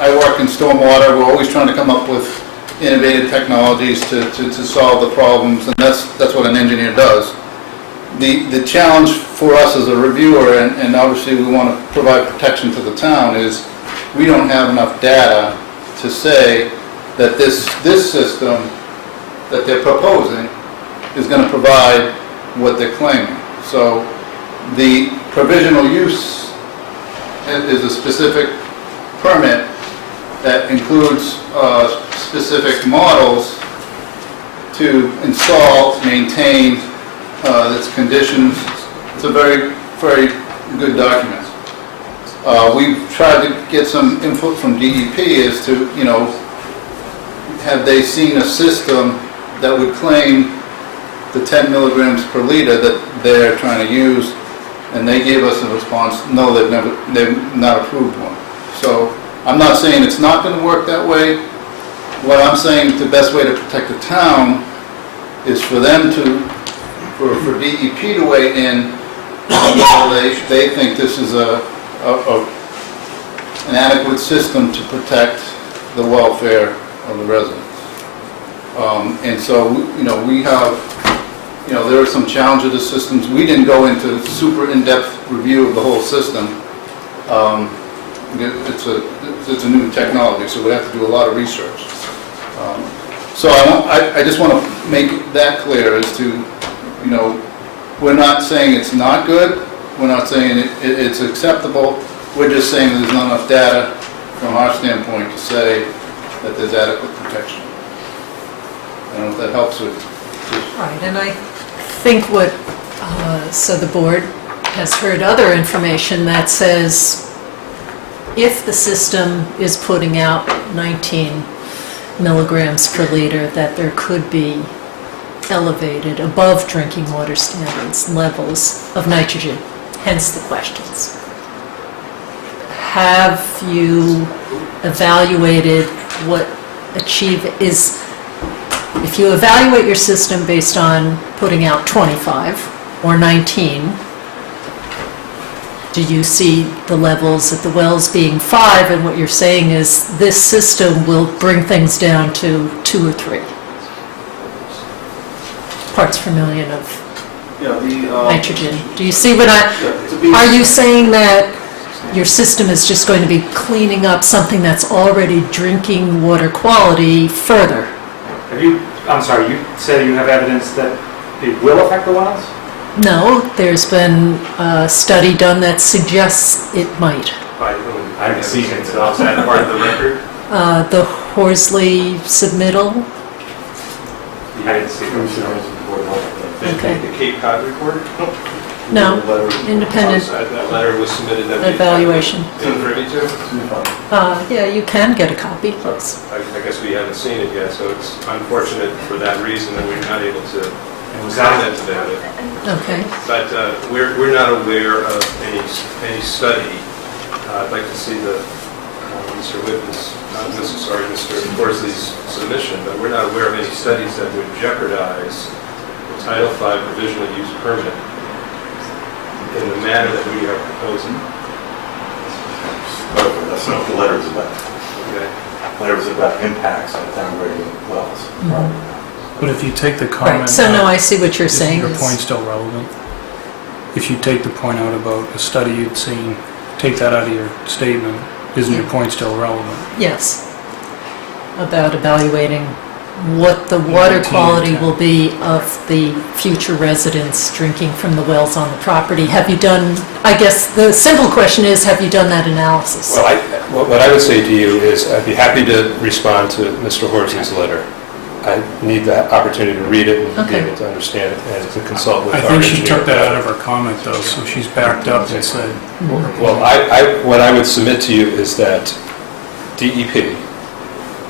I work in stormwater, we're always trying to come up with innovative technologies to solve the problems, and that's what an engineer does. The challenge for us as a reviewer, and obviously we want to provide protection to the town, is we don't have enough data to say that this system that they're proposing is going to provide what they're claiming. So the provisional use is a specific permit that includes specific models to install, maintain its conditions. It's a very, very good document. We've tried to get some input from DEP as to, have they seen a system that would claim the 10 milligrams per liter that they're trying to use, and they gave us a response, no, they've not approved one. So I'm not saying it's not going to work that way. What I'm saying, the best way to protect the town is for them for DEP to weigh in on whether they think this is an adequate system to protect the welfare of the residents. And so, we have, there are some challenges to systems. We didn't go into super in-depth review of the whole system. It's a new technology, so we have to do a lot of research. So I just want to make that clear as to, we're not saying it's not good, we're not saying it's acceptable, we're just saying there's not enough data from our standpoint to say that there's adequate protection. I don't know if that helps with... Right, and I think so the board has heard other information that says if the system is putting out 19 milligrams per liter, that there could be elevated above drinking water standards levels of nitrogen, hence the questions. Have you evaluated what if you evaluate your system based on putting out 25 or 19, do you see the levels at the wells being 5, and what you're saying is this system will bring things down to 2 or 3 parts per million of nitrogen? Do you see what are you saying that your system is just going to be cleaning up something that's already drinking water quality further? I'm sorry, you said you have evidence that it will affect the wells? No, there's been a study done that suggests it might. I haven't seen it, so is that part of the record? The Horsley submittal. I didn't see it. Okay. The Cape Cod report? No, The letter- independent That letter was submitted that we... evaluation. Been privy to? Yeah, you can get a copy, yes. I guess we haven't seen it yet, so it's unfortunate for that reason that we're not able to was that- comment about it. Okay. But we're not aware of any study. I'd like to see Mr. Whitman's, Mr. Horsley's submission, but we're not aware of any studies that would jeopardize the Title V provisional use permit in the manner that we are proposing. That's not what the letter is about. Okay. The letter is about impacts on town-regulated wells. But if you take the comment... Right, so no, I see what you're Is saying. your point still relevant? If you take the point out about a study you'd seen, take that out of your statement, isn't your point still relevant? Yes. About evaluating what the water quality will be of the future residents drinking from the wells on the property. Have you done, I guess the simple question is, have you done that analysis? Well, what I would say to you is I'd be happy to respond to Mr. Horsley's letter. I need the opportunity to read it and be able to understand it and to consult with our I think she engineer. took that out of her comment though, so she's backed up and said... Well, what I would submit to you is that DEP,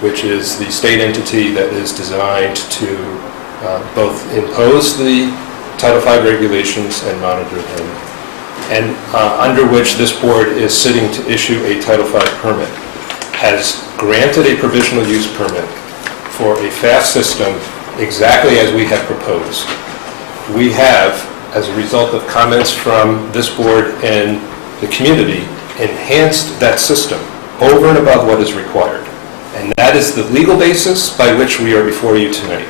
which is the state entity that is designed to both impose the Title V regulations and monitor them, and under which this board is sitting to issue a Title V permit, has granted a provisional use permit for a fast system exactly as we have proposed. We have, as a result of comments from this board and the community, enhanced that system over and above what is required. And that is the legal basis by which we are before you tonight.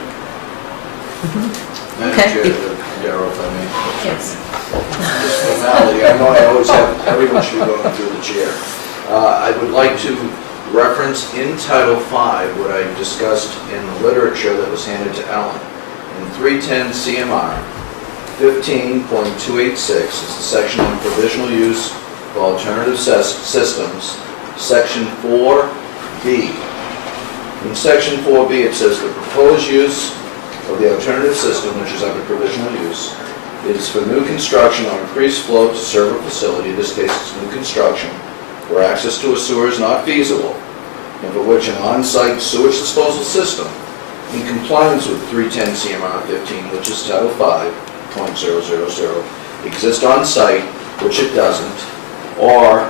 Okay. Darrell, if I may. Yes. Just formality, I know I always have, everyone should be going through the chair. I would like to reference in Title V what I discussed in the literature that was handed to Ellen. In 310 CMR 15.286 is the section on provisional use of alternative systems, section 4B. In section 4B it says the proposed use of the alternative system, which is under provisional use, is for new construction or increased flow to serve a facility, in this case it's new construction, where access to a sewer is not feasible, and for which an on-site sewage disposal system in compliance with 310 CMR 15, which is Title 5.000, exists on-site, which it doesn't, or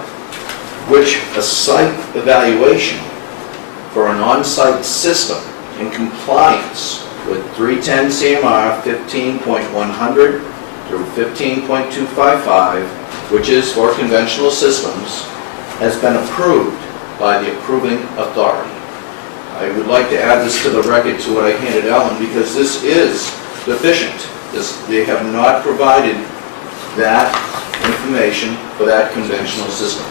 which a site evaluation for an on-site system in compliance with 310 CMR 15.100 through 15.255, which is for conventional systems, has been approved by the approving authority. I would like to add this to the record to what I handed Ellen because this is deficient. They have not provided that information for that conventional system.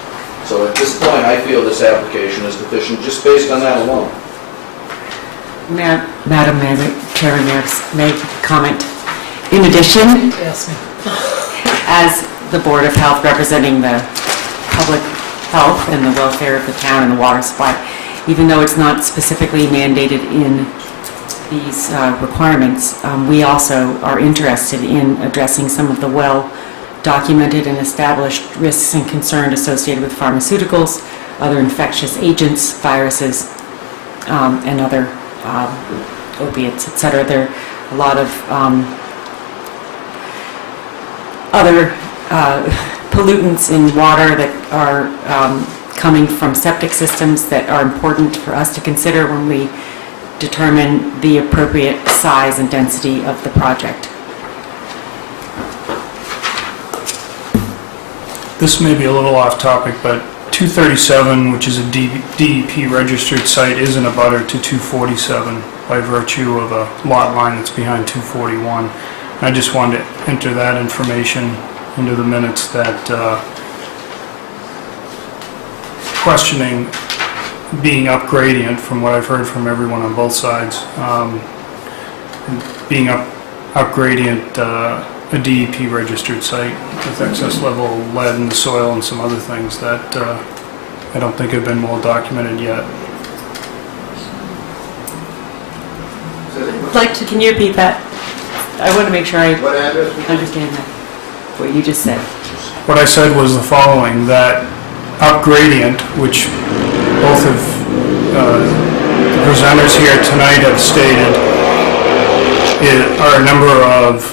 So at this point, I feel this application is deficient just based on that alone. Madam Chairman, may I comment? In addition, Yes. as the Board of Health representing the public health and the welfare of the town and the water supply, even though it's not specifically mandated in these requirements, we also are interested in addressing some of the well-documented and established risks and concerns associated with pharmaceuticals, other infectious agents, viruses, and other opiates, etc. There are a lot of other pollutants in water that are coming from septic systems that are important for us to consider when we determine the appropriate size and density of the project. This may be a little off topic, but 237, which is a DEP registered site, is in a butter to 247 by virtue of a lot line that's behind 241. I just wanted to enter that information into the minutes that questioning being up gradient, from what I've heard from everyone on both sides, being up gradient a DEP registered site with excess level lead in the soil and some other things that I don't think have been well documented yet. Can you repeat that? I want to make sure I What address? understand that. what you just said. What I said was the following, that up gradient, which both of the presenters here tonight have stated, are a number of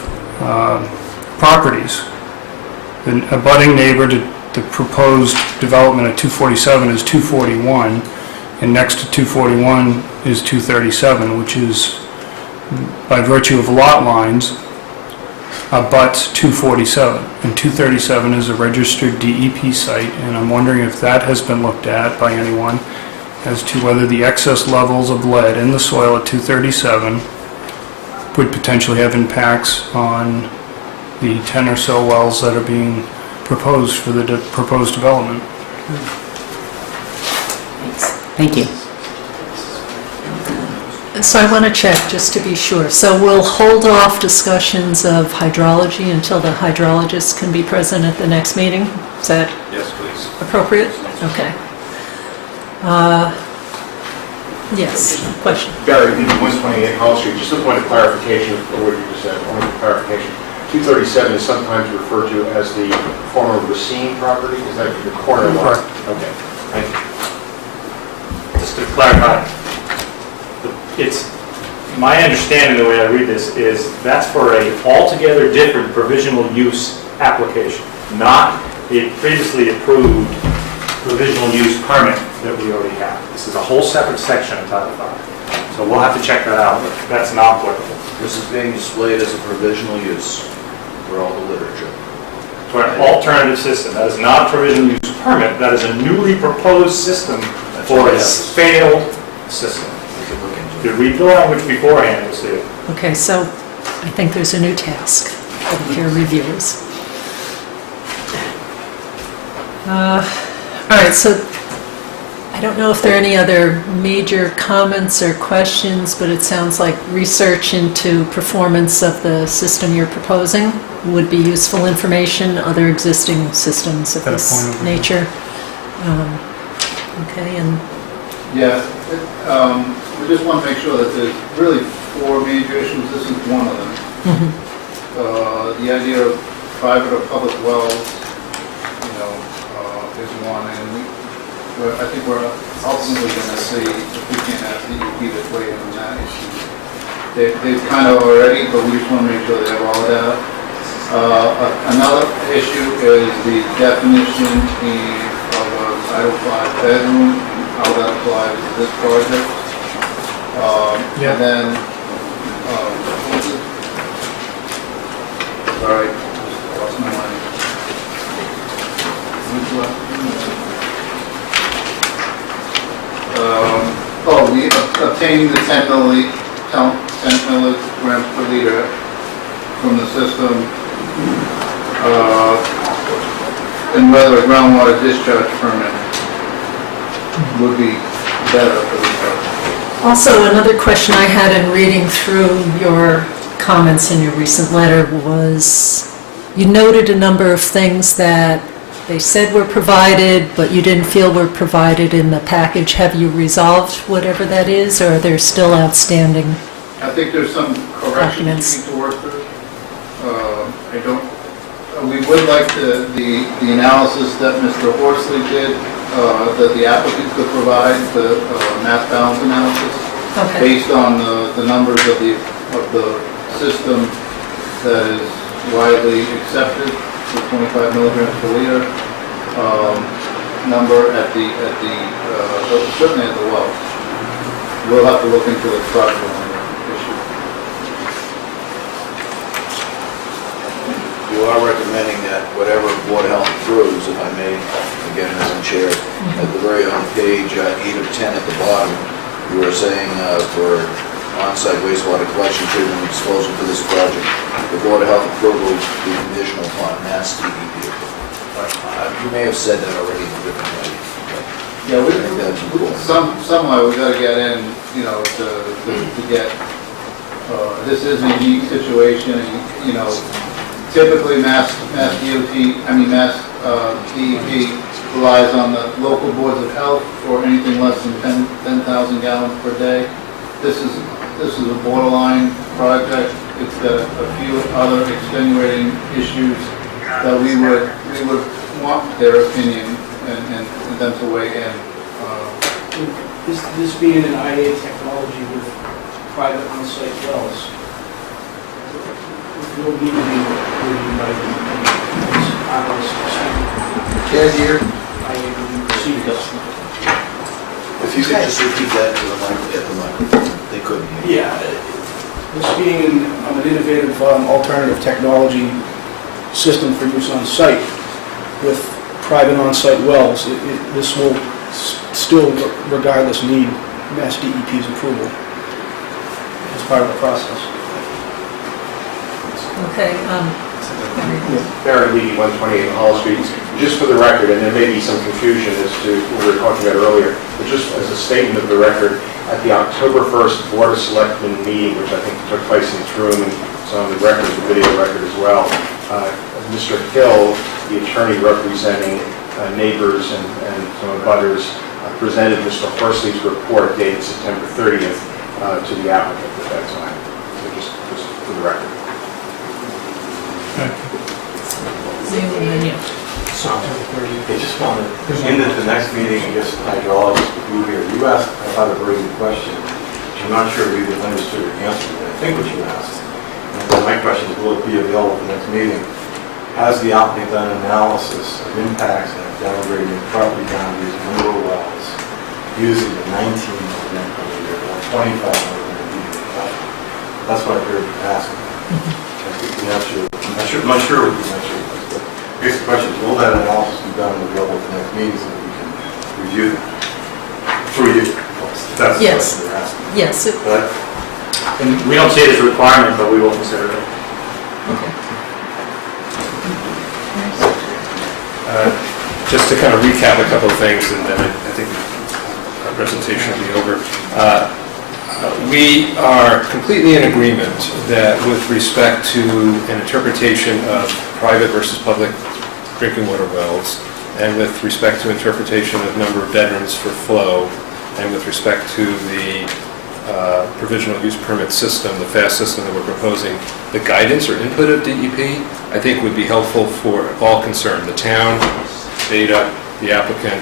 properties. The abutting neighbor to the proposed development at 247 is 241, and next to 241 is 237, which is, by virtue of lot lines, abuts 247. And 237 is a registered DEP site, and I'm wondering if that has been looked at by anyone as to whether the excess levels of lead in the soil at 237 would potentially have impacts on the 10 or so wells that are being proposed for the proposed development. Thank you. So I want to check, just to be sure. So we'll hold off discussions of hydrology until the hydrologist can be present at the next meeting? Is that Yes, please. appropriate? Okay. Yes, question? Barry, 128 Hall Street, just a point of clarification of what you just said, point of clarification. 237 is sometimes referred to as the former Racine property, is that the corner lot? Okay, thank you. Just to clarify, it's, my understanding, the way I read this, is that's for a altogether different provisional use application, not the previously approved provisional use permit that we already have. This is a whole separate section of Title V. So we'll have to check that out, but that's not applicable. This is being displayed as a provisional use for all the literature. For an alternative system, that is not a provisional use permit, that is a newly proposed system for a failed system. If you read the language beforehand, you'll see it. Okay, so I think there's a new task for the peer reviewers. All right, so I don't know if there are any other major comments or questions, but it sounds like research into performance of the system you're proposing would be useful information, other existing systems of this nature. Okay, and Yeah, we just want to make sure that there's really 4 major issues. This is one of them. The idea of private or public wells, is one, and I think we're ultimately going to see if we can have DEP to weigh in on that issue. They've kind of already, but we just want to make sure they have all of that. Another issue is the definition of a Title V bedroom, how that applies to this project. And then, what was it? Sorry, just lost my mind. Which one? Obtaining the 10 milligrams per liter from the system, and whether a groundwater discharge permit would be better for the project. also another question I had in reading through your comments in your recent letter was, you noted a number of things that they said were provided, but you didn't feel were provided in the package. Have you resolved whatever that is, or are there still outstanding I think there's some documents? corrections we need to work through. We would like the analysis that Mr. Horsley did, that the applicant could provide, the mass balance analysis, based on the numbers of the system that is widely accepted, the 25 milligrams per liter number certainly at the well. We'll have to look into the structural issue. You are recommending that whatever Board of Health approves, if I may, again, Madam Chair, at the very on page 8 of 10 at the bottom, you were saying for on-site wastewater collection, treatment, and disposal for this project, the Board of Health approval will be conditional upon Mass DEP approval. You may have said that already in a different way. Yeah, somehow we got to get in, to get. This is a unique situation. Typically Mass DEP relies on the local boards of health for anything less than 10,000 gallons per day. This is a borderline project. It's got a few other extenuating issues that we would want their opinion and them to weigh in. This being an IA technology with private on-site wells, no need to be reviewed by the IA procedures. If you could just repeat that to the microphone, they couldn't hear. Yeah, this being an innovative alternative technology system for use on site with private on-site wells, this will still regardless need Mass DEP's approval as part of the process. Okay, Barry Levy, 128 Hall Street. Just for the record, and there may be some confusion as to what we were talking about earlier, but just as a statement of the record, at the October 1st Board of Selectmen meeting, which I think took place in this room, and it's on the record, the video record as well, Mr. Hill, the attorney representing neighbors and some abutters, presented Mr. Horsley's report dated September 30th to the applicant at that time. So just for the record. I just wanted, into the next meeting, just hydraulics with you here. You asked, I thought, a very good question. I'm not sure if you understood your answer, but I think what you asked. And then my question is, will it be available at the next meeting? Has the applicant done an analysis of impacts and downgrading property boundaries and rural wells using the 19 milligram per liter or 25 milligram per liter? That's what I heard you asking. I think the answer, I'm not sure what the answer was, but I guess the question is, will that analysis be done and available at the next meeting so that we can review that? For you. That's the Yes. question they're asking. Yes. But And we don't see it as a requirement, but we will consider it. Just to kind of recap a couple of things, and then I think our presentation will be over. We are completely in agreement that with respect to an interpretation of private versus public drinking water wells, and with respect to interpretation of number of bedrooms for flow, and with respect to the provisional use permit system, the FAST system that we're proposing, the guidance or input of DEP, I think would be helpful for all concerned, the town, Beta, the applicant,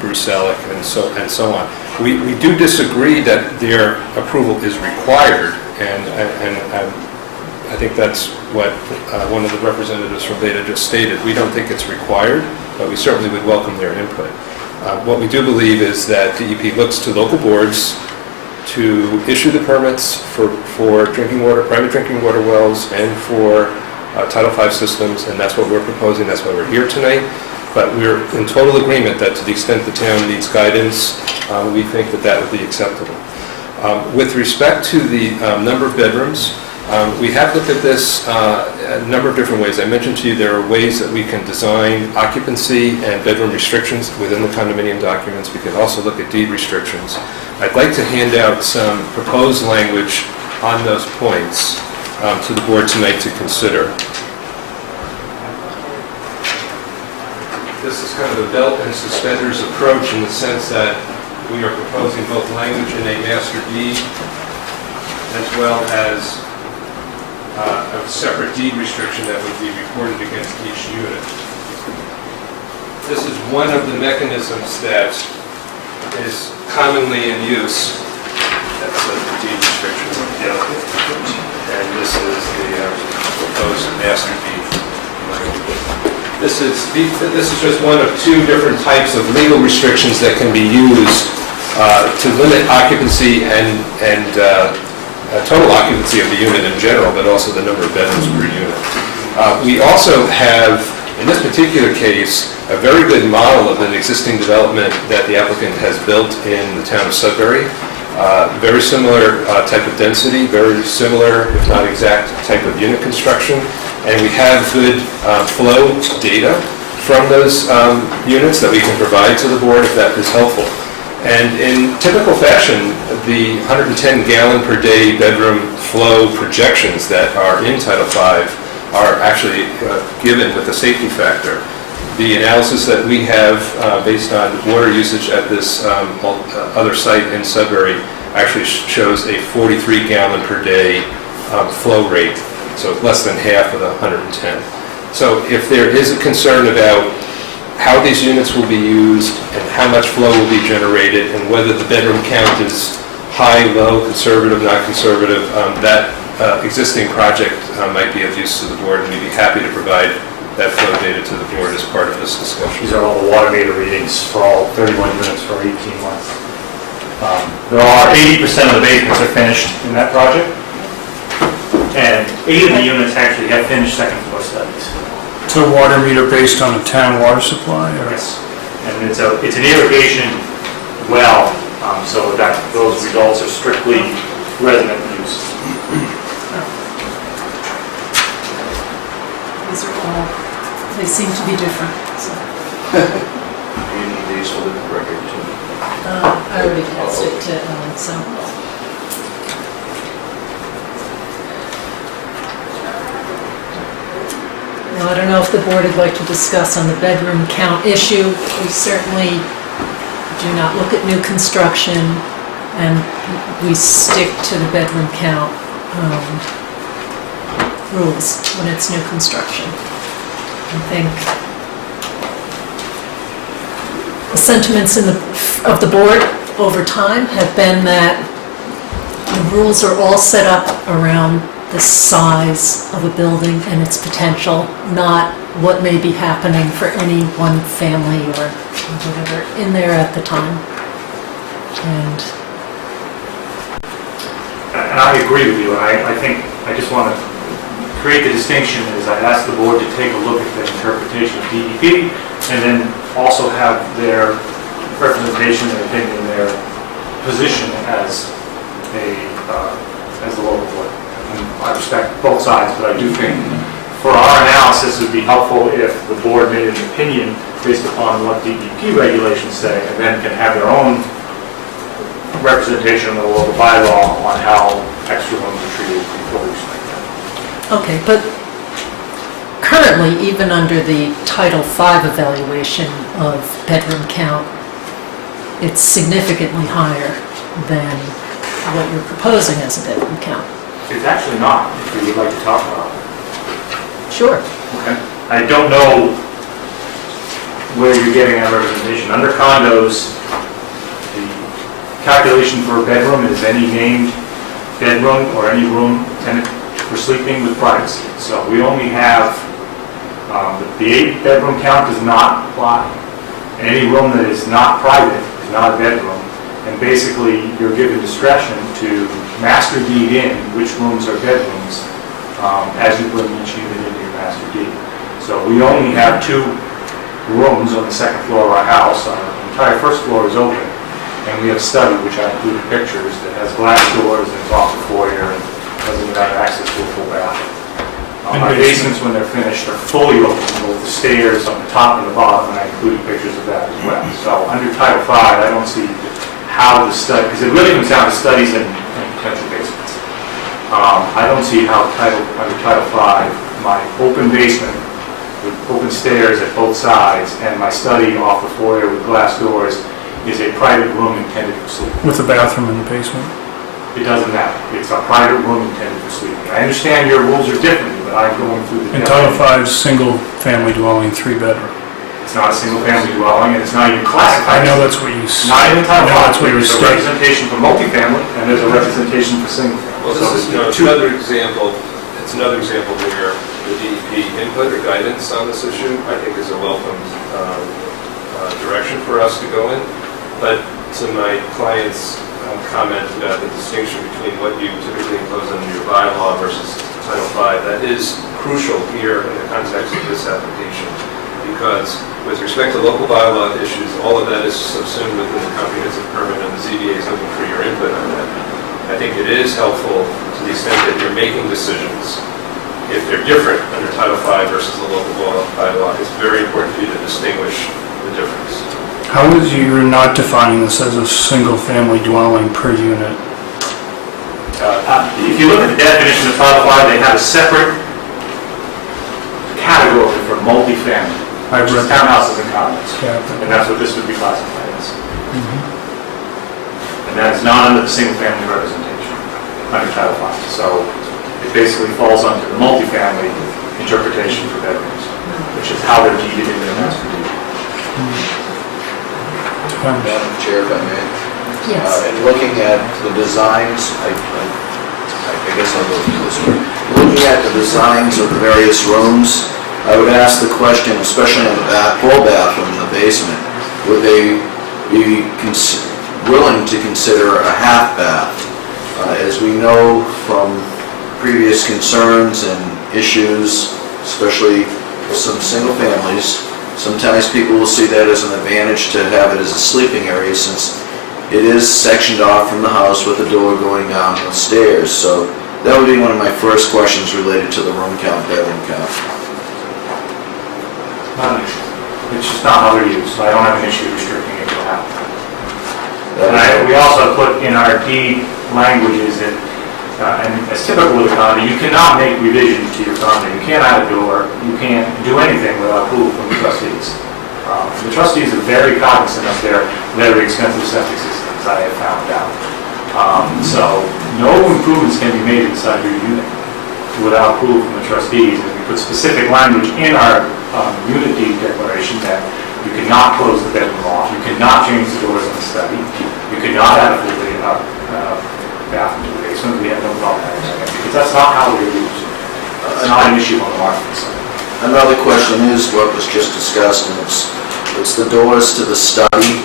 Bruce Selleck, and so on. We do disagree that their approval is required, and I think that's what one of the representatives from Beta just stated. We don't think it's required, but we certainly would welcome their input. What we do believe is that DEP looks to local boards to issue the permits for drinking water, private drinking water wells, and for Title V systems, and that's what we're proposing. That's why we're here tonight. But we're in total agreement that to the extent the town needs guidance, we think that that would be acceptable. With respect to the number of bedrooms, we have looked at this a number of different ways. I mentioned to you there are ways that we can design occupancy and bedroom restrictions within the condominium documents. We can also look at deed restrictions. I'd like to hand out some proposed language on those points to the board tonight to consider. This is kind of a belt and suspenders approach in the sense that we are proposing both language in a master deed as well as a separate deed restriction that would be recorded against each unit. This is one of the mechanisms that is commonly in use. That's the deed restriction. And this is the proposed master deed. This is just one of two different types of legal restrictions that can be used to limit occupancy and total occupancy of the unit in general, but also the number of bedrooms per unit. We also have, in this particular case, a very good model of an existing development that the applicant has built in the town of Sudbury. Very similar type of density, very similar, if not exact, type of unit construction. And we have good flow data from those units that we can provide to the board if that is helpful. And in typical fashion, the 110 gallon per day bedroom flow projections that are in Title V are actually given with a safety factor. The analysis that we have based on water usage at this other site in Sudbury actually shows a 43 gallon per day flow rate, so less than half of the 110. So if there is a concern about how these units will be used and how much flow will be generated and whether the bedroom count is high, low, conservative, not conservative, that existing project might be of use to the board, and we'd be happy to provide that flow data to the board as part of this discussion. These are all the water meter readings for all 31 units for 18 months. There are 80% of the basements are finished in that project, and 8 of the units actually have finished second floor studies. It's a water meter based on a town water supply, or? Yes, and it's an irrigation well, so those results are strictly resident use. These are all, they seem to be different, so. You need these for the record too. I already passed it to Ellen, so. Now, I don't know if the board would like to discuss on the bedroom count issue. We certainly do not look at new construction, and we stick to the bedroom count rules when it's new construction. I think the sentiments of the board over time have been that the rules are all set up around the size of a building and its potential, not what may be happening for any one family or whatever in there at the time. And I agree with you, and I think, I just want to create the distinction is I ask the board to take a look at the interpretation of DEP, and then also have their representation, their opinion, their position as the local board. And I respect both sides, but I do think for our analysis it would be helpful if the board made an opinion based upon what DEP regulations say, and then can have their own representation of the local bylaw on how extra rooms are treated before we respect that. okay, but currently, even under the Title V evaluation of bedroom count, it's significantly higher than what you're proposing as a bedroom count. It's actually not, if you would like to talk about it. Sure. Okay. I don't know where you're getting that representation. Under condos, the calculation for a bedroom is any named bedroom or any room intended for sleeping with privacy. So we only have, the 8-bedroom count does not apply. Any room that is not private is not a bedroom. And basically, you're given discretion to master deed in which rooms are bedrooms as you bring each unit into your master deed. So we only have 2 rooms on the second floor of our house. Our entire first floor is open. And we have a study, which I included pictures, that has glass doors and is off the foyer and doesn't even have access to a full bathroom. Our basements, when they're finished, are fully open, both the stairs on the top and the bottom, and I included pictures of that as well. So under Title V, I don't see how the study, because it really comes down to studies and potential basements. I don't see how under Title V, my open basement with open stairs at both sides and my study off the foyer with glass doors is a private room intended for sleeping. With a bathroom in the basement? It doesn't matter. It's a private room intended for sleeping. I understand your rules are different, but I'm going through the... In Title V, single-family dwelling, 3-bedroom. It's not a single-family dwelling, and it's not even classified. I know that's what you... Not even Title V. That's what you There's a state. representation for multifamily, and there's a representation for single-family. Well, this is, it's another example, where the DEP input or guidance on this issue, I think, is a welcome direction for us to go in. But to my client's comment about the distinction between what you typically impose under your bylaw versus Title V, that is crucial here in the context of this application. Because with respect to local bylaw issues, all of that is subsumed within the comprehensive permit, and the ZBA is looking for your input on that. I think it is helpful to the extent that you're making decisions. If they're different under Title V versus the local bylaw, it's very important for you to distinguish the difference. How is you not defining this as a single-family dwelling per unit? If you look at the definition of Title V, they have a separate category for multifamily, which is townhouses and condos. Yeah. And that's what this would be classified as. And that is not under the single-family representation under Title V. So it basically falls under the multifamily interpretation for bedrooms. which is how they're deeded in their master deed. Madam Chair, if I may. Yes. In looking at the designs, I guess I'll go through this one. Looking at the designs of the various rooms, I would ask the question, especially on the full bathroom in the basement, would they be willing to consider a half bath? As we know from previous concerns and issues, especially some single families, sometimes people will see that as an advantage to have it as a sleeping area, since it is sectioned off from the house with a door going down the stairs. So that would be one of my first questions related to the room count, bedroom count. Not an issue. It's just not how they're used, so I don't have an issue restricting it to a half. And we also put in our deed languages that, and it's typical with a condo, you cannot make revisions to your condo. You can't add a door, you can't do anything without approval from the trustees. The trustees are very cognizant of their very expensive septic systems, I have found out. So no improvements can be made inside your unit without approval from the trustees. And we put specific language in our unit deed declaration that you cannot close the bedroom off, you cannot change the doors in the study, you cannot add a full bathroom to the basement. We have no problem with that, because that's not how they're used. It's not an issue on the market side. Another question is what was just discussed, and it's the doors to the study.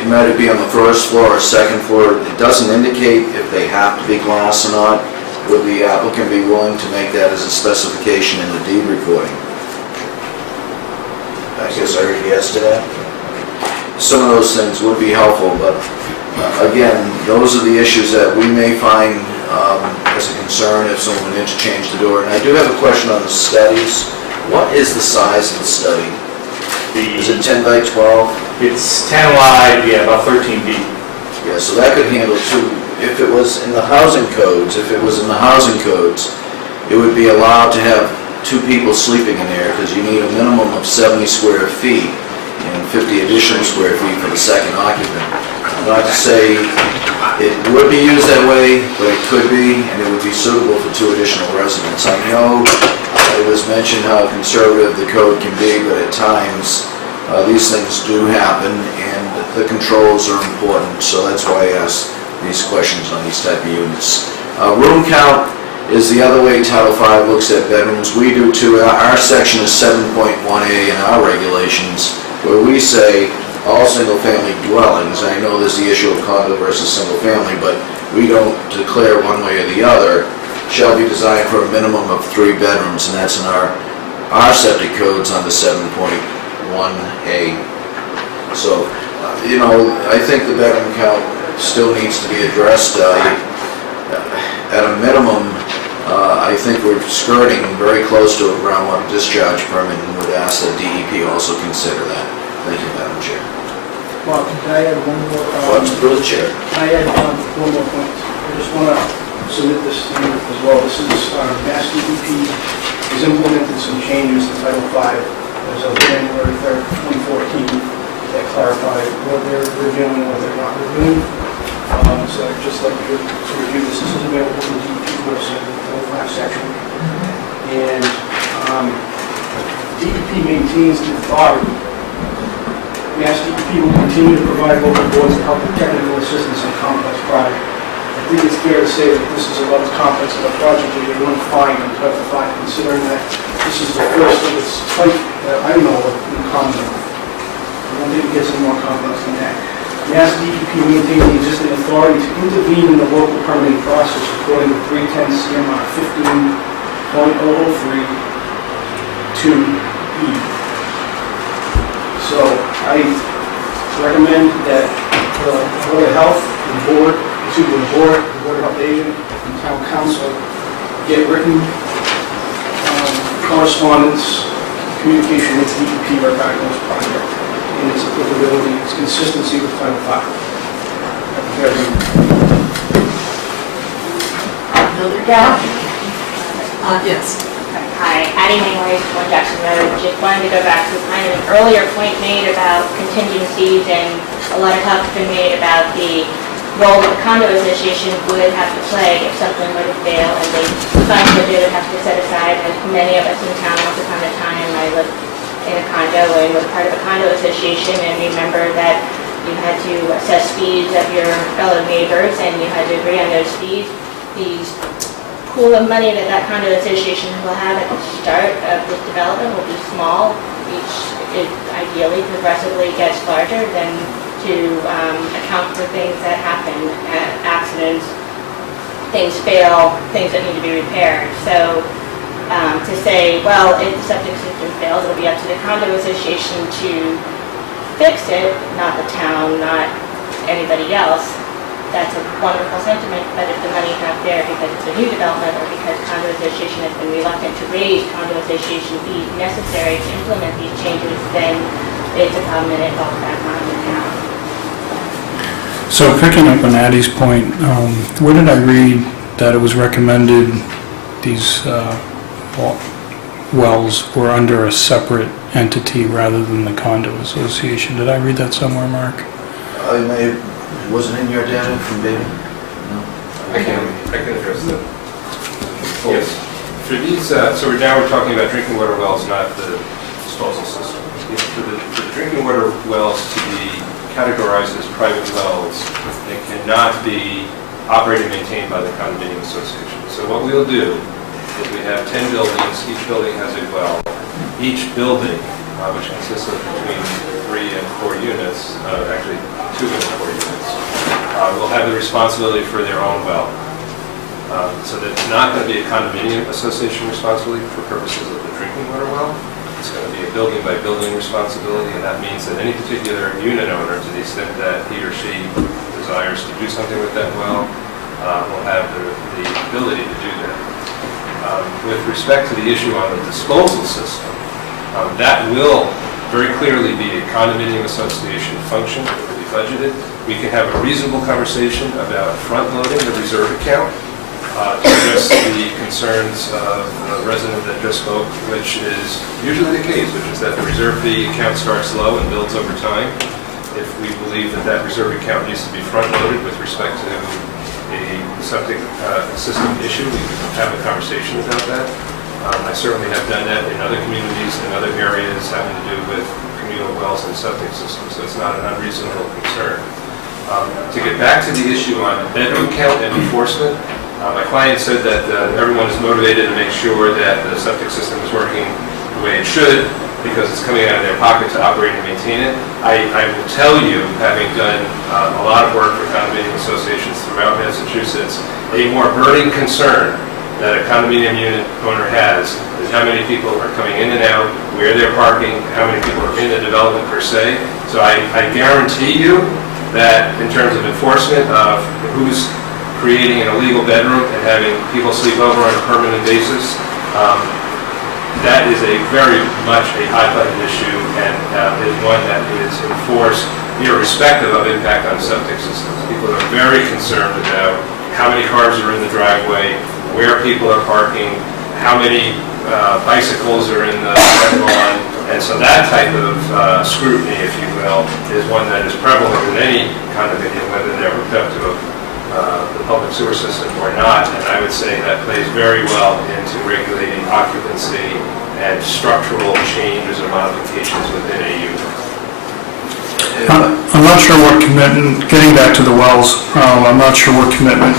It might be on the first floor or second floor. It doesn't indicate if they have to be glass or not. Would the applicant be willing to make that as a specification in the deed recording? I guess I heard yes to that. Some of those things would be helpful, but again, those are the issues that we may find as a concern if someone would interchange the door. And I do have a question on the studies. What is the size of the study? Is it 10 by 12? It's 10 wide, yeah, about 13 deep. Yeah, so that could handle two. If it was in the housing codes, it would be allowed to have two people sleeping in there, because you need a minimum of 70 square feet and 50 additional square feet for the second occupant. Not to say it would be used that way, but it could be, and it would be suitable for two additional residents. I know it was mentioned how conservative the code can be, but at times these things do happen, and the controls are important, so that's why I asked these questions on these type of units. Room count is the other way Title V looks at bedrooms. We do too. Our section is 7.1A in our regulations, where we say all single-family dwellings. I know there's the issue of condo versus single-family, but we don't declare one way or the other, shall be designed for a minimum of 3 bedrooms, and that's in our septic codes under 7.1A. So, I think the bedroom count still needs to be addressed. At a minimum, I think we're skirting very close to a groundwater discharge permit, and would ask that DEP also consider that. Thank you, Madam Chair. Well, can I add one more? Through the chair. Can I add one more point? I just want to submit this to you as well. This is, Mass DEP has implemented some changes to Title V as of January 3rd, 2014, that clarify what they're reviewing and what they're not reviewing. So I'd just like you to review this. This is available on the DEP website, the last section. And DEP maintains the authority. Mass DEP will continue to provide local boards to help with technical assistance on complex projects. I think it's fair to say that this is about as complex of a project as you want to find in Title V, considering that this is the first of its type that I know of in the Commonwealth. I don't think it gets any more complex than that. Mass DEP maintains the existing authority to intervene in the local permitting process according to 310 CMR 15.003 2E. So I recommend that the Board of Health, the Board of Health agent, and Town Council get written correspondence, communication with DEP regarding this project and its applicability, its consistency with Title V. Yes. Hi, Addie Mainway, 1 Jackson Road. Just wanted to go back to kind of an earlier point made about contingencies, and a lot of talk's been made about the role that the condo association would have to play if something were to fail and they find that they would have to set aside. And many of us in town, once upon a time, I lived in a condo and was part of a condo association, and remember that you had to assess fees of your fellow neighbors and you had to agree on those fees. These pool of money that that condo association will have at the start of this development will be small. Each it ideally progressively gets larger than to account for things that happen, accidents, things fail, things that need to be repaired. So to say, well, if the septic system fails, it'll be up to the condo association to fix it, not the town, not anybody else. That's a wonderful sentiment, but if the money's not there because it's a new development or because condo association has been reluctant to raise condo association fees necessary to implement these changes, then it's a problem and it falls back on the town. So picking up on Addie's point, where did I read that it was recommended these wells were under a separate entity rather than the condo association? Did I read that somewhere, Mark? I may, wasn't in your data from David? No. I can address that. Yes. For these, so now we're talking about drinking water wells, not the disposal system. For the drinking water wells to be categorized as private wells, they cannot be operated and maintained by the condominium association. So what we'll do is we have 10 buildings, each building has a well. Each building, which consists of between 3 and 4 units, actually 2 and 4 units, will have the responsibility for their own well. So that it's not going to be a condominium association responsibility for purposes of the drinking water well. It's going to be a building by building responsibility, and that means that any particular unit owner, to the extent that he or she desires to do something with that well, will have the ability to do that. With respect to the issue on the disposal system, that will very clearly be a condominium association function. It will be budgeted. We can have a reasonable conversation about front-loading the reserve account to address the concerns of the resident that just spoke, which is usually the case, which is that the reserve fee account starts low and builds over time. If we believe that that reserve account needs to be front-loaded with respect to a septic system issue, we can have a conversation about that. I certainly have done that in other communities and other areas having to do with communal wells and septic systems, so it's not an unreasonable concern. To get back to the issue on bedroom count and enforcement, my client said that everyone is motivated to make sure that the septic system is working the way it should because it's coming out of their pocket to operate and maintain it. I will tell you, having done a lot of work for condominium associations throughout Massachusetts, a more burning concern that a condominium unit owner has is how many people are coming in and out, where they're parking, how many people are in the development per se. So I guarantee you that in terms of enforcement of who's creating an illegal bedroom and having people sleep over on a permanent basis, that is a very much a hot-button issue and is one that is enforced irrespective of impact on septic systems. People are very concerned about how many cars are in the driveway, where people are parking, how many bicycles are in the lawn, and so that type of scrutiny, if you will, is one that is prevalent in any condominium, whether they're hooked up to the public sewer system or not, and I would say that plays very well into regulating occupancy and structural changes or modifications within a unit. I'm not sure what commitment, getting back to the wells, I'm not sure what commitment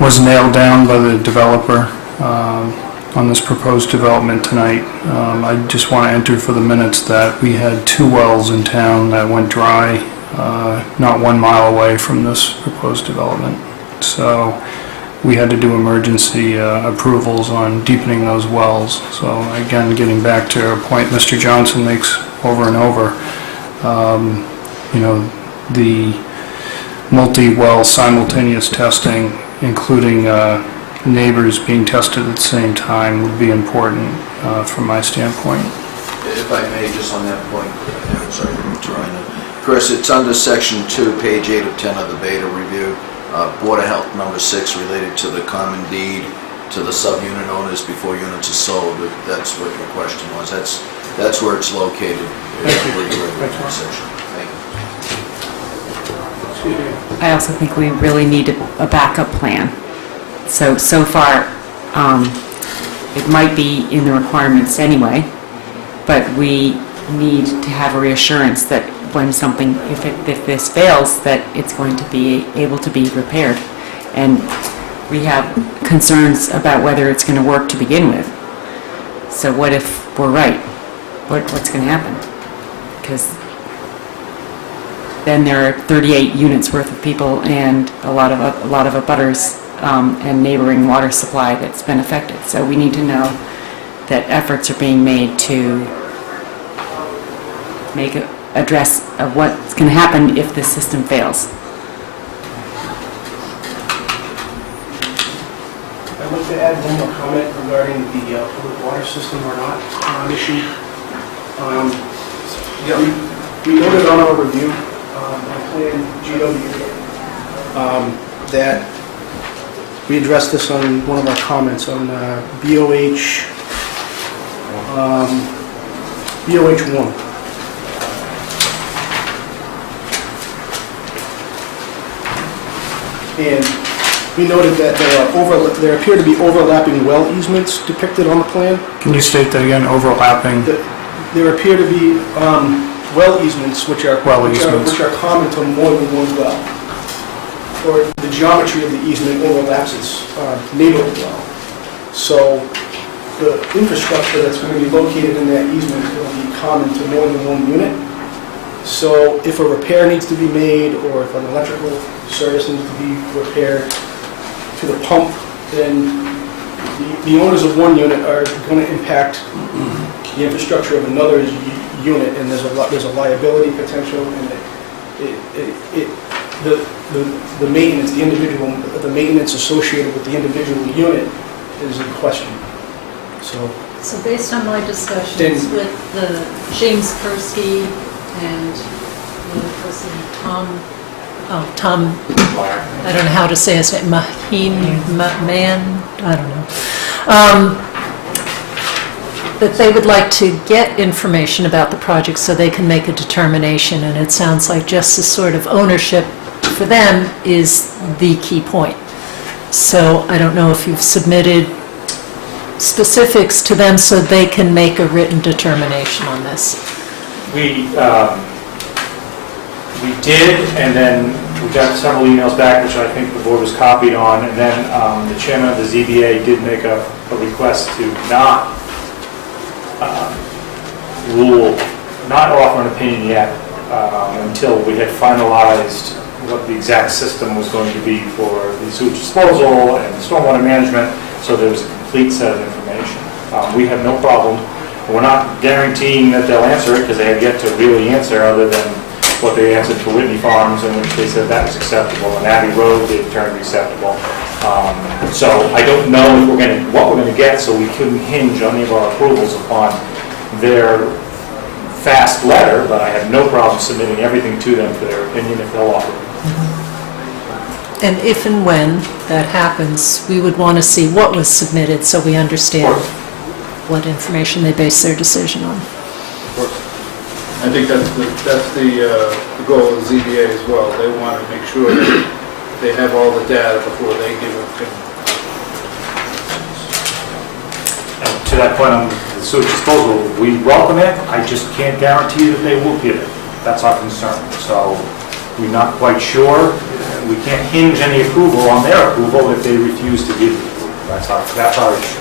was nailed down by the developer on this proposed development tonight. I just want to enter for the minutes that we had 2 wells in town that went dry not 1 mile away from this proposed development. So we had to do emergency approvals on deepening those wells. So again, getting back to a point Mr. Johnson makes over and over, you know, the multi-well simultaneous testing, including neighbors being tested at the same time, would be important from my standpoint. If I may, just on that point, I'm sorry for trying to. Chris, it's under section 2, page 8 of 10 of the beta review, Board of Health number 6 related to the common deed to the subunit owners before units are sold. That's what your question was. That's where it's located. Thank you. Thank you. Thank you. I also think we really need a backup plan. So far, it might be in the requirements anyway, but we need to have a reassurance that when something, if this fails, that it's going to be able to be repaired. And we have concerns about whether it's going to work to begin with. So what if we're right? What's going to happen? Because then there are 38 units worth of people and a lot of abutters and neighboring water supply that's been affected. So we need to know that efforts are being made to make an address of what's going to happen if this system fails. I'd like to add one more comment regarding the public water system or not issue. We noted on our review on Plan GW that we addressed this on one of our comments on BOH 1. And we noted that there appear to be overlapping well easements depicted on the plan. Can you state that again, overlapping? There appear to be well easements which are common to more than one well, or the geometry of the easement overlaps its neighboring well. So the infrastructure that's going to be located in that easement will be common to more than one unit. So if a repair needs to be made, or if an electrical service needs to be repaired to the pump, then the owners of one unit are going to impact the infrastructure of another unit, and there's a liability potential, and the maintenance, the maintenance associated with the individual unit is in question. So based on my discussions with the James Persky and the other person, Tom, I don't know how to say his name, Man, I don't know. That they would like to get information about the project so they can make a determination, and it sounds like just this sort of ownership for them is the key point. So I don't know if you've submitted specifics to them so they can make a written determination on this. We did, and then we got several emails back, which I think the board was copied on, and then the chairman of the ZBA did make a request to not not offer an opinion yet until we had finalized what the exact system was going to be for the sewage disposal and stormwater management, so there was a complete set of information. We have no problem. We're not guaranteeing that they'll answer it, because they have yet to really answer, other than what they answered for Whitney Farms, in which they said that was acceptable, and Abbey Road they turned acceptable. So I don't know if what we're going to get, so we couldn't hinge on any of our approvals upon their fast letter, but I have no problem submitting everything to them for their opinion if they'll offer it. And if and when that happens, we would want to see what was submitted so we understand what information they base their decision on. I think that's the goal of the ZBA as well. They want to make sure that they have all the data before they give an opinion. And to that point on the sewage disposal, we welcome it. I just can't guarantee that they will give it. That's our concern. So we're not quite sure. We can't hinge any approval on their approval if they refuse to give the approval. That's our issue.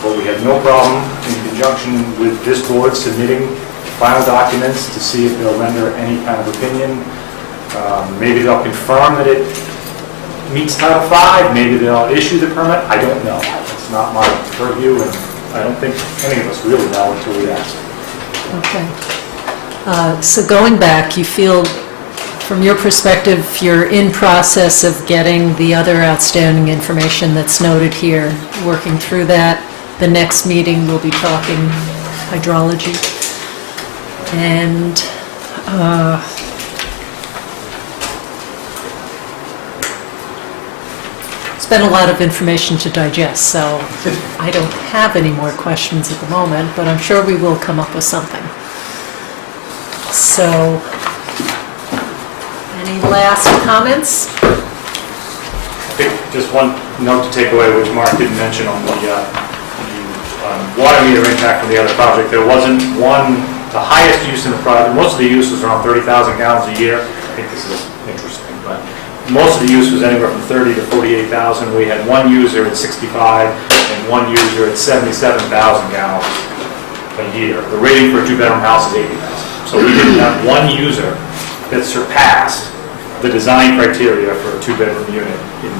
But we have no problem in conjunction with this board submitting final documents to see if they'll render any kind of opinion. Maybe they'll confirm that it meets Title V, maybe they'll issue the permit, I don't know. It's not my purview, and I don't think any of us really know until we ask. Okay. So going back, you feel, from your perspective, you're in process of getting the other outstanding information that's noted here, working through that. The next meeting, we'll be talking hydrology. And it's been a lot of information to digest, so I don't have any more questions at the moment, but I'm sure we will come up with something. So, Any last comments? Just one note to take away, which Mark didn't mention on the water meter impact from the other project. There wasn't the highest use in the project, most of the use was around 30,000 gallons a year. I think this is interesting, but most of the use was anywhere from 30 to 48,000. We had one user at 65 and one user at 77,000 gallons a year. The rating for a two-bedroom house is 80,000. So we didn't have one user that surpassed the design criteria for a two-bedroom unit in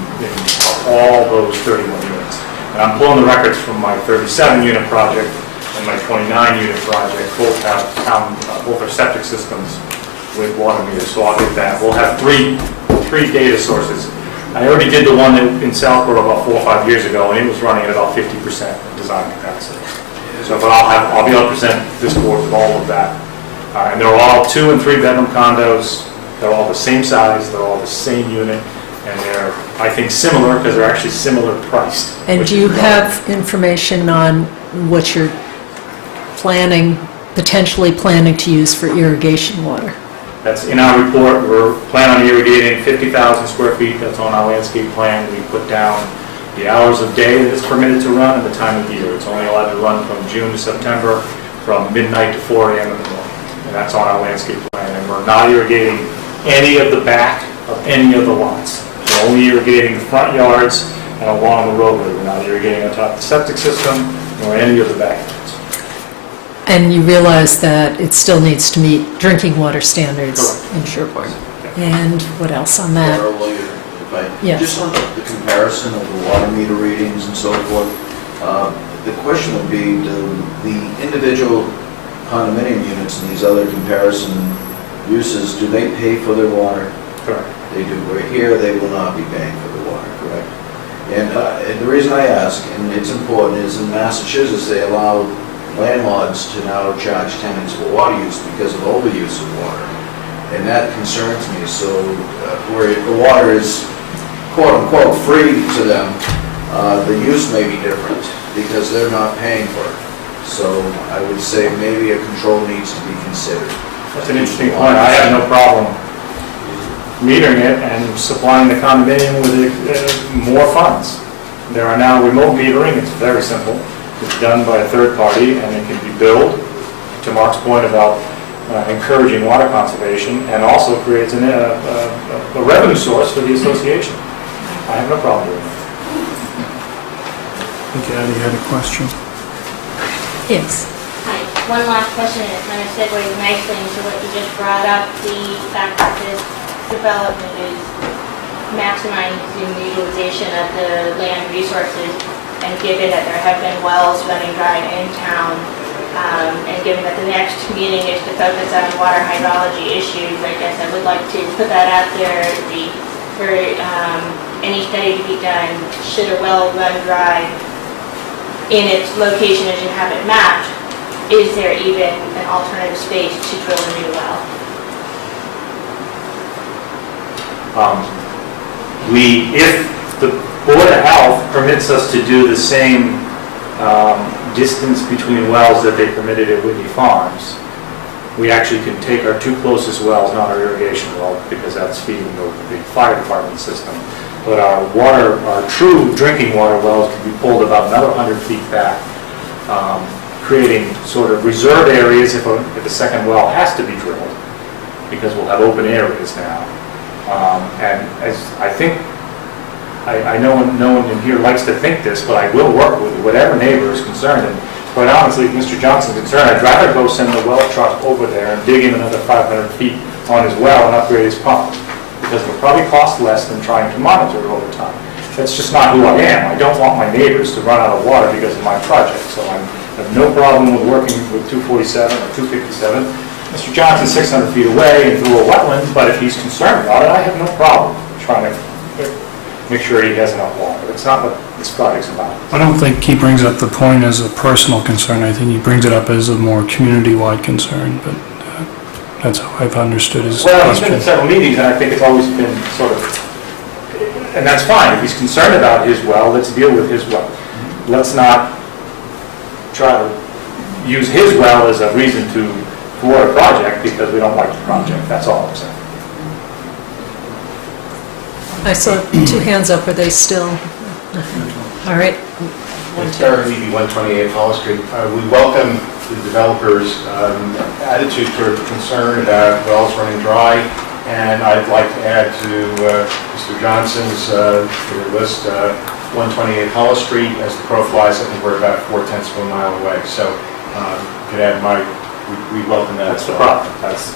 all those 31 units. And I'm pulling the records from my 37-unit project and my 29-unit project. Both are septic systems with water meters, so I'll get that. We'll have three data sources. I already did the one in Southborough about 4 or 5 years ago, and it was running at about 50% design capacity. So, but I'll be able to present this board with all of that. And they're all 2 and 3 bedroom condos. They're all the same size. They're all the same unit, and they're, I think, similar because they're actually similar priced. And do you have information on what you're potentially planning to use for irrigation water? That's in our report. We're planning on irrigating 50,000 square feet. That's on our landscape plan. We put down the hours of day that it's permitted to run and the time of year. It's only allowed to run from June to September, from midnight to 4 a.m. in the morning. And that's on our landscape plan. And we're not irrigating any of the back of any of the lots. We're only irrigating the front yards and along the roadway. We're not irrigating on top of the septic system or any of the backyards. And you realize that it still needs to meet drinking water standards in Sherborn. And what else on that? Yes. Just on the comparison of the water meter readings and so forth, the question would be, do the individual condominium units and these other comparison uses, do they pay for their water? Correct. They do. Right here, they will not be paying for the water, correct? And the reason I ask, and it's important, is in Massachusetts, they allow landlords to now charge tenants for water use because of overuse of water. And that concerns me. So where the water is quote-unquote free to them, the use may be different because they're not paying for it. So I would say maybe a control needs to be considered. That's an interesting point. I have no problem metering it and supplying the condominium with more funds. There are now remote metering. It's very simple. It's done by a third party, and it can be billed, to Mark's point about encouraging water conservation, and also creates a revenue source for the association. I have no problem with it. I think Addie had a question. Yes. Hi. One last question, and it kind of segues nicely into what you just brought up, the fact that this development is maximizing the utilization of the land resources, and given that there have been wells running dry in town, and given that the next meeting is to focus on water hydrology issues, I guess I would like to put that out there for any study to be done. Should a well run dry in its location as you have it mapped, is there even an alternative space to drill a new well? If the Board of Health permits us to do the same distance between wells that they permitted at Whitney Farms, we actually can take our 2 closest wells, not our irrigation well, because that's feeding the fire department system. But our true drinking water wells can be pulled about another 100 feet back, creating sort of reserve areas if a second well has to be drilled, because we'll have open areas now. And as I think, I know no one in here likes to think this, but I will work with whatever neighbor is concerned. And quite honestly, if Mr. Johnson's concerned, I'd rather go send the well truck over there and dig him another 500 feet on his well and upgrade his pump, because it'll probably cost less than trying to monitor it over time. That's just not who I am. I don't want my neighbors to run out of water because of my project. So I have no problem with working with 247 or 257. Mr. Johnson's 600 feet away and through a wetland, but if he's concerned about it, I have no problem trying to make sure he has enough water. It's not what this project's about. I don't think he brings up the point as a personal concern. I think he brings it up as a more community-wide concern, but that's how I've understood his Well, he's been question. at several meetings, and I think it's always been sort of, and that's fine. If he's concerned about his well, let's deal with his well. Let's not try to use his well as a reason to thwart a project because we don't like the project. That's all I'm saying. I saw 2 hands up, are they still? All right. It's Barry Levy, 128 Hollis Street. We welcome the developer's attitude toward concern about wells running dry, and I'd like to add to Mr. Johnson's list 128 Hollis Street. As the crow flies, I think we're about 4/10 of a mile away. So could add we welcome that. That's the problem. That's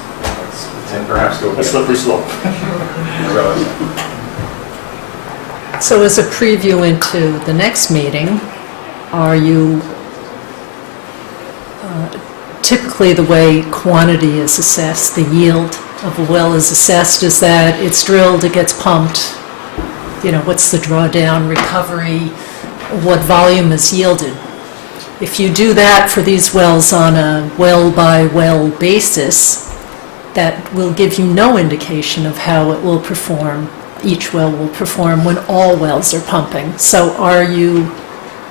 and perhaps go a slippery slope. So as a preview into the next meeting, are you, typically the way quantity is assessed, the yield of a well is assessed is that it's drilled, it gets pumped, what's the drawdown, recovery, what volume is yielded. If you do that for these wells on a well-by-well basis, that will give you no indication of how it will perform, each well will perform when all wells are pumping. So are you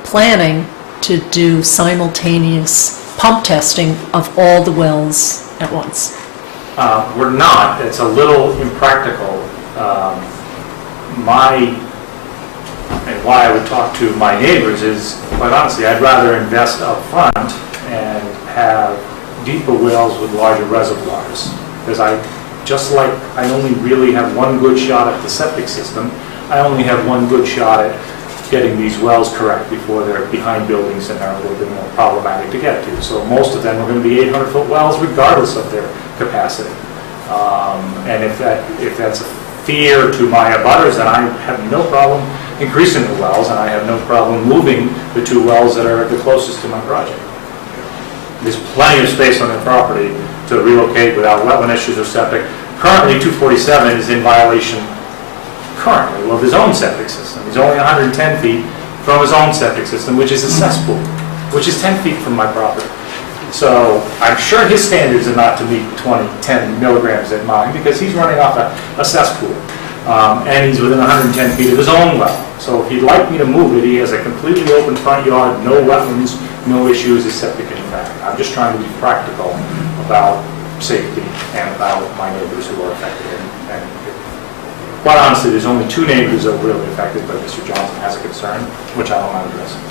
planning to do simultaneous pump testing of all the wells at once? We're not. It's a little impractical. And why I would talk to my neighbors is, quite honestly, I'd rather invest up front and have deeper wells with larger reservoirs. Because I only really have one good shot at the septic system. I only have one good shot at getting these wells correct before they're behind buildings and are a little bit more problematic to get to. So most of them are going to be 800-foot wells regardless of their capacity. And if that's a fear to my abutters, then I have no problem increasing the wells, and I have no problem moving the 2 wells that are the closest to my project. There's plenty of space on the property to relocate without wetland issues or septic. Currently, 247 is in violation currently of his own septic system. He's only 110 feet from his own septic system, which is a cesspool, which is 10 feet from my property. So I'm sure his standards are not to meet 10 milligrams at mine, because he's running off a cesspool. And he's within 110 feet of his own well. So if he'd like me to move it, he has a completely open front yard, no wetlands, no issues, his septic in fact. I'm just trying to be practical about safety and about my neighbors who are affected. And quite honestly, there's only 2 neighbors that are really affected, but Mr. Johnson has a concern, which I don't mind addressing.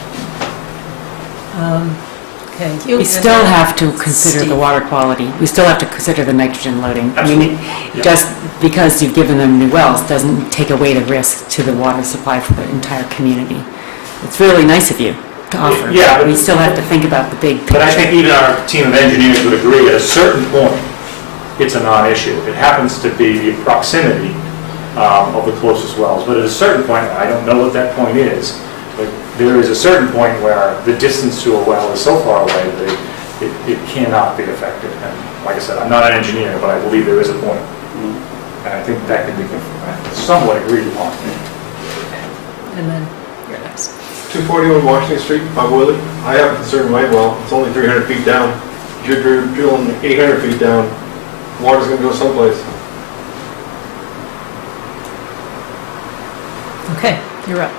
Okay. We still have to consider the water quality. We still have to consider the nitrogen loading. Absolutely. I mean, just because you've given them new wells doesn't take away the risk to the water supply for the entire community. It's really nice of you to offer. Yeah, but we still have to think about the big picture. But I think even our team of engineers would agree at a certain point, it's a non-issue. It happens to be the proximity of the closest wells. But at a certain point, I don't know what that point is, but there is a certain point where the distance to a well is so far away that it cannot be affected. And like I said, I'm not an engineer, but I believe there is a point. And I think that can be somewhat agreed upon. And then you're next. 241 Washington Street, Bob Willett. I have a concern with my well. It's only 300 feet down. If you're drilling 800 feet down, water's going to go someplace. Okay, you're up.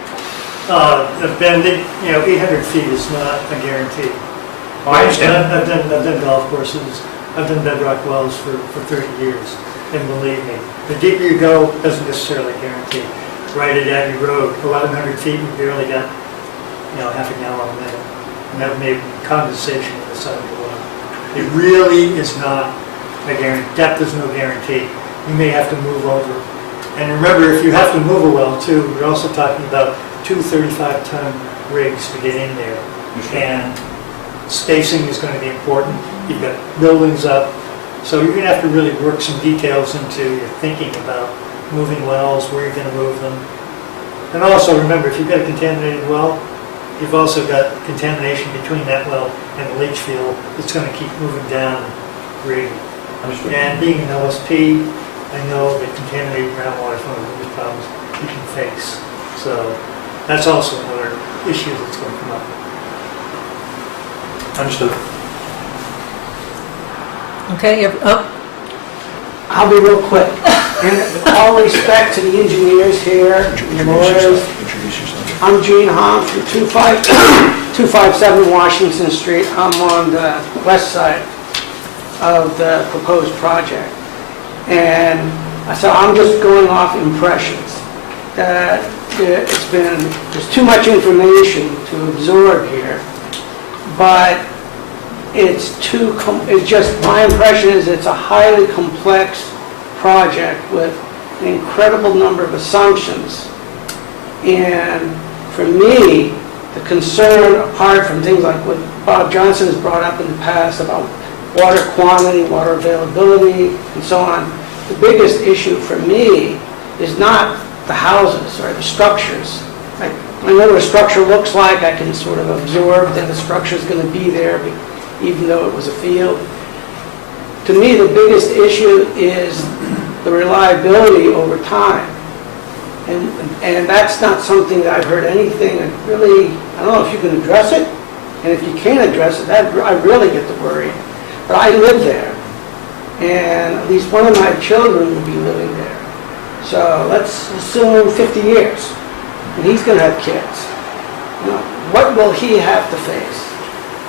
Ben, 800 feet is not a guarantee. I understand. I've done golf courses, I've done bedrock wells for 30 years, and believe me, the deeper you go doesn't necessarily guarantee. Right at Abbey Road, 1,100 feet, we barely got, half a gallon a minute, and that made condensation on the side of the well. It really is not a guarantee. Depth is no guarantee. You may have to move over. And remember, if you have to move a well too, we're also talking about 2 35-ton rigs to get in there. And spacing is going to be important. You've got buildings up. So you're going to have to really work some details into your thinking about moving wells, where you're going to move them. And also remember, if you've got a contaminated well, you've also got contamination between that well and the leach field that's going to keep moving down grading. And being an OSP, I know that contaminated groundwater is one of the biggest problems you can face. So that's also another issue that's going to come up. Understood. Okay, I'll be real quick. And with all respect to the engineers here, the lawyers, I'm Gene Hahn from 257 Washington Street. I'm on the west side of the proposed project. And so I'm just going off impressions. that there's too much information to absorb here, but my impression is it's a highly complex project with an incredible number of assumptions. And for me, the concern, apart from things like what Bob Johnson has brought up in the past about water quantity, water availability, and so on, the biggest issue for me is not the houses or the structures. I know what a structure looks like. I can sort of absorb that the structure is going to be there, even though it was a field. To me, the biggest issue is the reliability over time. And that's not something that I've heard anything that really, I don't know if you can address it, and if you can't address it, I really get to worry. But I live there, and at least one of my children will be living there. So let's assume 50 years, and he's going to have kids. You know, what will he have to face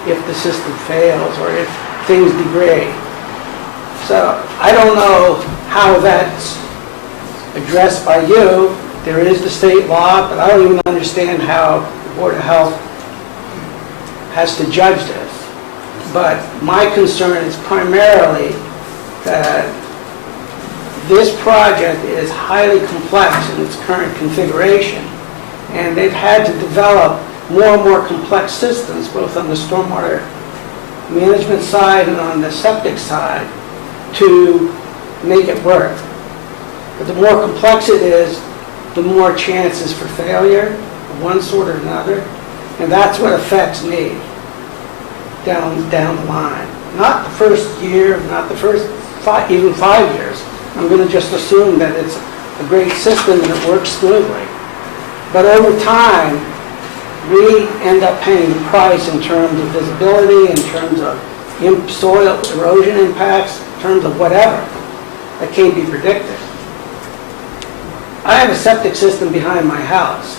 if the system fails or if things degrade? So I don't know how that's addressed by you. There is the state law, but I don't even understand how the Board of Health has to judge this. But my concern is primarily that this project is highly complex in its current configuration, and they've had to develop more and more complex systems, both on the stormwater management side and on the septic side, to make it work. But the more complex it is, the more chances for failure of one sort or another, and that's what affects me down the line. Not the first year, not the first even 5 years. I'm going to just assume that it's a great system and it works smoothly. But over time, we end up paying the price in terms of visibility, in terms of soil erosion impacts, in terms of whatever that can't be predicted. I have a septic system behind my house,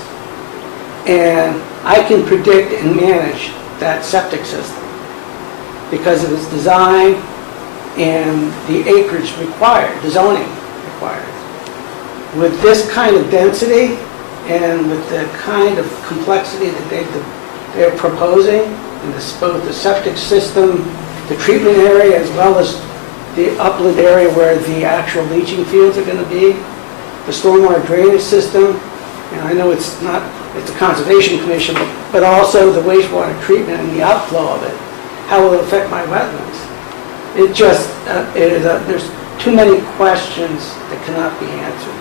and I can predict and manage that septic system because of its design and the acreage required, the zoning required. With this kind of density and with the kind of complexity that they're proposing, in both the septic system, the treatment area, as well as the upland area where the actual leaching fields are going to be, the stormwater drainage system, and I know it's a conservation commission, but also the wastewater treatment and the outflow of it, how will it affect my wetlands? There's too many questions that cannot be answered.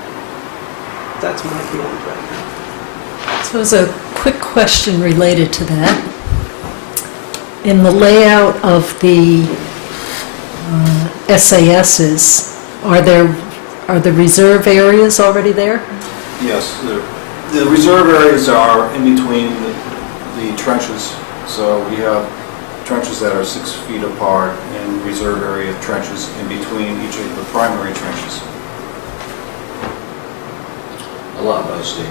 That's my feeling right now. So as a quick question related to that, in the layout of the SASs, are the reserve areas already there? Yes, the reserve areas are in between the trenches. So we have trenches that are 6 feet apart and reserve area trenches in between each of the primary trenches. A lot less steep,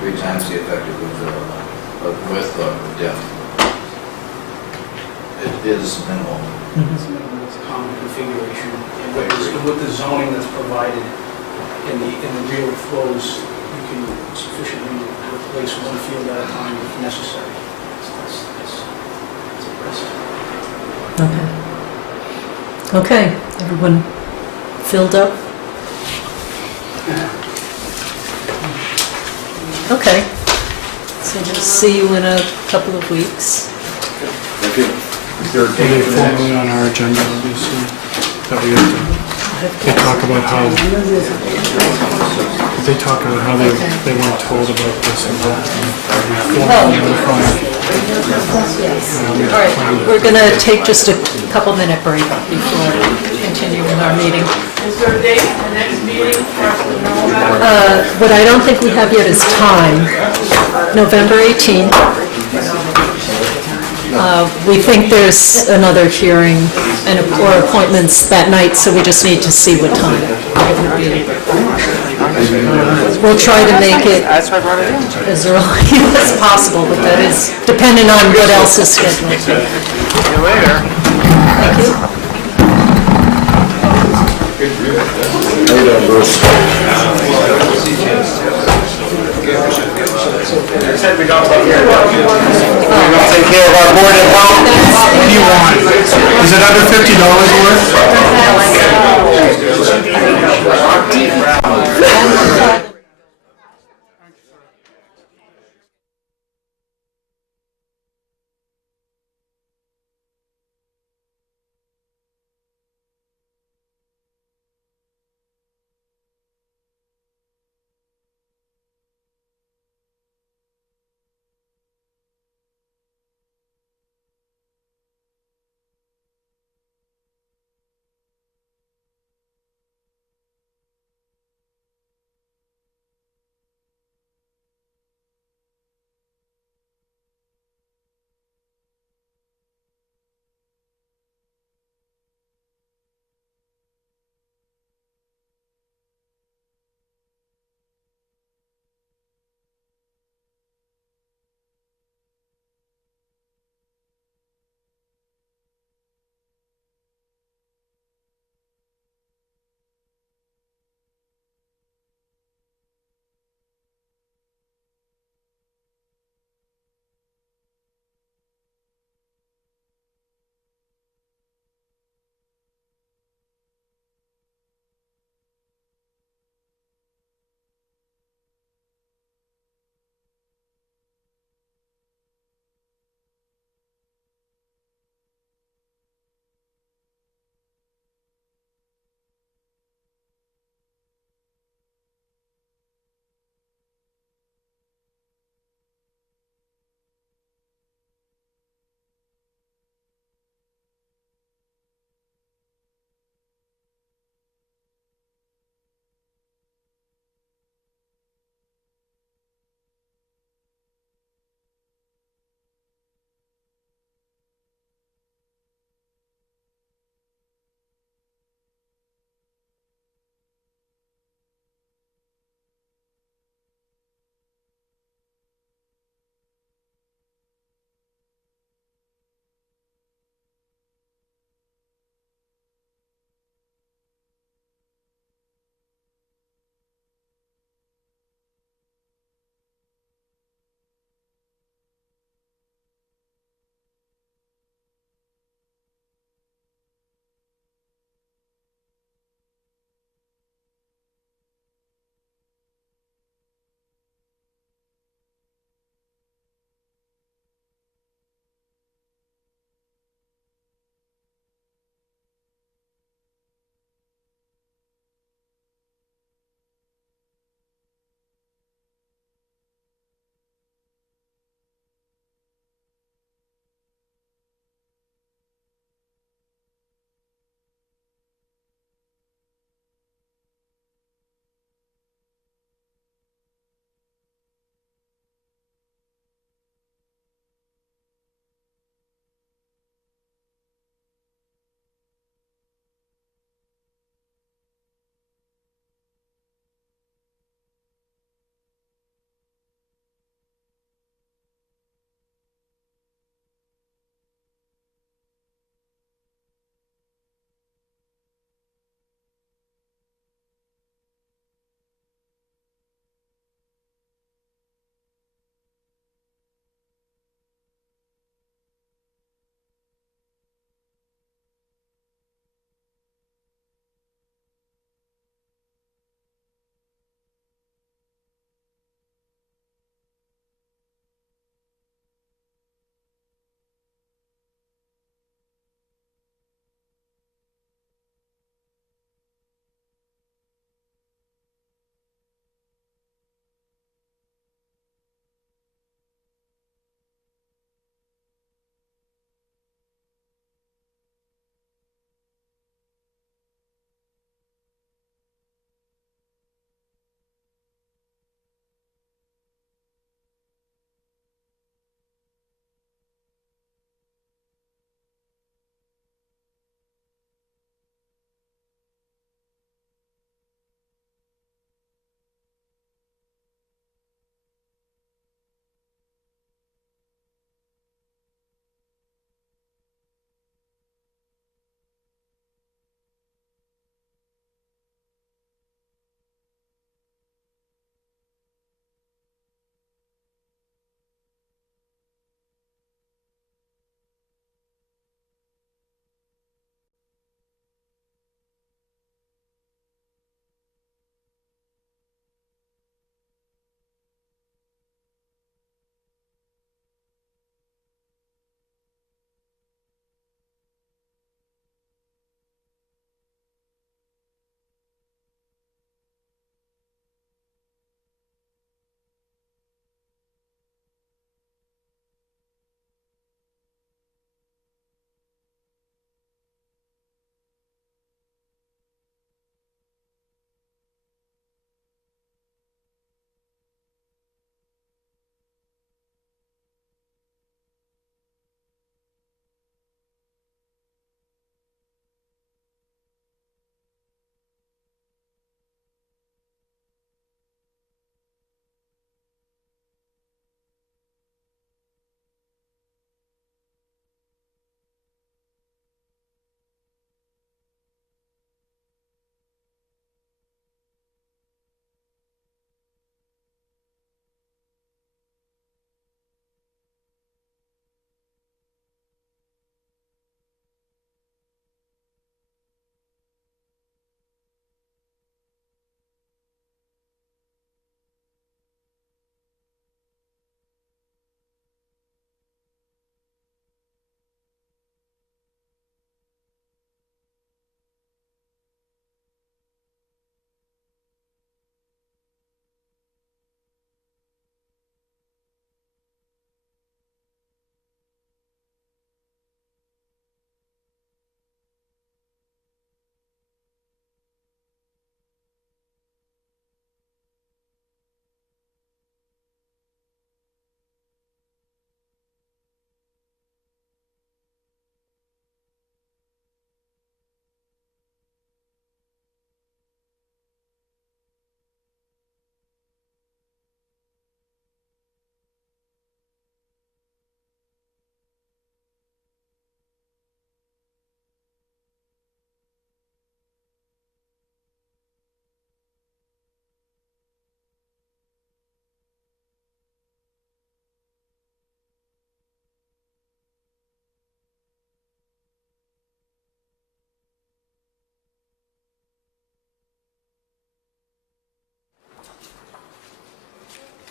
3 times the effective width of depth. It is minimal. It's a common configuration, and with the zoning that's provided in the real flows, you can sufficiently replace one field at a time if necessary. It's impressive. Okay, everyone filled up? Okay, so we'll see you in a couple of weeks. Thank you. Is there a Are date they for the next? formally on our agenda, obviously, that we have to, they talk about how, they talk about how they weren't told about this and that. Formally notified. All right, we're going to take just a couple minute break before continuing our meeting. Is there a date, the next meeting for us to know about? What I don't think we have yet is time. November 18th. We think there's another hearing or appointments that night, so we just need to see what time it would be. We'll try to make it as early as possible, but that is dependent on what else is scheduled. See you later. Thank you. How you doing, Bruce? Said we don't take care of We don't take care of our board at home. What do you want? Is it under $50 worth?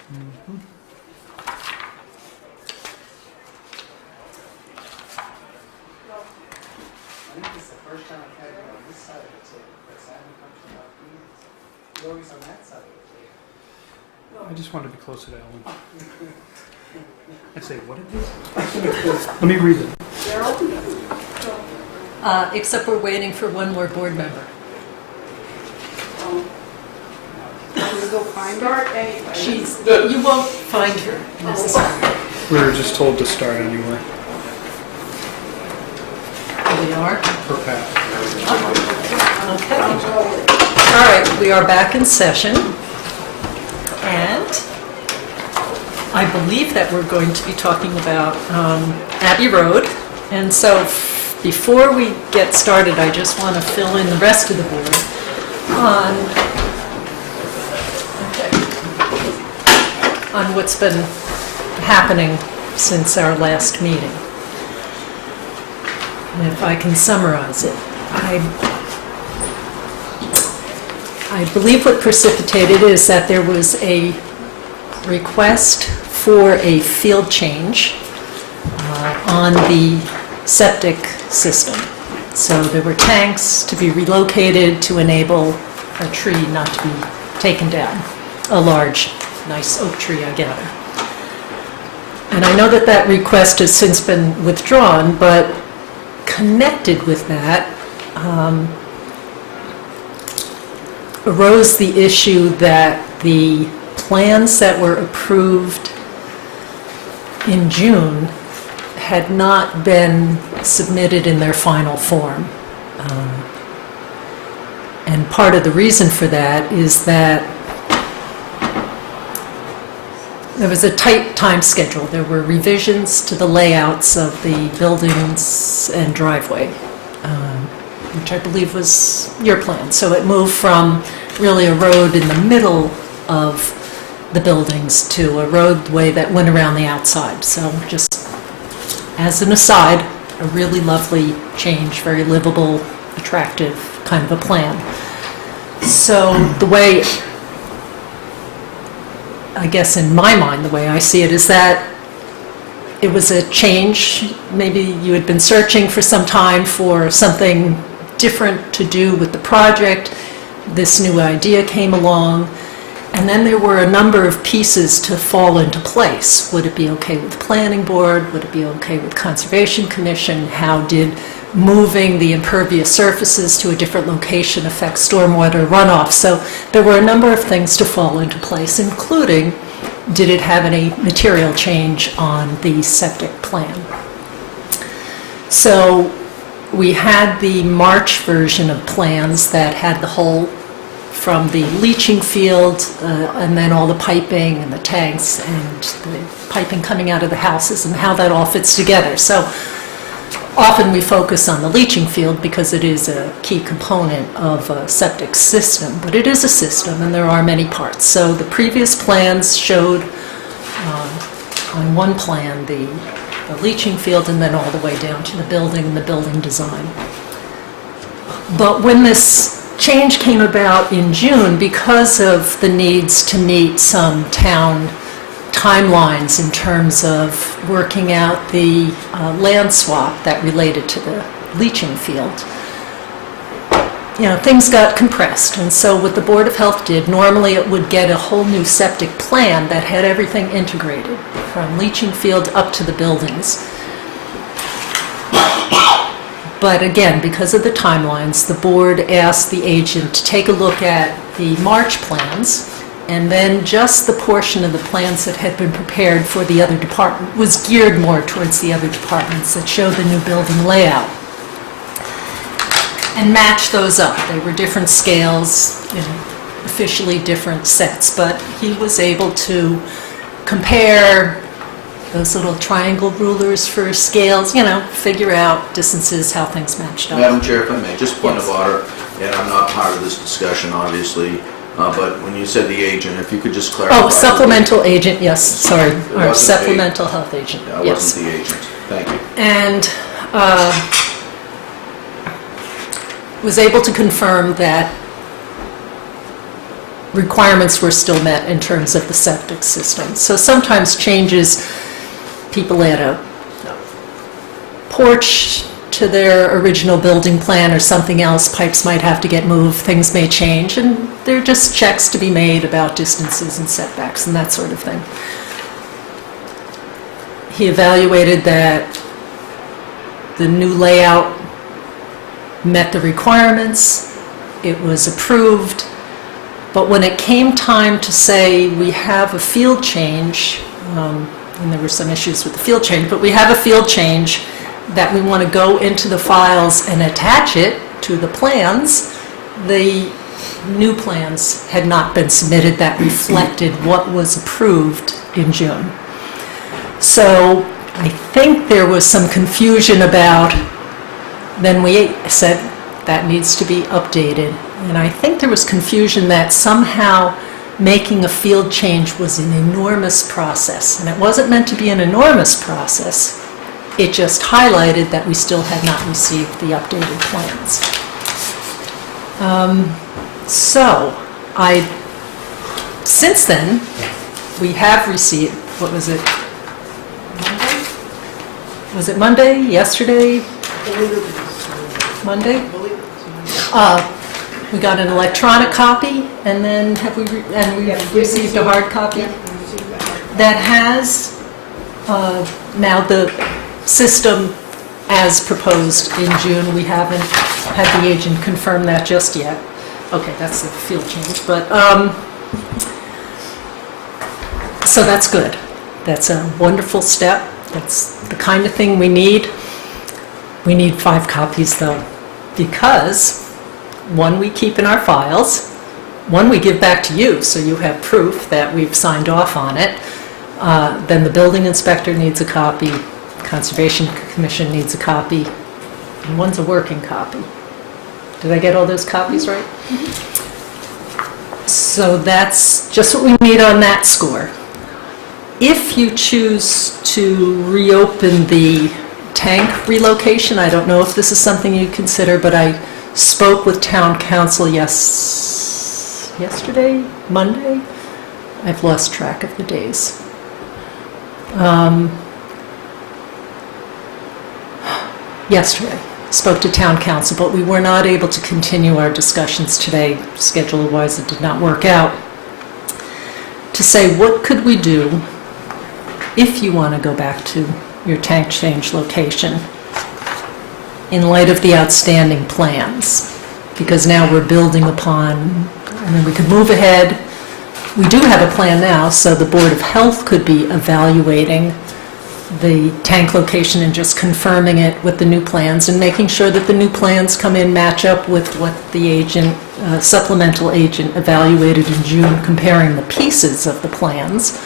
I think this is the first time I've had it on this side of the table, because I haven't come to enough meetings. You're always on that side of the table. I just wanted to be closer to Ellen. I'd say, what is this? Let me read it. Except we're waiting for one more board member. Can we go find her? You won't find her necessarily. We were just told to start anyway. Here we are. Per path. Okay. All right, we are back in session. And I believe that we're going to be talking about Abbey Road. And so before we get started, I just want to fill in the rest of the board on what's been happening since our last meeting. And if I can summarize it, I believe what precipitated is that there was a request for a field change on the septic system. So there were tanks to be relocated to enable a tree not to be taken down, a large, nice oak tree, I gather. And I know that that request has since been withdrawn, but connected with that arose the issue that the plans that were approved in June had not been submitted in their final form. And part of the reason for that is that there was a tight time schedule. There were revisions to the layouts of the buildings and driveway, which I believe was your plan. So it moved from really a road in the middle of the buildings to a roadway that went around the outside. So just as an aside, a really lovely change, very livable, attractive kind of a plan. So the way, I guess in my mind, the way I see it is that it was a change. Maybe you had been searching for some time for something different to do with the project. This new idea came along. And then there were a number of pieces to fall into place. Would it be okay with the planning board? Would it be okay with Conservation Commission? How did moving the impervious surfaces to a different location affect stormwater runoff? So there were a number of things to fall into place, including did it have any material change on the septic plan? So we had the March version of plans that had the whole from the leaching field and then all the piping and the tanks and the piping coming out of the houses and how that all fits together. So often we focus on the leaching field because it is a key component of a septic system, but it is a system and there are many parts. So the previous plans showed on one plan the leaching field and then all the way down to the building and the building design. But when this change came about in June, because of the needs to meet some town timelines in terms of working out the land swap that related to the leaching field, things got compressed. And so what the Board of Health did, normally it would get a whole new septic plan that had everything integrated, from leaching field up to the buildings. But again, because of the timelines, the board asked the agent to take a look at the March plans, and then just the portion of the plans that had been prepared for the other department was geared more towards the other departments that showed the new building layout, and match those up. They were different scales, officially different sets, but he was able to compare those little triangle rulers for scales, figure out distances, how things matched up. Madam Chair, if I may, just point Yes. of order, and I'm not part of this discussion, obviously, but when you said the agent, if you could just clarify. Oh, supplemental agent, yes, sorry, our wasn't supplemental health agent, I yes. wasn't the agent. Thank you. And was able to confirm that requirements were still met in terms of the septic system. So sometimes changes, people add a porch to their original building plan or something else, pipes might have to get moved, things may change, and there are just checks to be made about distances and setbacks and that sort of thing. He evaluated that the new layout met the requirements, it was approved, but when it came time to say we have a field change, and there were some issues with the field change, but we have a field change that we want to go into the files and attach it to the plans, the new plans had not been submitted that reflected what was approved in June. So I think there was some confusion about, then we said that needs to be updated. And I think there was confusion that somehow making a field change was an enormous process. And it wasn't meant to be an enormous process. It just highlighted that we still had not received the updated plans. Since then, we have received, what was it? Monday? Was it Monday? Yesterday? Monday? We got an electronic copy, and then we received a hard copy that has now the system as proposed in June. We haven't had the agent confirm that just yet. Okay, that's the field change, but so that's good. That's a wonderful step. That's the kind of thing we need. We need 5 copies though, because one we keep in our files, one we give back to you so you have proof that we've signed off on it. Then the building inspector needs a copy, Conservation Commission needs a copy, and one's a working copy. Did I get all those copies right? So that's just what we need on that score. If you choose to reopen the tank relocation, I don't know if this is something you consider, but I spoke with town council yesterday, Monday? I've lost track of the days. Yesterday, spoke to town council, but we were not able to continue our discussions today. Schedule-wise, it did not work out. To say, what could we do if you want to go back to your tank change location in light of the outstanding plans? Because now we're building upon, I mean, we could move ahead. We do have a plan now, so the Board of Health could be evaluating the tank location and just confirming it with the new plans and making sure that the new plans come in, match up with what the agent, supplemental agent evaluated in June, comparing the pieces of the plans.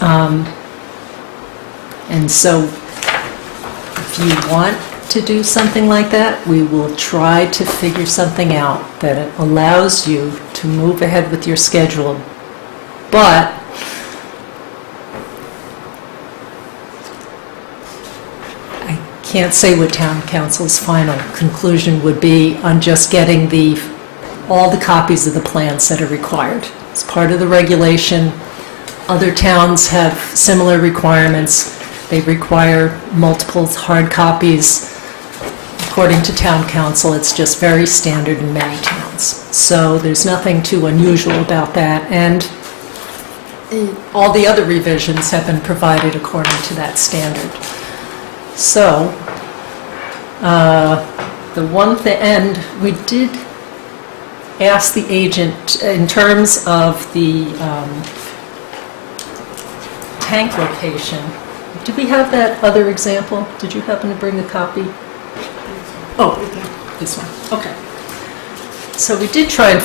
And so if you want to do something like that, we will try to figure something out that allows you to move ahead with your schedule. But I can't say what town council's final conclusion would be on just getting all the copies of the plans that are required. It's part of the regulation. Other towns have similar requirements. They require multiple hard copies. According to town council, it's just very standard in many towns. So there's nothing too unusual about that. And all the other revisions have been provided according to that standard. So, the one thing, and we did ask the agent in terms of the tank location. Did we have that other example? Did you happen to bring a copy? Oh, this one. Okay. So we did try and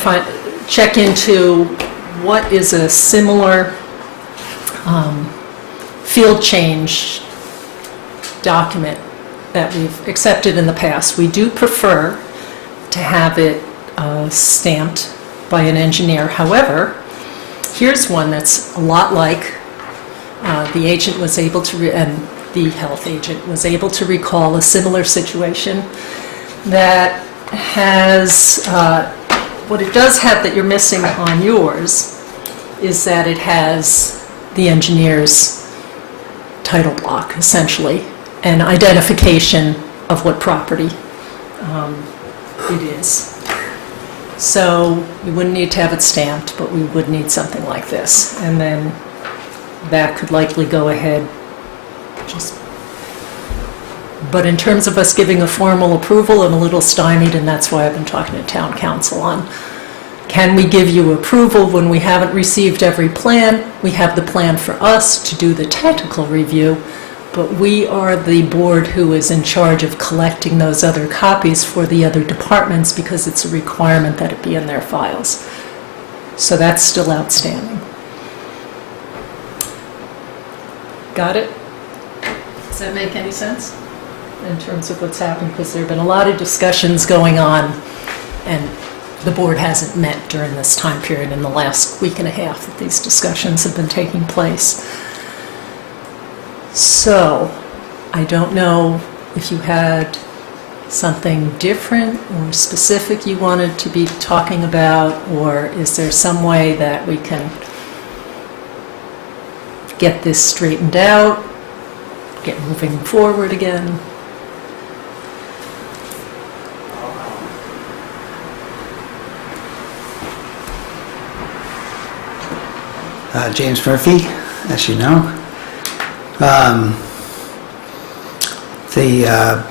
check into what is a similar field change document that we've accepted in the past. We do prefer to have it stamped by an engineer. However, here's one that's a lot like the agent was able to, and the health agent was able to recall a similar situation that has what it does have that you're missing on yours is that it has the engineer's title block, essentially, and identification of what property it is. So we wouldn't need to have it stamped, but we would need something like this. And then that could likely go ahead. But in terms of us giving a formal approval, I'm a little stymied, and that's why I've been talking to town council on, can we give you approval when we haven't received every plan? We have the plan for us to do the technical review, but we are the board who is in charge of collecting those other copies for the other departments because it's a requirement that it be in their files. So that's still outstanding. Got it? Does that make any sense in terms of what's happened? Because there have been a lot of discussions going on, and the board hasn't met during this time period in the last week and a half that these discussions have been taking place. So, I don't know if you had something different or specific you wanted to be talking about, or is there some way that we can get this straightened out, get moving forward again? James Murphy, as you know. The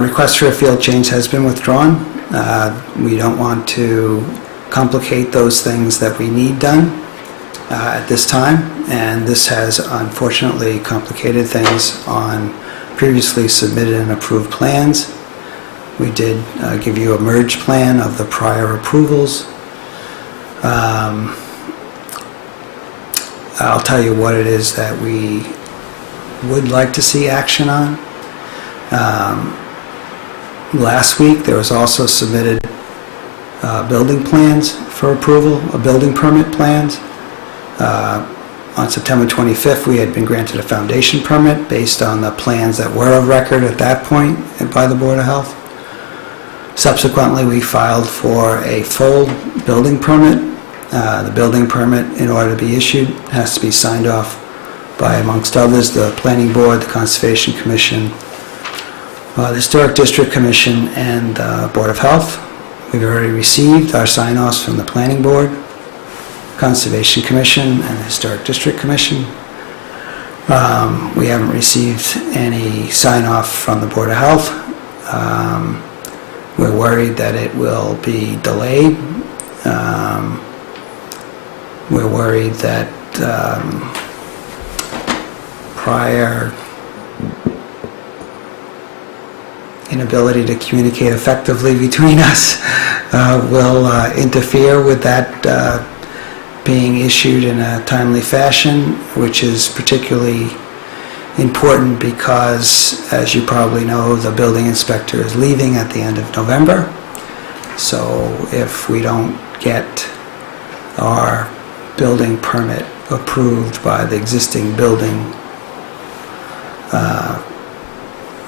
request for a field change has been withdrawn. We don't want to complicate those things that we need done at this time, and this has unfortunately complicated things on previously submitted and approved plans. We did give you a merge plan of the prior approvals. I'll tell you what it is that we would like to see action on. Last week, there was also submitted building plans for approval, building permit plans. On September 25th, we had been granted a foundation permit based on the plans that were of record at that point by the Board of Health. Subsequently, we filed for a full building permit. The building permit, in order to be issued, has to be signed off by, amongst others, the Planning Board, the Conservation Commission, the Historic District Commission, and the Board of Health. We've already received our sign-offs from the Planning Board, Conservation Commission, and the Historic District Commission. We haven't received any sign-off from the Board of Health. We're worried that it will be delayed. We're worried that prior inability to communicate effectively between us will interfere with that being issued in a timely fashion, which is particularly important because, as you probably know, the building inspector is leaving at the end of November. So if we don't get our building permit approved by the existing building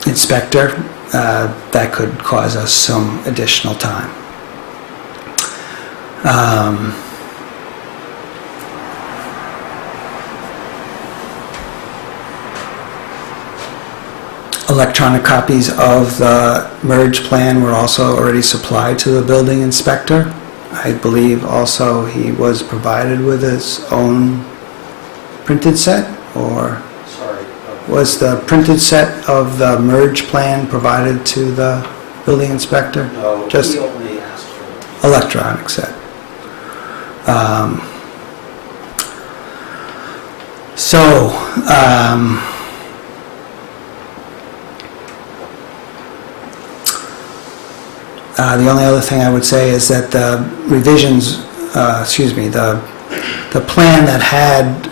inspector, that could cause us some additional time. Electronic copies of the merge plan were also already supplied to the building inspector. I believe also he was provided with his own printed set, or was the printed set of the merge plan provided to the building inspector? No, just he only asked for electronic set. The only other thing I would say is that the revisions, the plan that had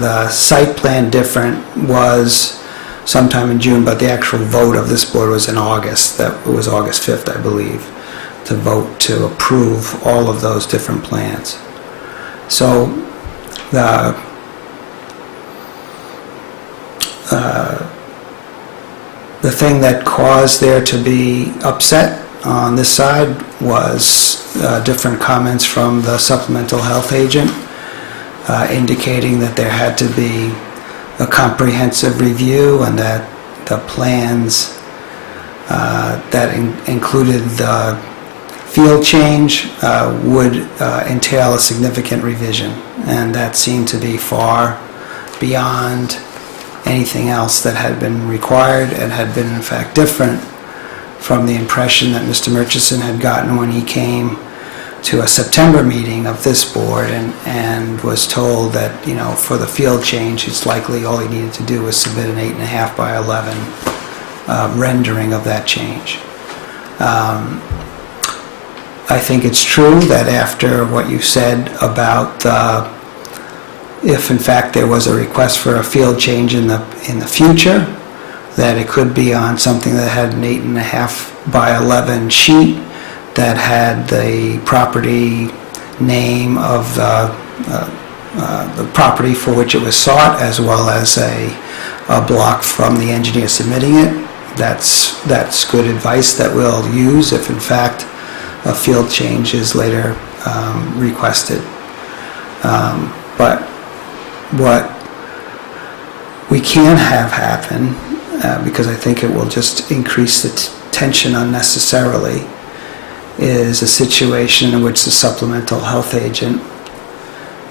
the site plan different was sometime in June, but the actual vote of this board was in August. That was August 5th, I believe, to vote to approve all of those different plans. So the thing that caused there to be upset on this side was different comments from the supplemental health agent, indicating that there had to be a comprehensive review and that the plans that included the field change would entail a significant revision. And that seemed to be far beyond anything else that had been required and had been in fact different from the impression that Mr. Murchison had gotten when he came to a September meeting of this board and was told that, you know, for the field change, it's likely all he needed to do was submit an 8.5 by 11 rendering of that change. I think it's true that after what you said about if in fact there was a request for a field change in the future, that it could be on something that had an 8.5 by 11 sheet that had the property name of the property for which it was sought, as well as a block from the engineer submitting it. That's good advice that we'll use if in fact a field change is later requested. But what we can have happen, because I think it will just increase the tension unnecessarily, is a situation in which the supplemental health agent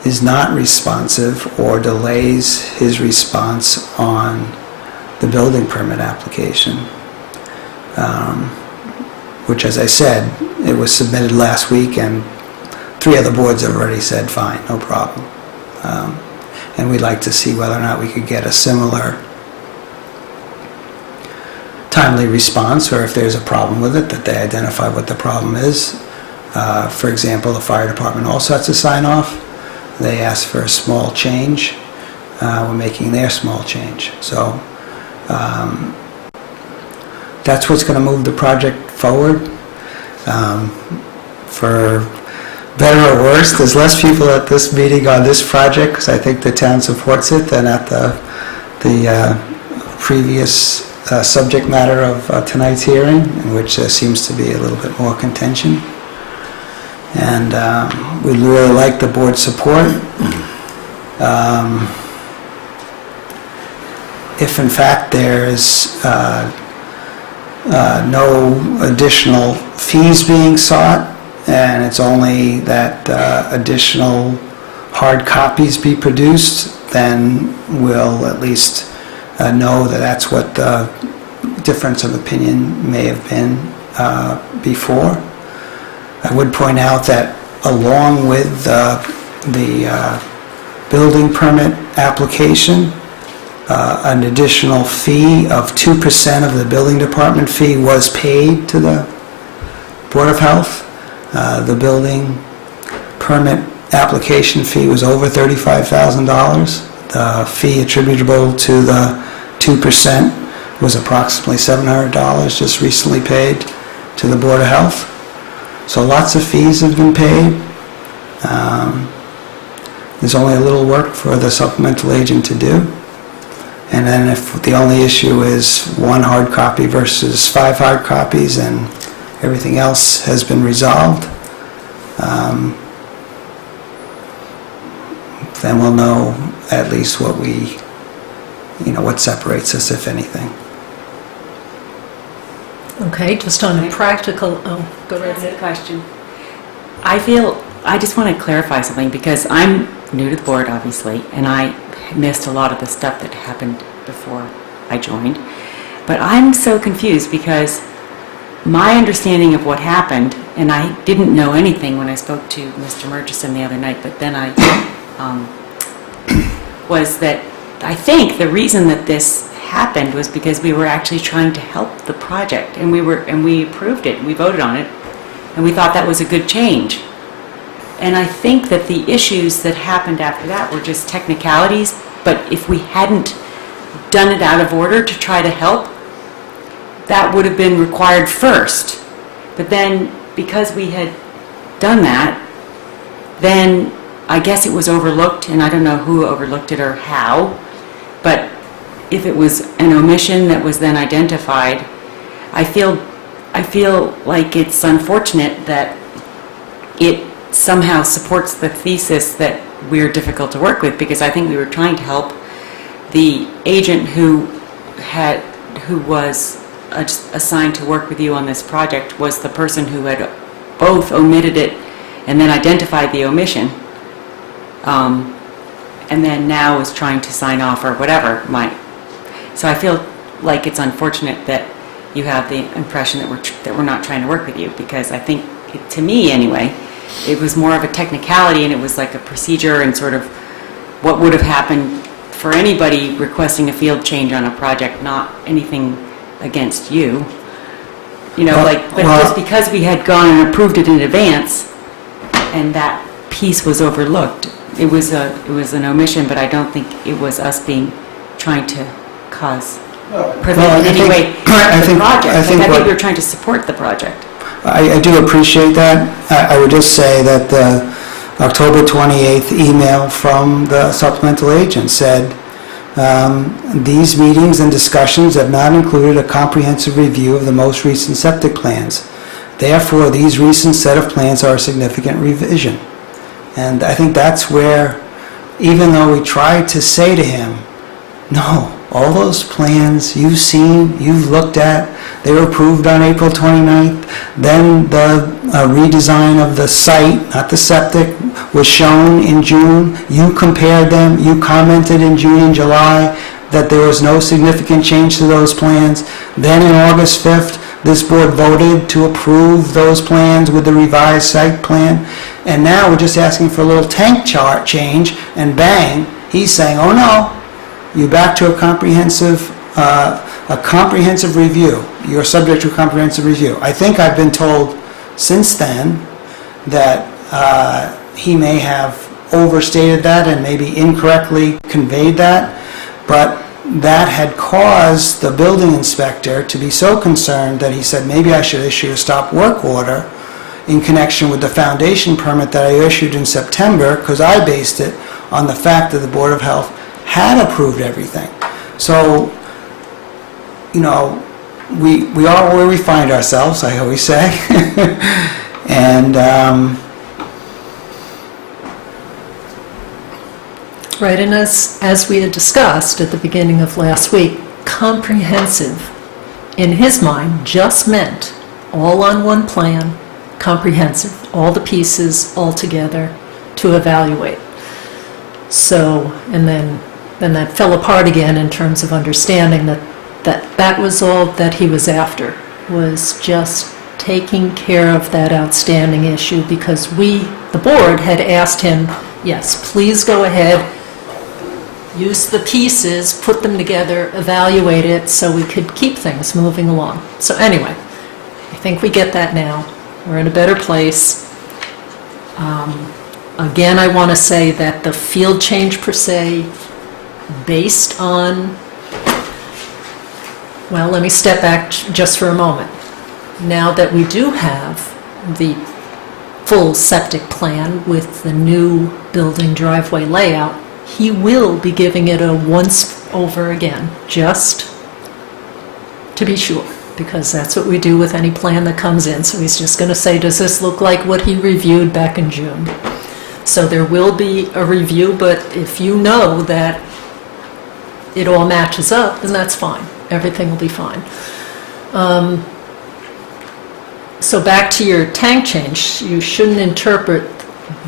is not responsive or delays his response on the building permit application, which, as I said, it was submitted last week and 3 other boards have already said fine, no problem. And we'd like to see whether or not we could get a similar timely response, or if there's a problem with it, that they identify what the problem is. For example, the fire department also has to sign off. They asked for a small change. We're making their small change. So that's what's going to move the project forward. For better or worse, there's less people at this meeting on this project because I think the town supports it than at the previous subject matter of tonight's hearing, in which there seems to be a little bit more contention. And we really like the board's support. If in fact there's no additional fees being sought, and it's only that additional hard copies be produced, then we'll at least know that that's what the difference of opinion may have been before. I would point out that along with the building permit application, an additional fee of 2% of the building department fee was paid to the Board of Health. The building permit application fee was over $35,000. The fee attributable to the 2% was approximately $700 just recently paid to the Board of Health. So lots of fees have been paid. There's only a little work for the supplemental agent to do. And then if the only issue is 1 hard copy versus 5 hard copies and everything else has been resolved, then we'll know at least what what separates us, if anything. Okay, just on a practical, go right That's a ahead. question. I just want to clarify something, because I'm new to the board, obviously, and I missed a lot of the stuff that happened before I joined. But I'm so confused because my understanding of what happened, and I didn't know anything when I spoke to Mr. Murchison the other night, but then I, was that I think the reason that this happened was because we were actually trying to help the project, and we approved it, and we voted on it, and we thought that was a good change. And I think that the issues that happened after that were just technicalities, but if we hadn't done it out of order to try to help, that would have been required first. But then, because we had done that, then I guess it was overlooked, and I don't know who overlooked it or how, but if it was an omission that was then identified, I feel like it's unfortunate that it somehow supports the thesis that we're difficult to work with, because I think we were trying to help the agent who was assigned to work with you on this project was the person who had both omitted it and then identified the omission, and then now is trying to sign off or whatever. So I feel like it's unfortunate that you have the impression that we're not trying to work with you, because I think, to me anyway, it was more of a technicality, and it was like a procedure and sort of what would have happened for anybody requesting a field change on a project, not anything against you. You know, just because we had gone and approved it in advance and that piece was overlooked, it was an omission, but I don't think it was us trying to prevent in any way the project. I think we were trying to support the project. I do appreciate that. I would just say that the October 28th email from the supplemental agent said, these meetings and discussions have not included a comprehensive review of the most recent septic plans. Therefore, these recent set of plans are a significant revision. And I think that's where, even though we tried to say to him, no, all those plans you've seen, you've looked at, they were approved on April 29th. Then the redesign of the site, not the septic, was shown in June. You compared them. You commented in June and July that there was no significant change to those plans. Then on August 5th, this board voted to approve those plans with the revised site plan. And now we're just asking for a little tank chart change, and bang, he's saying, oh no, you're back to a comprehensive review. You're subject to a comprehensive review. I think I've been told since then that he may have overstated that and maybe incorrectly conveyed that, but that had caused the building inspector to be so concerned that he said maybe I should issue a stop work order in connection with the foundation permit that I issued in September, because I based it on the fact that the Board of Health had approved everything. So, you know, we are where we find ourselves, I always say. And right, and as we had discussed at the beginning of last week, comprehensive, in his mind, just meant all on one plan, comprehensive, all the pieces all together to evaluate. So, and then that fell apart again in terms of understanding that was all that he was after, was just taking care of that outstanding issue, because we, the board, had asked him, yes, please go ahead, use the pieces, put them together, evaluate it so we could keep things moving along. So anyway, I think we get that now. We're in a better place. Again, I want to say that the field change per se, based on, well, let me step back just for a moment. Now that we do have the full septic plan with the new building driveway layout, he will be giving it a once over again, just to be sure, because that's what we do with any plan that comes in. So he's just going to say, does this look like what he reviewed back in June? So there will be a review, but if you know that it all matches up, then that's fine. Everything will be fine. So back to your tank change, you shouldn't interpret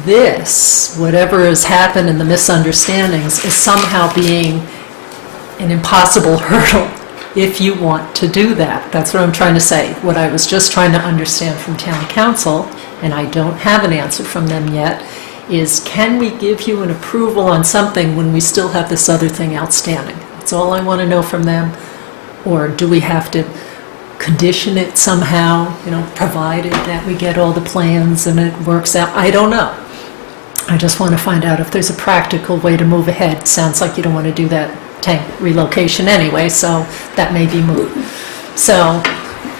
this, whatever has happened in the misunderstandings, as somehow being an impossible hurdle if you want to do that. That's what I'm trying to say. What I was just trying to understand from town council, and I don't have an answer from them yet, is can we give you an approval on something when we still have this other thing outstanding? That's all I want to know from them. Or do we have to condition it somehow, provided that we get all the plans and it works out? I don't know. I just want to find out if there's a practical way to move ahead. Sounds like you don't want to do that tank relocation anyway, so that may be moot. So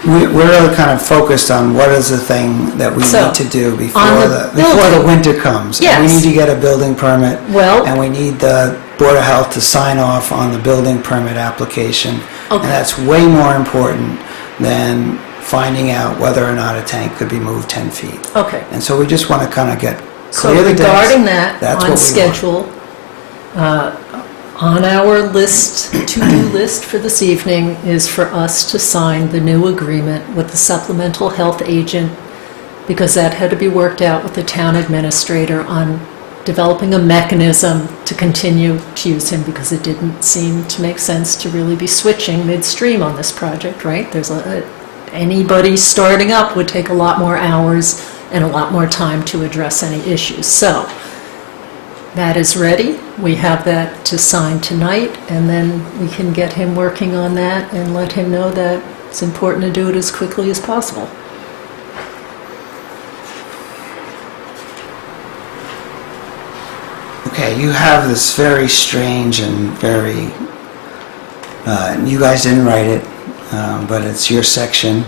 we're really kind of focused on what is the thing that we need to do before the winter comes. Yes. We need to get a building permit, well, and we need the Board of Health to sign off on the building permit application. Okay. And that's way more important than finding out whether or not a tank could be moved 10 feet. Okay. And so we just want to kind of get So clear the dates. regarding that, That's on what we want. schedule, on our list, to-do list for this evening is for us to sign the new agreement with the supplemental health agent, because that had to be worked out with the town administrator on developing a mechanism to continue to use him, because it didn't seem to make sense to really be switching midstream on this project, right? Anybody starting up would take a lot more hours and a lot more time to address any issues. So that is ready. We have that to sign tonight, and then we can get him working on that and let him know that it's important to do it as quickly as possible. Okay, you have this very strange and very, you guys didn't write it, but it's your section.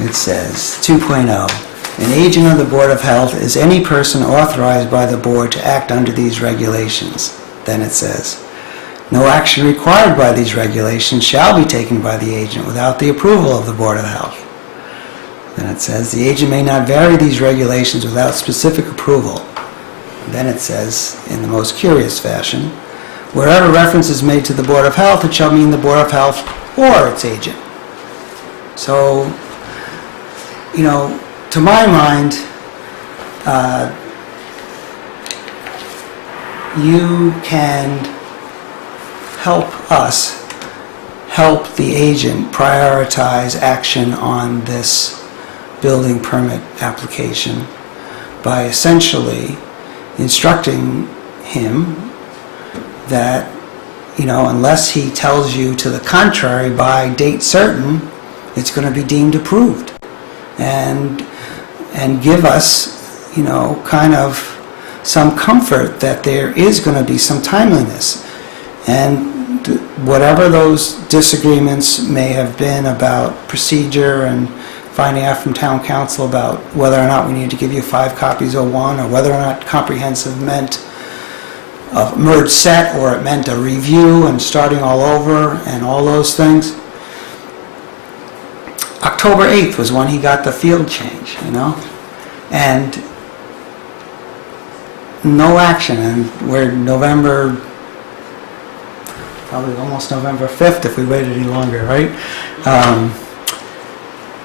It says 2.0, an agent of the Board of Health is any person authorized by the board to act under these regulations. Then it says, no action required by these regulations shall be taken by the agent without the approval of the Board of Health. Then it says, the agent may not vary these regulations without specific approval. Then it says, in the most curious fashion, wherever reference is made to the Board of Health, it shall mean the Board of Health or its agent. So, you know, to my mind, you can help us help the agent prioritize action on this building permit application by essentially instructing him that, you know, unless he tells you to the contrary by date certain, it's going to be deemed approved. And give us, you know, kind of some comfort that there is going to be some timeliness. And whatever those disagreements may have been about procedure and finding out from town council about whether or not we need to give you 5 copies of one, or whether or not comprehensive meant a merged set, or it meant a review and starting all over and all those things. October 8th was when he got the field change, you know, and no action, and we're November, probably almost November 5th if we waited any longer, right?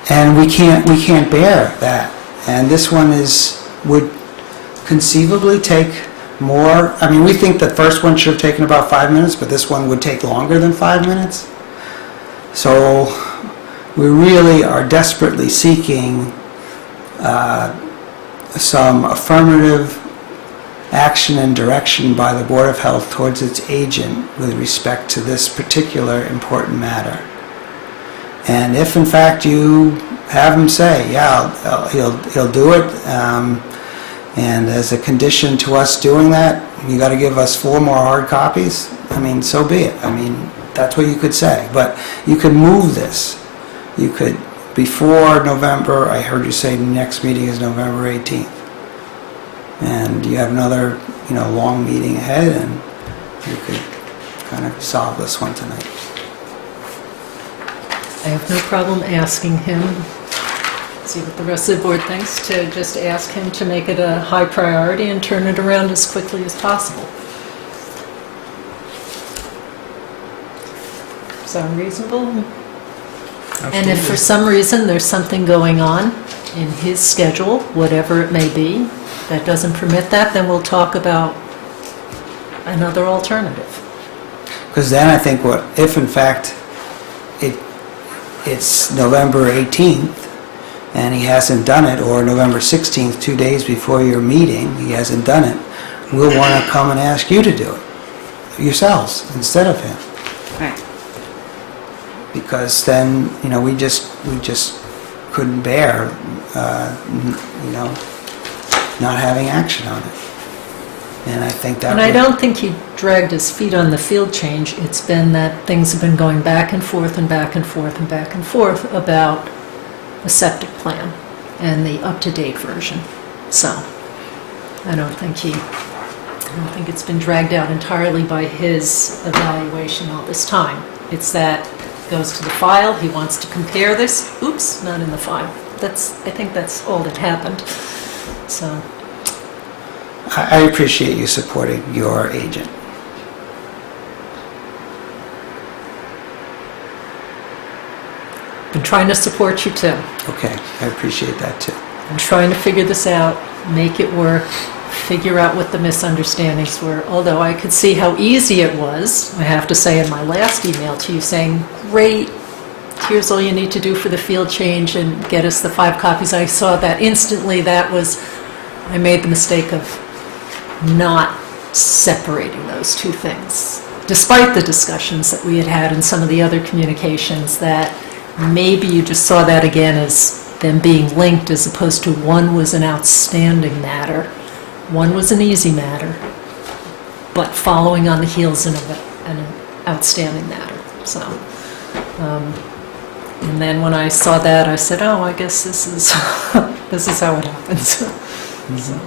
And we can't bear that. And this one would conceivably take more. I mean, we think the first one should have taken about 5 minutes, but this one would take longer than 5 minutes. So we really are desperately seeking some affirmative action and direction by the Board of Health towards its agent with respect to this particular important matter. And if in fact you have him say, yeah, he'll do it, and as a condition to us doing that, you got to give us 4 more hard copies, I mean, so be it. I mean, that's what you could say. But you could move this. You could, before November, I heard you say the next meeting is November 18th. And you have another, you know, long meeting ahead, and you could kind of solve this one tonight. I have no problem asking him, see what the rest of the board thinks, to just ask him to make it a high priority and turn it around as quickly as possible. Sound reasonable? And if for some reason there's something going on in his schedule, whatever it may be, that doesn't permit that, then we'll talk about another alternative. Because then I think if in fact it's November 18th and he hasn't done it, or November 16th, 2 days before your meeting, he hasn't done it, we'll want to come and ask you to do it yourselves instead of him. Right. Because then, you know, we just couldn't bear, you know, not having action on it. And I think that. And I don't think he dragged his feet on the field change. It's been that things have been going back and forth and back and forth and back and forth about the septic plan and the up-to-date version. So I don't think it's been dragged out entirely by his evaluation all this time. It's that goes to the file, he wants to compare this, oops, not in the file. I think that's all that happened, so. I appreciate you supporting your agent. Been trying to support you too. Okay, I appreciate that too. I'm trying to figure this out, make it work, figure out what the misunderstandings were. Although I could see how easy it was, I have to say in my last email to you saying, great, here's all you need to do for the field change and get us the 5 copies. I saw that instantly. I made the mistake of not separating those two things. Despite the discussions that we had had in some of the other communications, that maybe you just saw that again as them being linked as opposed to one was an outstanding matter, one was an easy matter, but following on the heels of an outstanding matter. So, and then when I saw that, I said, oh, I guess this is this is how it happens. So,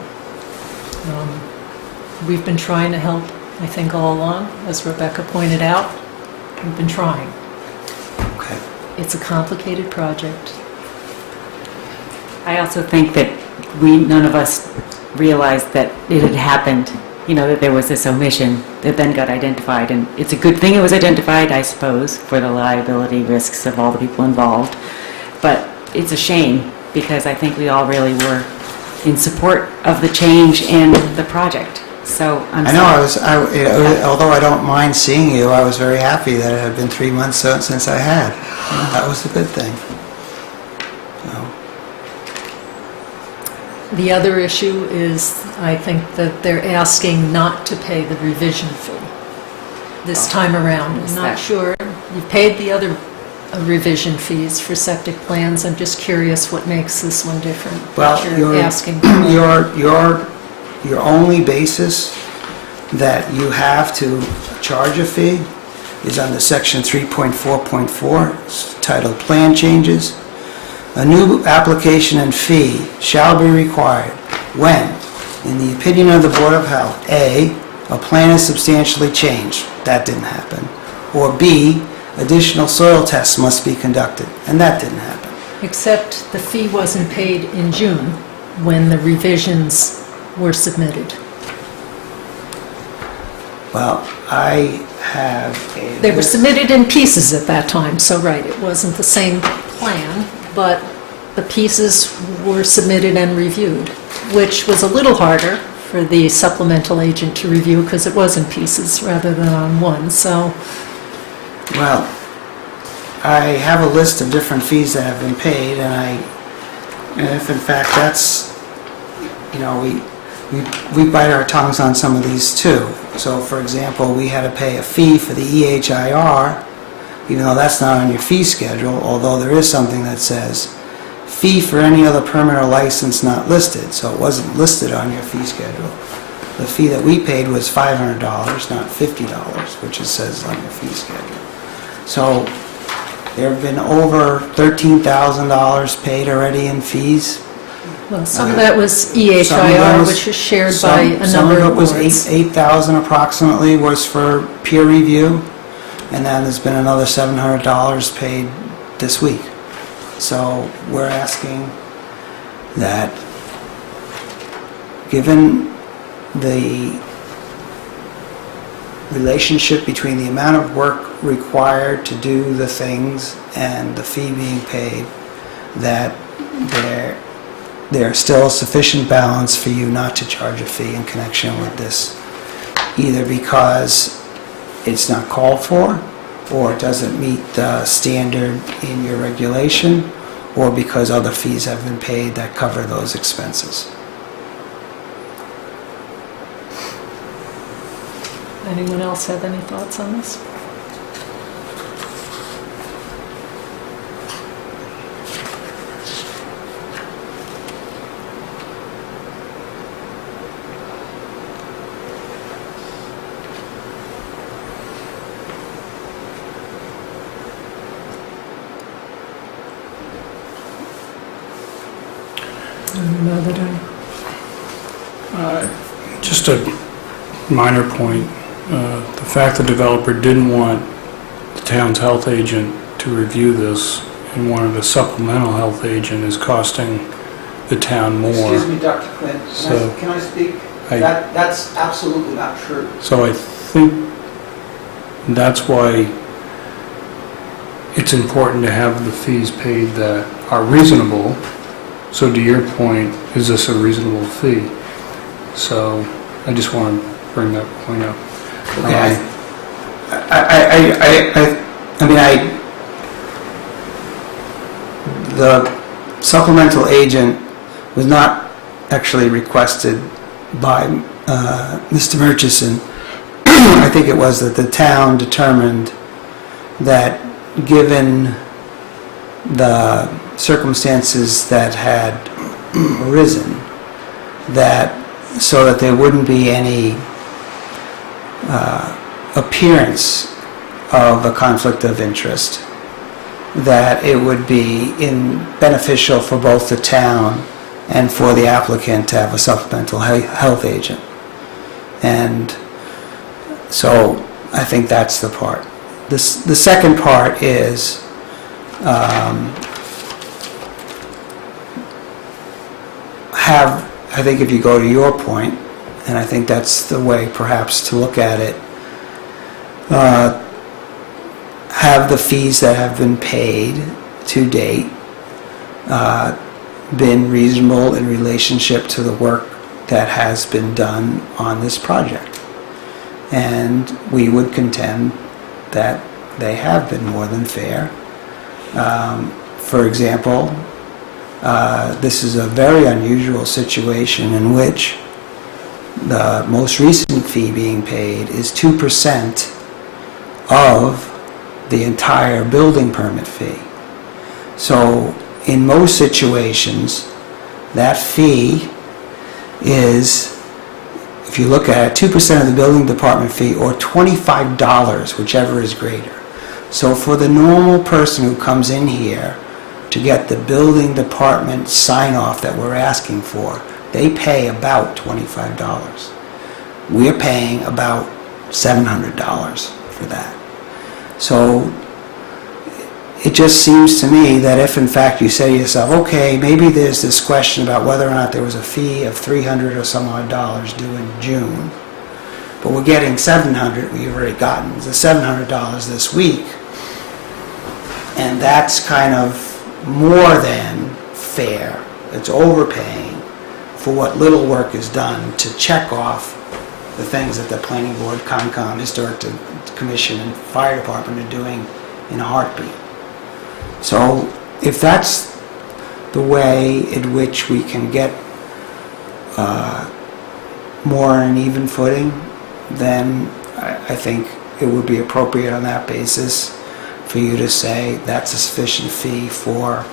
we've been trying to help, I think, all along, as Rebecca pointed out. We've been trying. Okay. It's a complicated project. I also think that none of us realized that it had happened, that there was this omission that then got identified. And it's a good thing it was identified, I suppose, for the liability risks of all the people involved. But it's a shame because I think we all really were in support of the change and the project. So I'm sorry. Although I don't mind seeing you, I was very happy that it had been 3 months since I had. That was a good thing. The other issue is, I think that they're asking not to pay the revision fee this time around. I'm not sure. You've paid the other revision fees for septic plans. I'm just curious what makes this one different. Well, You're asking. Your only basis that you have to charge a fee is under section 3.4.4, titled Plan Changes. A new application and fee shall be required when, in the opinion of the Board of Health, A, a plan is substantially changed, that didn't happen, or B, additional soil tests must be conducted, and that didn't happen. Except the fee wasn't paid in June when the revisions were submitted. Well, I have a... They were submitted in pieces at that time, so right, it wasn't the same plan, but the pieces were submitted and reviewed, which was a little harder for the supplemental agent to review because it was in pieces rather than on one, so... Well, I have a list of different fees that have been paid, and if in fact that's, we bite our tongues on some of these too. So for example, we had to pay a fee for the EHIR, even though that's not on your fee schedule, although there is something that says fee for any other permit or license not listed, so it wasn't listed on your fee schedule. The fee that we paid was $500, not $50, which it says on your fee schedule. So there have been over $13,000 paid already in fees. Well, some of that was EHIR, which was shared by a number of boards. Some of it was $8,000 approximately was for peer review, and then there's been another $700 paid this week. So we're asking that, given the relationship between the amount of work required to do the things and the fee being paid, that there's still sufficient balance for you not to charge a fee in connection with this, either because it's not called for, or it doesn't meet the standard in your regulation, or because other fees have been paid that cover those expenses. Anyone else have any thoughts on this? Just a minor point. The fact the developer didn't want the town's health agent to review this, and one of the supplemental health agent is costing the town more. Excuse me, Dr. Quinn, So, can I speak? I- That's absolutely not true. So I think that's why it's important to have the fees paid that are reasonable. So to your point, is this a reasonable fee? So I just want to bring that point up. Okay. The supplemental agent was not actually requested by Mr. Murchison. I think it was that the town determined that given the circumstances that had arisen, that so that there wouldn't be any appearance of a conflict of interest, that it would be beneficial for both the town and for the applicant to have a supplemental health agent. And so I think that's the part. The second part is I think if you go to your point, and I think that's the way perhaps to look at it, have the fees that have been paid to date been reasonable in relationship to the work that has been done on this project. And we would contend that they have been more than fair. For example, this is a very unusual situation in which the most recent fee being paid is 2% of the entire building permit fee. So in most situations, that fee is, if you look at it, 2% of the building department fee or $25, whichever is greater. So for the normal person who comes in here to get the building department sign-off that we're asking for, they pay about $25. We're paying about $700 for that. So it just seems to me that if in fact you say to yourself, okay, maybe there's this question about whether or not there was a fee of $300 or some odd dollars due in June, but we're getting $700, we've already gotten the $700 this week, and that's kind of more than fair. It's overpaying for what little work is done to check off the things that the planning board, Concom, Historic Commission, and Fire Department are doing in a heartbeat. So if that's the way in which we can get more on an even footing, then I think it would be appropriate on that basis for you to say that's a sufficient fee for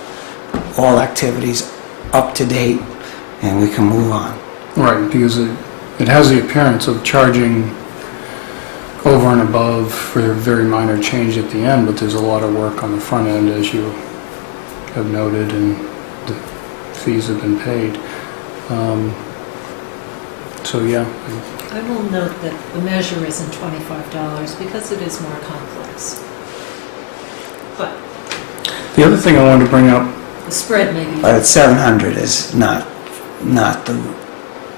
all activities up to date, and we can move on. Right, because it has the appearance of charging over and above for a very minor change at the end, but there's a lot of work on the front end, as you have noted, and the fees have been paid. So yeah. I will note that the measure isn't $25 because it is more complex. But The other thing I wanted to bring up, the spread may be... But at 700 is not the...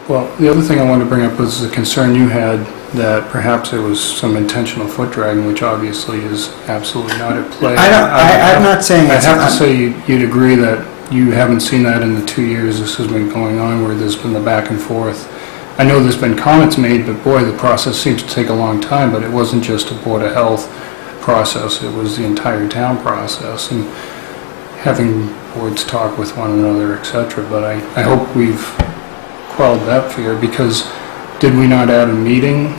well, the other thing I wanted to bring up was the concern you had that perhaps there was some intentional foot dragging, which obviously is absolutely not at play. I'm not saying I'd it's... have to say you'd agree that you haven't seen that in the 2 years this has been going on, where there's been the back and forth. I know there's been comments made, but boy, the process seems to take a long time, but it wasn't just a Board of Health process, it was the entire town process, and having boards talk with one another, etc. But I hope we've quelled that fear, because did we not add a meeting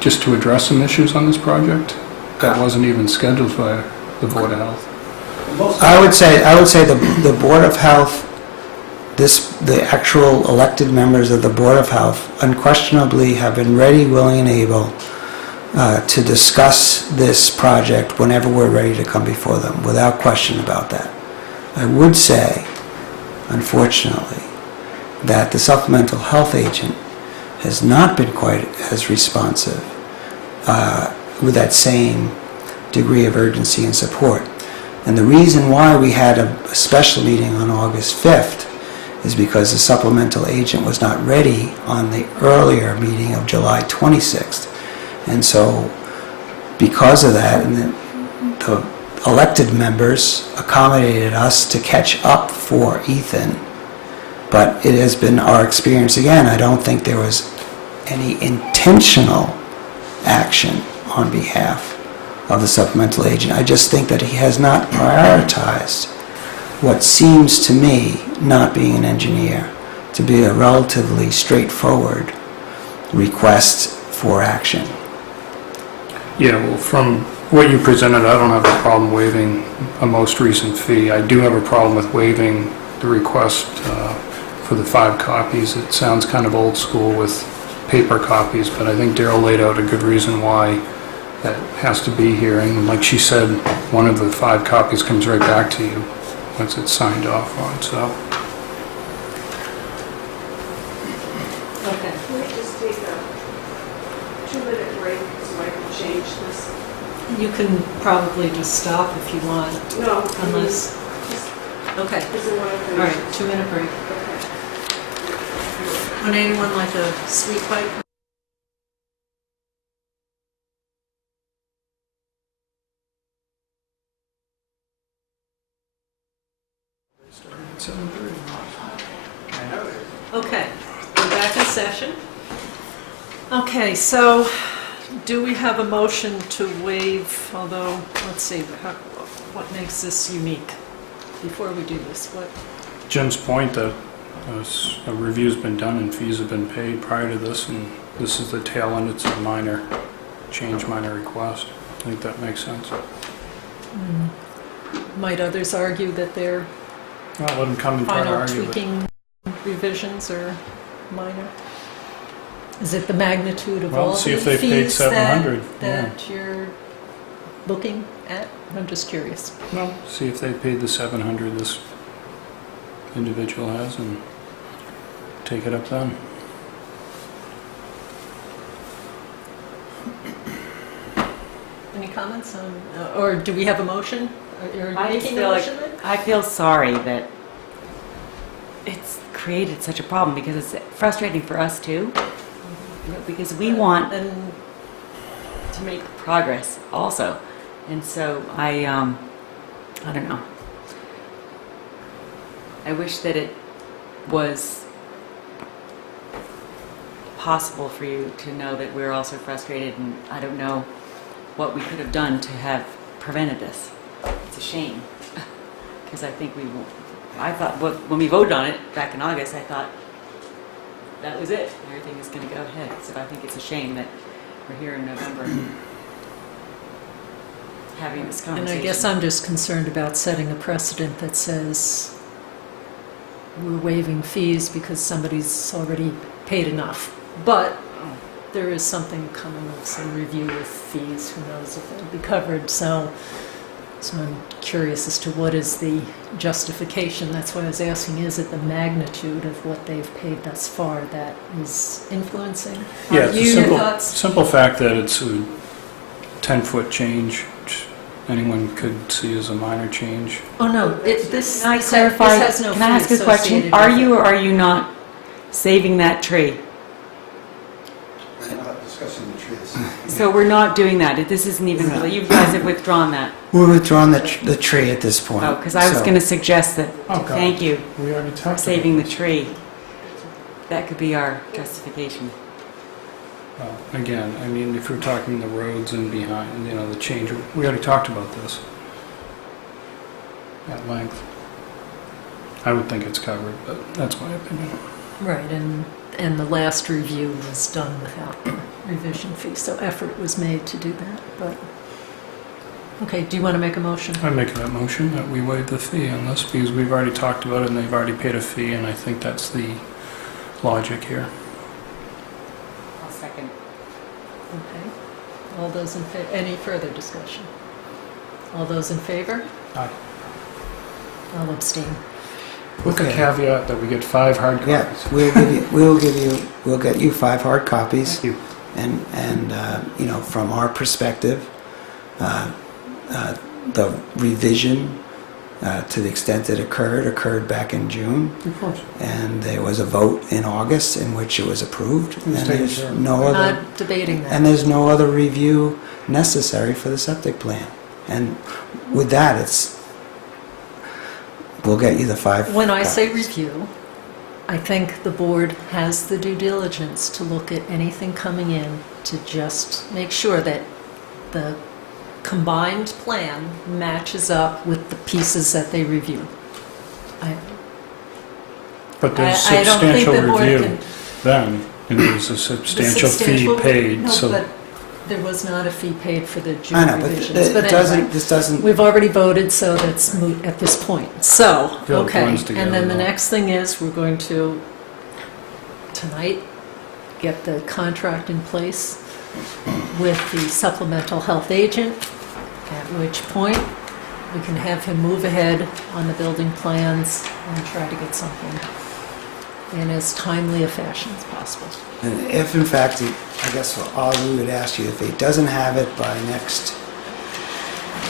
just to address some issues on this project? That wasn't even scheduled by the Board of Health. I would say the Board of Health, the actual elected members of the Board of Health unquestionably have been ready, willing, and able to discuss this project whenever we're ready to come before them, without question about that. I would say, unfortunately, that the supplemental health agent has not been quite as responsive with that same degree of urgency and support. And the reason why we had a special meeting on August 5th is because the supplemental agent was not ready on the earlier meeting of July 26th. And so because of that, and the elected members accommodated us to catch up for Ethan. But it has been our experience again, I don't think there was any intentional action on behalf of the supplemental agent. I just think that he has not prioritized what seems to me, not being an engineer, to be a relatively straightforward request for action. Yeah, well, from what you presented, I don't have a problem waiving a most recent fee. I do have a problem with waiving the request for the 5 copies. It sounds kind of old school with paper copies, but I think Daryl laid out a good reason why that has to be here. And like she said, one of the 5 copies comes right back to you once it's signed off on, so. Okay. Can we just take a 2-minute break so I can change this? You can probably just stop if you want. No. Unless, okay. All right, 2-minute break. Would anyone like a sweet bite? Okay, we're back in session. Okay, so do we have a motion to waive, although, let's see, what makes this unique? Before we do this, what? Jim's point that a review's been done and fees have been paid prior to this, and this is the tail end, it's a minor change, minor request. I think that makes sense. Might others argue that their Well, let them come and try to final argue it. tweaking revisions are minor? Is it the magnitude of Well, all see the if they paid fees $700, that you're looking at? I'm just curious. Well, see if they paid the $700 this individual has and take it up then. Any comments on, or do we have a motion? You're I just making a feel like, motion then? I feel sorry that it's created such a problem because it's frustrating for us too. Because we want to make progress also. And so I don't know. I wish that it was possible for you to know that we're also frustrated, and I don't know what we could have done to have prevented this. It's a shame. Because I think I thought, when we voted on it back in August, I thought that was it. Everything is going to go ahead. So I think it's a shame that we're here in November having this And conversation. I guess I'm just concerned about setting a precedent that says we're waiving fees because somebody's already paid enough. But there is something coming of some review of fees, who knows if it'll be covered. So I'm curious as to what is the justification. That's why I was asking, is it the magnitude of what they've paid thus far that is influencing? Yeah, it's a Your simple, thoughts? simple fact that it's a 10-foot change, which anyone could see as a minor change. Oh, no, this Can I clarify? this has no Can I ask fee a question? associated Are with you it. or are you not saving that tree? We're not discussing the tree this evening. So we're not doing that. This isn't even really, you guys have withdrawn that. We're withdrawing the tree at this point. Oh, because I was So- going to suggest that, Oh, God. thank you We already for talked saving the about tree. That could be our justification. this. Well, again, I mean, if we're talking the roads and behind, the change, we already talked about this at length. I would think it's covered, but that's my opinion. Right, and the last review was done without the revision fee, so effort was made to do that, but, okay, do you want to make a motion? I make that motion that we waive the fee on this because we've already talked about it and they've already paid a fee, and I think that's the logic here. I'll second. Okay, all those in favor, any further discussion? All those in favor? Aye. I'll abstain. With the Okay. caveat that we get 5 hard copies. Yeah, we'll get you 5 hard copies. Thank you. And from our perspective, the revision, to the extent it occurred back in June. Of course. And there was a vote in August in which it was approved. It was And taken there's care of. no We're other, not debating that. and there's no other review necessary for the septic plan. And with that, we'll get you the 5 When I say copies. review, I think the board has the due diligence to look at anything coming in to just make sure that the combined plan matches up with the pieces that they review. But there's I don't think substantial the board review can- then, and there's a The substantial fee substantial- paid, No, so. but there was not a fee paid for the I June know, but revisions. But it doesn't, anyway, this doesn't, we've already voted, so that's moot at this point. So, Feel it okay, blends together and then the now. next thing is, we're going to, tonight, get the contract in place with the supplemental health agent, at which point we can have him move ahead on the building plans and try to get something in as timely a fashion as possible. and if in fact, I guess all we would ask you, if he doesn't have it by next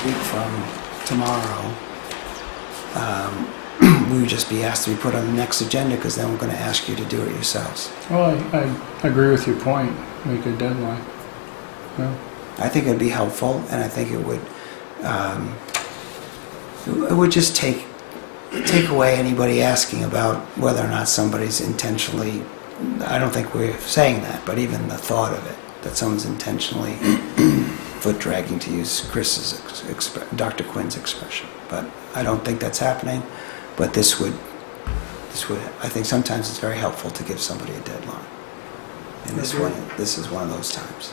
week from tomorrow, we would just be asked to be put on the next agenda, because then we're going to ask you to do it yourselves. Well, I agree with your point, make a deadline. No. I think it'd be helpful, and I think it would just take away anybody asking about whether or not somebody's intentionally, I don't think we're saying that, but even the thought of it, that someone's intentionally foot dragging, to use Dr. Quinn's expression. But I don't think that's happening, but this would, I think sometimes it's very helpful to give somebody a deadline. And this is one of those times.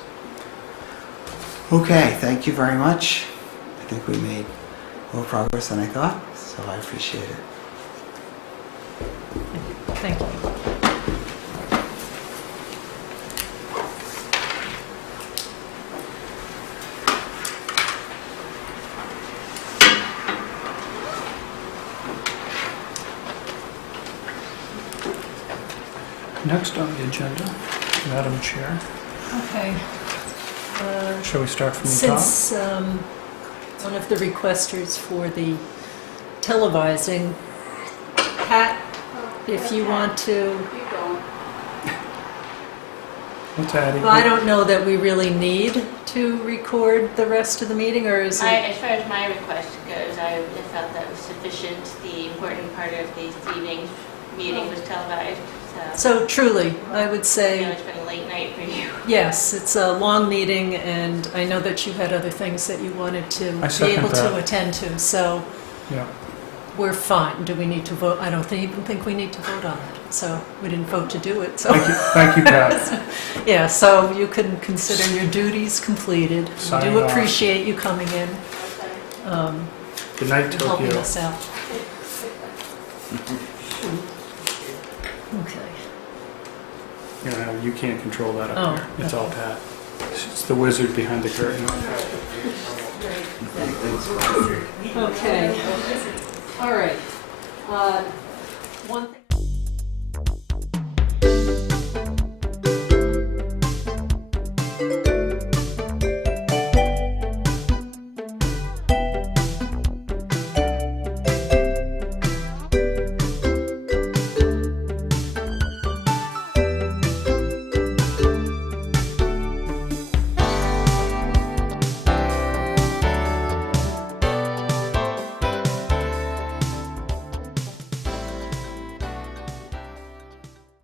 Okay, thank you very much. I think we made more progress than I thought, so I appreciate it. Thank you. Next on the agenda, Madam Chair, Okay. shall we start from the top? Since one of the requesters for the televising, Pat, if you want to, What's Addie? well, I don't know that we really need to record the rest of the meeting, or is it? As far as my request goes, I felt that was sufficient. The important part of this evening's meeting was televised, so. So truly, I would I say, know it's been a late night for you. yes, it's a long meeting, and I know that you had other things that you wanted to I be second able to that. attend to, so Yeah. we're fine. Do we need to vote? I don't even think we need to vote on it, so we didn't vote to do it, so. Thank you, Pat. Yeah, so you can consider your duties completed. We Signing do off. appreciate you coming in, Good night, and helping Tokyo. us out. Okay. You can't control that Oh, up there. It's all Pat. It's the wizard behind the curtain. Okay. All right. One thing.